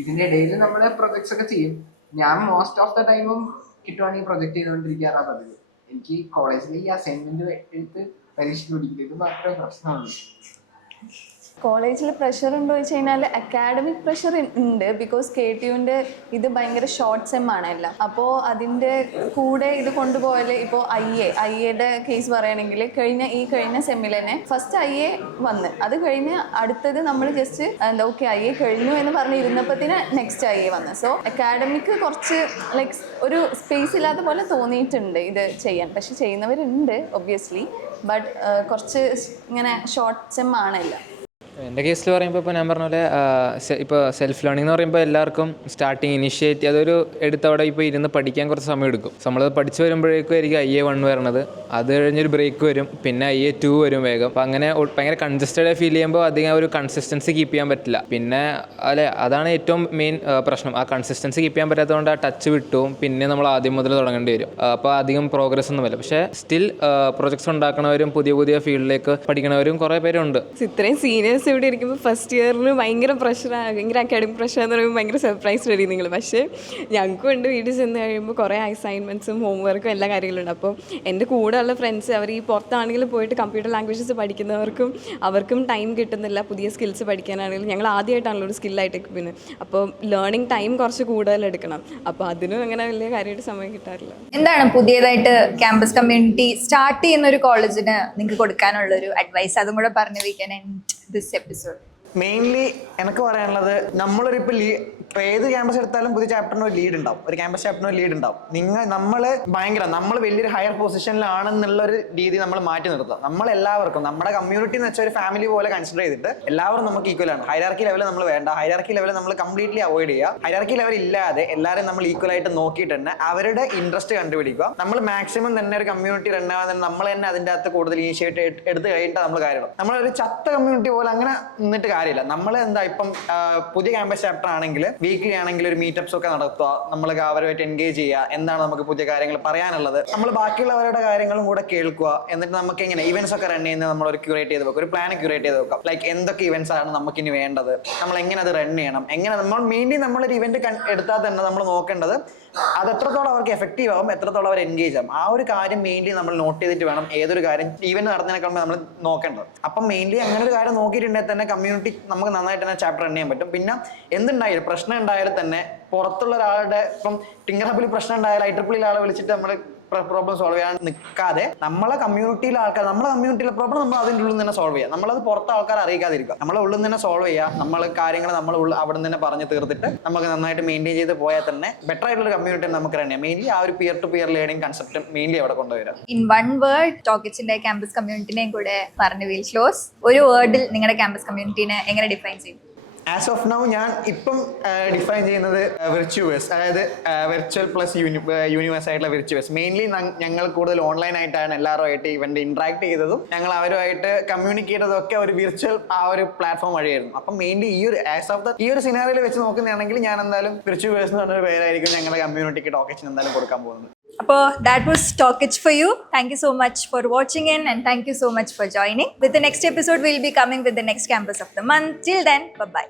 ഇതിന്റെ ഇടയിൽ നമ്മൾ പ്രൊജക്ട്സ് ഒക്കെ ചെയ്യും. ഞാൻ മോസ്റ്റ് ഓഫ് ദ ടൈമും കിട്ടുവാണെങ്കിൽ പ്രൊജക്ട് ചെയ്തുകൊണ്ടിരിക്കാറാണ് പതിവ്. എനിക്ക് കോളേജിൽ ഈ അസൈൻമെന്റ് എടുത്ത് പരീക്ഷ പിടിക്കില്ല, ഇത് മാത്രമേ പ്രശ്നമുള്ളൂ. കോളേജിൽ പ്രഷർ ഉണ്ടോ വെച്ച് കഴിഞ്ഞാൽ അക്കാഡമിക് പ്രഷർ ഉണ്ട്. ബിക്കോസ് KTUവിൻ്റെ ഇത് ഭയങ്കര ഷോർട്ട് സെം ആണ് എല്ലാം. അപ്പോൾ അതിൻ്റെ കൂടെ ഇത് കൊണ്ടുപോയാൽ ഇപ്പോൾ ഐയുടെ കേസ് പറയുകയാണെങ്കിൽ കഴിഞ്ഞ സെമ്മിൽ തന്നെ ഫസ്റ്റ് IA വന്ന് അത് കഴിഞ്ഞ് അടുത്തത് നമ്മൾ ജസ്റ്റ് ഓക്കെ IA കഴിഞ്ഞു എന്ന് പറഞ്ഞ് ഇരുന്നപ്പോഴത്തേന് നെക്സ്റ്റ് IA വന്ന്. സോ അക്കാഡമിക്ക് കുറച്ച് ലൈക്ക് ഒരു സ്പേസ് ഇല്ലാത്ത പോലെ തോന്നിയിട്ടുണ്ട് ഇത് ചെയ്യാൻ. പക്ഷെ ചെയ്യുന്നവരുണ്ട് ഒബ്വിയസ്ലി, ബട്ട് കുറച്ച് ഇങ്ങനെ ഷോർട്ട് സെം ആണല്ല. എൻ്റെ കേസിൽ പറയുമ്പോൾ ഇപ്പോൾ ഞാൻ പറഞ്ഞ പോലെ ഇപ്പോൾ സെൽഫ് ലേണിംഗ് എന്ന് പറയുമ്പോൾ എല്ലാവർക്കും സ്റ്റാർട്ടിങ് ഇനിഷ്യേറ്റ് അതൊരു എടുത്തവിടെ ഇപ്പോൾ ഇരുന്ന് പഠിക്കാൻ കുറച്ച് സമയം എടുക്കും. നമ്മളത് പഠിച്ചു വരുമ്പോഴേക്കും ആയിരിക്കും IA1 വരണത്. അത് കഴിഞ്ഞൊരു ബ്രേക്ക് വരും, പിന്നെ IA2 വരും വേഗം. അപ്പോൾ അങ്ങനെ ഭയങ്കര കൺജസ്റ്റഡ് ഫീൽ ചെയ്യുമ്പോൾ അധികം ഒരു കൺസിസ്റ്റൻസി കീപ്പ് ചെയ്യാൻ പറ്റില്ല. പിന്നെ അതാണ് ഏറ്റവും മെയിൻ പ്രശ്നം. ആ കൺസിസ്റ്റൻസി കീപ്പ് ചെയ്യാൻ പറ്റാത്തതുകൊണ്ട് ആ ടച്ച് വിട്ടും പിന്നെ നമ്മൾ ആദ്യം മുതൽ തുടങ്ങേണ്ടി വരും. അപ്പോൾ അധികം പ്രോഗ്രസ് ഒന്നുമില്ല. പക്ഷേ സ്റ്റിൽ പ്രൊജക്ട്സ് ഉണ്ടാക്കണവരും പുതിയ ഫീൽഡിലേക്ക് പഠിക്കണവരും കുറേ പേരുണ്ട്. ഇത്രയും സീനിയേഴ്സ് ഇവിടെ ഇരിക്കുമ്പോൾ ഫസ്റ്റ് ഇയറിന് ഭയങ്കര പ്രഷറാണ്, ഭയങ്കര അക്കാഡമിക് പ്രഷർ എന്ന് പറയുമ്പോൾ ഭയങ്കര സർപ്രൈസ് വരും നിങ്ങൾ. പക്ഷേ ഞങ്ങൾക്കും ഉണ്ട് വീട്ടിൽ ചെന്ന് കഴിയുമ്പോൾ കുറേ അസൈൻമെൻറ്റ്സും ഹോംവർക്കും എല്ലാ കാര്യങ്ങളുണ്ട്. അപ്പോൾ എൻ്റെ കൂടെയുള്ള ഫ്രണ്ട്സ് അവർ ഈ പുറത്താണെങ്കിലും പോയിട്ട് കമ്പ്യൂട്ടർ ലാംഗ്വേജസ് അവർക്കും ടൈം കിട്ടുന്നില്ല പുതിയ സ്കിൽസ് പഠിക്കാനാണെങ്കിലും. ഞങ്ങൾ ആദ്യമായിട്ടാണല്ലോ ഒരു സ്കില്ലായിട്ട് പിന്നെ അപ്പോൾ ലേണിംഗ് ടൈം കുറച്ച് കൂടുതൽ എടുക്കണം. അപ്പോൾ അതിനും അങ്ങനെ വലിയ കാര്യമായിട്ട് സമയം കിട്ടാറില്ല. എന്താണ് പുതിയതായിട്ട് ക്യാമ്പസ് കമ്മ്യൂണിറ്റി സ്റ്റാർട്ട് ചെയ്യുന്ന ഒരു കോളേജിന് നിങ്ങൾക്ക് കൊടുക്കാനുള്ള ഒരു അഡ്വൈസ്? അതും കൂടെ പറഞ്ഞു വയ്ക്കാൻ this episode. മെയിൻലി എനിക്ക് പറയാനുള്ളത്, നമ്മളിപ്പോൾ ഏത് ക്യാമ്പസ് എടുത്താലും പുതിയ ചാപ്റ്ററിന് ഒരു ലീഡ് ഉണ്ടാവും, ഒരു ക്യാമ്പസ് ചാപ്റ്ററിന് ഒരു ലീഡ് ഉണ്ടാവും. നമ്മൾ വലിയൊരു ഹയർ പൊസിഷനിലാണെന്നുള്ളൊരു രീതി നമ്മൾ മാറ്റി നിർത്താം. നമ്മളെല്ലാവർക്കും നമ്മുടെ കമ്മ്യൂണിറ്റി എന്ന് വെച്ചാൽ ഒരു ഫാമിലി പോലെ കൺസിഡർ ചെയ്തിട്ട് എല്ലാവരും നമുക്ക് ഈക്വൽ ആണ്. ഹൈറാർക്കി ലെവൽ നമ്മൾ വേണ്ട, ഹൈറാർക്കി ലെവൽ നമ്മൾ കംപ്ലീറ്റ്ലി അവോയ്ഡ് ചെയ്യുക. ഹൈറാർക്കി ലെവൽ ഇല്ലാതെ എല്ലാവരും നമ്മൾ ഈക്വൽ ആയിട്ട് നോക്കിയിട്ട് തന്നെ അവരുടെ ഇൻട്രസ്റ്റ് കണ്ടുപിടിക്കുക. നമ്മൾ മാക്സിമം തന്നെ ഒരു കമ്മ്യൂണിറ്റി റൺ ആവാൻ തന്നെ നമ്മൾ തന്നെ അതിൻ്റെ അകത്ത് കൂടുതൽ ഇനിഷ്യേറ്റ് എടുത്ത് കഴിഞ്ഞിട്ട് നമ്മൾ കാര്യമാണ്. നമ്മളൊരു ചത്ത കമ്മ്യൂണിറ്റി പോലെ അങ്ങനെ നിന്നിട്ട് കാര്യമില്ല. നമ്മൾ ഇപ്പം പുതിയ ക്യാമ്പസ് ചാപ്റ്റർ ആണെങ്കിൽ വീക്ക്ലി ആണെങ്കിൽ ഒരു മീറ്റപ്സ് ഒക്കെ നടത്തുക, നമ്മൾ അവരുമായിട്ട് എൻഗേജ് ചെയ്യുക, എന്താണ് നമുക്ക് പുതിയ കാര്യങ്ങൾ പറയാനുള്ളത്, നമ്മൾ ബാക്കിയുള്ളവരുടെ കാര്യങ്ങളും കൂടെ കേൾക്കുക. എന്നിട്ട് നമുക്ക് എങ്ങനെ ഇവന്റ്സ് ഒക്കെ റൺ ചെയ്യുന്നത് നമ്മൾ ഒരു ക്യൂറേറ്റ് ചെയ്ത് വെക്കും, ഒരു പ്ലാൻ ക്യൂറേറ്റ് ചെയ്ത് വെക്കാം. ലൈക്ക് എന്തൊക്കെ ഇവന്റ്സ് ആണ് നമുക്ക് ഇനി വേണ്ടത്, നമ്മൾ എങ്ങനെ അത് റൺ ചെയ്യണം, എങ്ങനെ നമ്മൾ മെയിൻലി നമ്മളൊരു ഇവന്റ് എടുത്താൽ തന്നെ നമ്മൾ നോക്കേണ്ടത് അത് എത്രത്തോളം അവർക്ക് എഫക്റ്റീവ് ആവും, എത്രത്തോളം അവർ എൻഗേജ് ആവും. ആ ഒരു കാര്യം മെയിൻലി നമ്മൾ നോട്ട് ചെയ്തിട്ട് വേണം ഏതൊരു കാര്യം ഈവന്റ് നടത്തുന്നതിനേക്കാൾ നമ്മൾ നോക്കേണ്ടത്. അപ്പം മെയിൻലി അങ്ങനെ ഒരു കാര്യം നോക്കിയിട്ടുണ്ടെങ്കിൽ തന്നെ കമ്മ്യൂണിറ്റി നമുക്ക് നന്നായിട്ട് തന്നെ ചാപ്റ്റർ റൺ ചെയ്യാൻ പറ്റും. പിന്നെ എന്തുണ്ടായാലും പ്രശ്നം ഉണ്ടായാലും തന്നെ പുറത്തുള്ള ഒരാളുടെ ഇപ്പം ടിങ്കർ ഹബിൽ പ്രശ്നം ഉണ്ടായാലും IEEE ആളെ വിളിച്ചിട്ട് നമ്മൾ പ്രോബ്ലം സോൾവ് ചെയ്യാൻ നിൽക്കാതെ നമ്മളെ കമ്മ്യൂണിറ്റിയിലെ ആൾക്കാർ, നമ്മളെ കമ്മ്യൂണിറ്റിയിലെ പ്രോബ്ലം നമ്മൾ അതിൻ്റെ ഉള്ളിൽ തന്നെ സോൾവ് ചെയ്യുക. നമ്മളത് പുറത്തെ ആൾക്കാർ അറിയിക്കാതിരിക്കുക, നമ്മളെ ഉള്ളിൽ തന്നെ സോൾവ് ചെയ്യുക. നമ്മൾ കാര്യങ്ങൾ നമ്മൾ അവിടെ നിന്ന് പറഞ്ഞ് തീർത്തിട്ട് നമുക്ക് നന്നായിട്ട് മെയിൻറ്റെയിൻ ചെയ്ത് പോയാൽ തന്നെ ബെറ്റർ ആയിട്ടുള്ള കമ്മ്യൂണിറ്റി നമുക്ക് റൺ ചെയ്യാം. മെയിൻലി ആ ഒരു peer to peer learning concept mainly അവിടെ കൊണ്ടുവരാം. ഇൻ വൺ വേർഡ് ടോക്കിച്ചിന്റെ ക്യാമ്പസ് കമ്മ്യൂണിറ്റിനെയും കൂടെ പറഞ്ഞു വീൽ ക്ലോസ്. ഒരു വേർഡിൽ നിങ്ങളുടെ ക്യാമ്പസ് കമ്മ്യൂണിറ്റിനെ എങ്ങനെ ഡിഫൈൻ ചെയ്യും? ആസ് ഓഫ് നൗ ഞാൻ ഇപ്പം ഡിഫൈൻ ചെയ്യുന്നത് വിർച്വൽസ്, അതായത് വിർച്വൽ പ്ലസ് യൂണിവേഴ്സ് ആയിട്ടുള്ള വിർച്വൽസ്. മെയിൻലി ഞങ്ങൾ കൂടുതൽ ഓൺലൈൻ ആയിട്ടാണ് എല്ലാവരുമായിട്ട് ഇവന്റ് ഇന്ററാക്ട് ചെയ്തതും ഞങ്ങൾ അവരുമായിട്ട് കമ്മ്യൂണിക്കേറ്റ് ചെയ്തതും ഒക്കെ ഒരു വിർച്വൽ ആ ഒരു പ്ലാറ്റ്ഫോം വഴിയായിരുന്നു. അപ്പം മെയിൻലി ഈ ഒരു സിനാറിയിൽ വെച്ച് നോക്കുന്നതാണെങ്കിൽ ഞാൻ എന്തായാലും വിർച്വൽസ് എന്ന് പറഞ്ഞൊരു പേരായിരിക്കും ഞങ്ങളുടെ കമ്മ്യൂണിറ്റിക്ക് ടോക്കച്ചിന് എന്തായാലും കൊടുക്കാൻ പോകുന്നത്. അപ്പോൾ that was Talkich for you. Thank you so much for watching in and thank you so much for joining. With the next episode, we'll be coming with the next campus of the month. Till then, bye-bye.